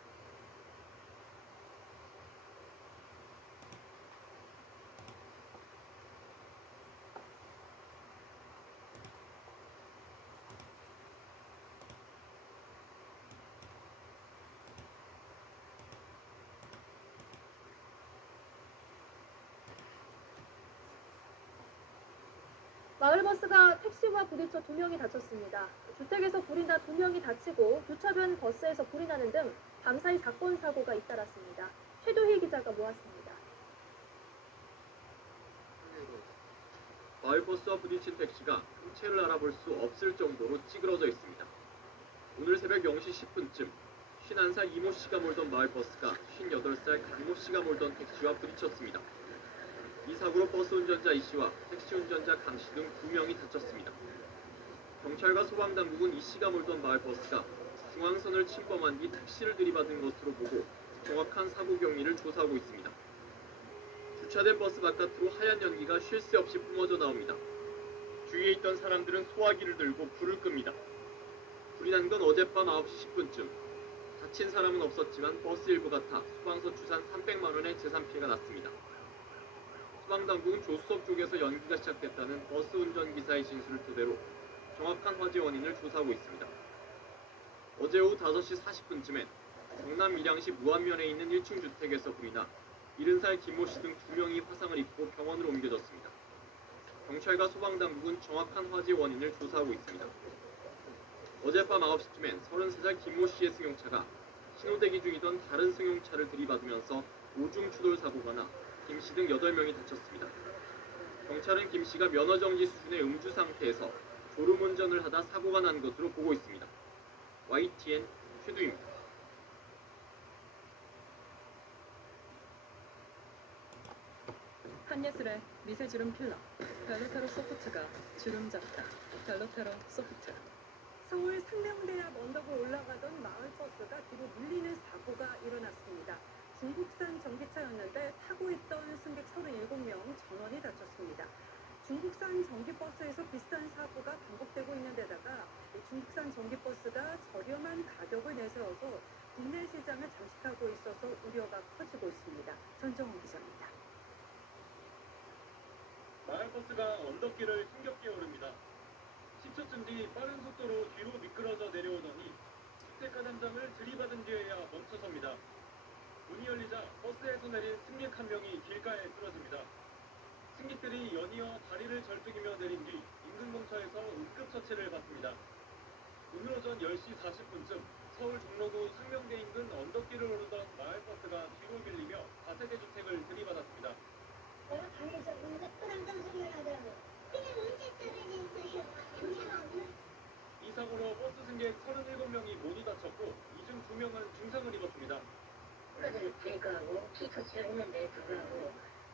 마을버스가 택시와 부딪혀 2명이 다쳤습니다. 주택에서 불이 나 2명이 다치고 교차된 버스에서 불이 나는 등 밤사이 사건 사고가 잇따랐습니다. 최도희 기자가 모았습니다. 마을버스와 부딪힌 택시가 정체를 알아볼 수 없을 정도로 찌그러져 있습니다. 오늘 새벽 0시 10분쯤 51살 이모 씨가 몰던 마을버스가 58살 강모 씨가 몰던 택시와 부딪혔습니다. 이 사고로 버스 운전자 이 씨와 택시 운전자 강 씨 등 2명이 다쳤습니다. 경찰과 소방당국은 이 씨가 몰던 마을버스가 중앙선을 침범한 뒤 택시를 들이받은 것으로 보고 정확한 사고 경위를 조사하고 있습니다. 주차된 버스 바깥으로 하얀 연기가 쉴 새 없이 뿜어져 나옵니다. 주위에 있던 사람들은 소화기를 들고 불을 끕니다. 불이 난 건 어젯밤 9시 10분쯤. 다친 사람은 없었지만 버스 일부가 타 소방서 추산 300만 원의 재산 피해가 났습니다. 소방당국은 조수석 쪽에서 연기가 시작됐다는 버스 운전기사의 진술을 토대로 정확한 화재 원인을 조사하고 있습니다. 어제 오후 5시 40분쯤엔 경남 밀양시 무안면에 있는 1층 주택에서 불이 나 70살 김모 씨 등 2명이 화상을 입고 병원으로 옮겨졌습니다. 경찰과 소방당국은 정확한 화재 원인을 조사하고 있습니다. 어젯밤 9시쯤엔 33살 김모 씨의 승용차가 신호대기 중이던 다른 승용차를 들이받으면서 오중 추돌 사고가 나 김 씨 등 8명이 다쳤습니다. 경찰은 김 씨가 면허정지 수준의 음주 상태에서 졸음운전을 하다 사고가 난 것으로 보고 있습니다. YTN 최두입니다. 한예슬의 미세주름 필러 벨로테로 소프트가 주름 잡다. 벨로테로 소프트. 서울 상명대 앞 언덕을 올라가던 마을버스가 뒤로 밀리는 사고가 일어났습니다. 중국산 전기차였는데 타고 있던 승객 37명 전원이 다쳤습니다. 중국산 전기버스에서 비슷한 사고가 반복되고 있는 데다가 중국산 전기버스가 저렴한 가격을 내세워서 국내 시장을 장식하고 있어서 우려가 커지고 있습니다. 전정훈 기자입니다. 마을버스가 언덕길을 힘겹게 오릅니다. 10초쯤 뒤 빠른 속도로 뒤로 미끄러져 내려오더니 주택 가담장을 들이받은 뒤에야 멈춰섭니다. 문이 열리자 버스에서 내린 승객 한 명이 길가에 쓰러집니다. 승객들이 연이어 다리를 절뚝이며 내린 뒤 인근 공처에서 응급처치를 받습니다. 오늘 오전 10시 40분쯤 서울 종로구 상명대 인근 언덕길을 오르던 마을버스가 뒤로 밀리며 다세대 주택을 들이받았습니다. 내가 방에서 보니까 또랑땅 소리가 나더라고요. 그냥 언제 떨어졌어요? 괜찮아. 이 사고로 버스 승객 37명이 모두 다쳤고 이 중 2명은 중상을 입었습니다. 그래서 브레이크하고 키 터치를 했는데 불구하고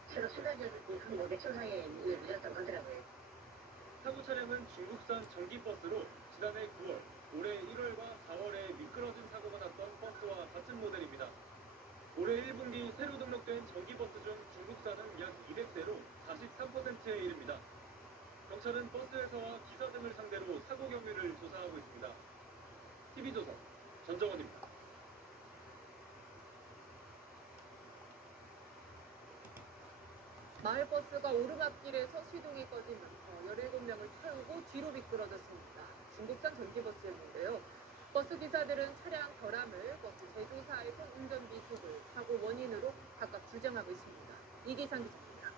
서로 쏟아져서 한 500초 사이에 늦었다고 하더라고요. 사고 차량은 중국산 전기버스로 지난해 9월, 올해 1월과 4월에 미끄러진 사고가 났던 버스와 같은 모델입니다. 올해 1분기 새로 등록된 전기버스 중 중국산은 약 200대로 43%에 이릅니다. 경찰은 버스회사와 기사 등을 상대로 사고 경위를 조사하고 있습니다. TV조선 전정원입니다. 마을버스가 오르막길에서 시동이 꺼지면서 17명을 태우고 뒤로 미끄러졌습니다. 중국산 전기버스였는데요. 버스 기사들은 차량 결함을 버스 제조사에서 운전 미숙을 사고 원인으로 각각 주장하고 있습니다. 이기상 기자입니다.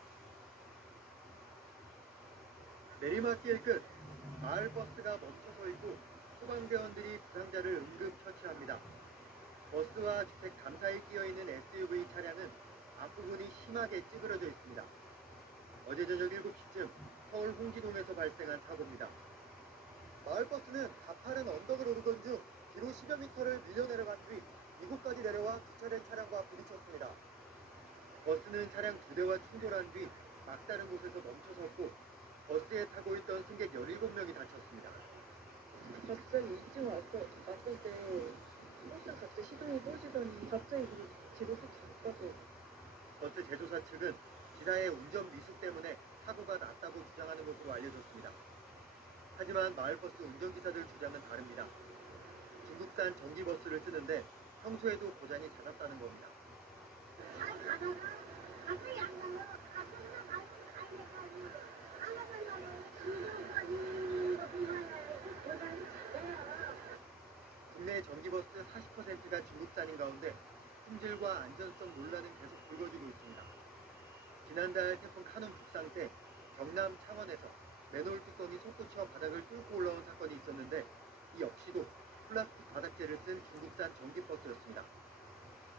내리막길 끝 마을버스가 멈춰서 있고 소방대원들이 부상자를 응급 처치합니다. 버스와 주택 담 사이 끼어있는 SUV 차량은 앞부분이 심하게 찌그러져 있습니다. 어제 저녁 7시쯤 서울 홍지동에서 발생한 사고입니다. 마을버스는 가파른 언덕을 오르던 중 뒤로 10여 미터를 밀려 내려간 뒤 이곳까지 내려와 두 차례 차량과 부딪혔습니다. 버스는 차량 2대와 충돌한 뒤 막다른 곳에서 멈춰섰고 버스에 타고 있던 승객 17명이 다쳤습니다. 갑자기 2층 왔을 때 버스 갑자기 시동이 꺼지더니 갑자기 뒤로 훅 갔다고. 버스 제조사 측은 기사의 운전 미숙 때문에 사고가 났다고 주장하는 것으로 알려졌습니다. 하지만 마을버스 운전기사들 주장은 다릅니다. 중국산 전기버스를 쓰는데 평소에도 고장이 잦았다는 겁니다. 국내 전기버스 40%가 중국산인 가운데 품질과 안전성 논란은 계속 불거지고 있습니다. 지난달 태풍 카눈 북상 때 경남 창원에서 맨홀 뚜껑이 솟구쳐 바닥을 뚫고 올라온 사건이 있었는데 이 역시도 플라스틱 바닥재를 쓴 중국산 전기버스였습니다.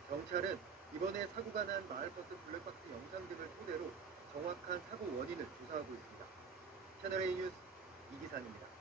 경찰은 이번에 사고가 난 마을버스 블랙박스 영상 등을 토대로 정확한 사고 원인을 조사하고 있습니다. 채널A 뉴스 이기상입니다.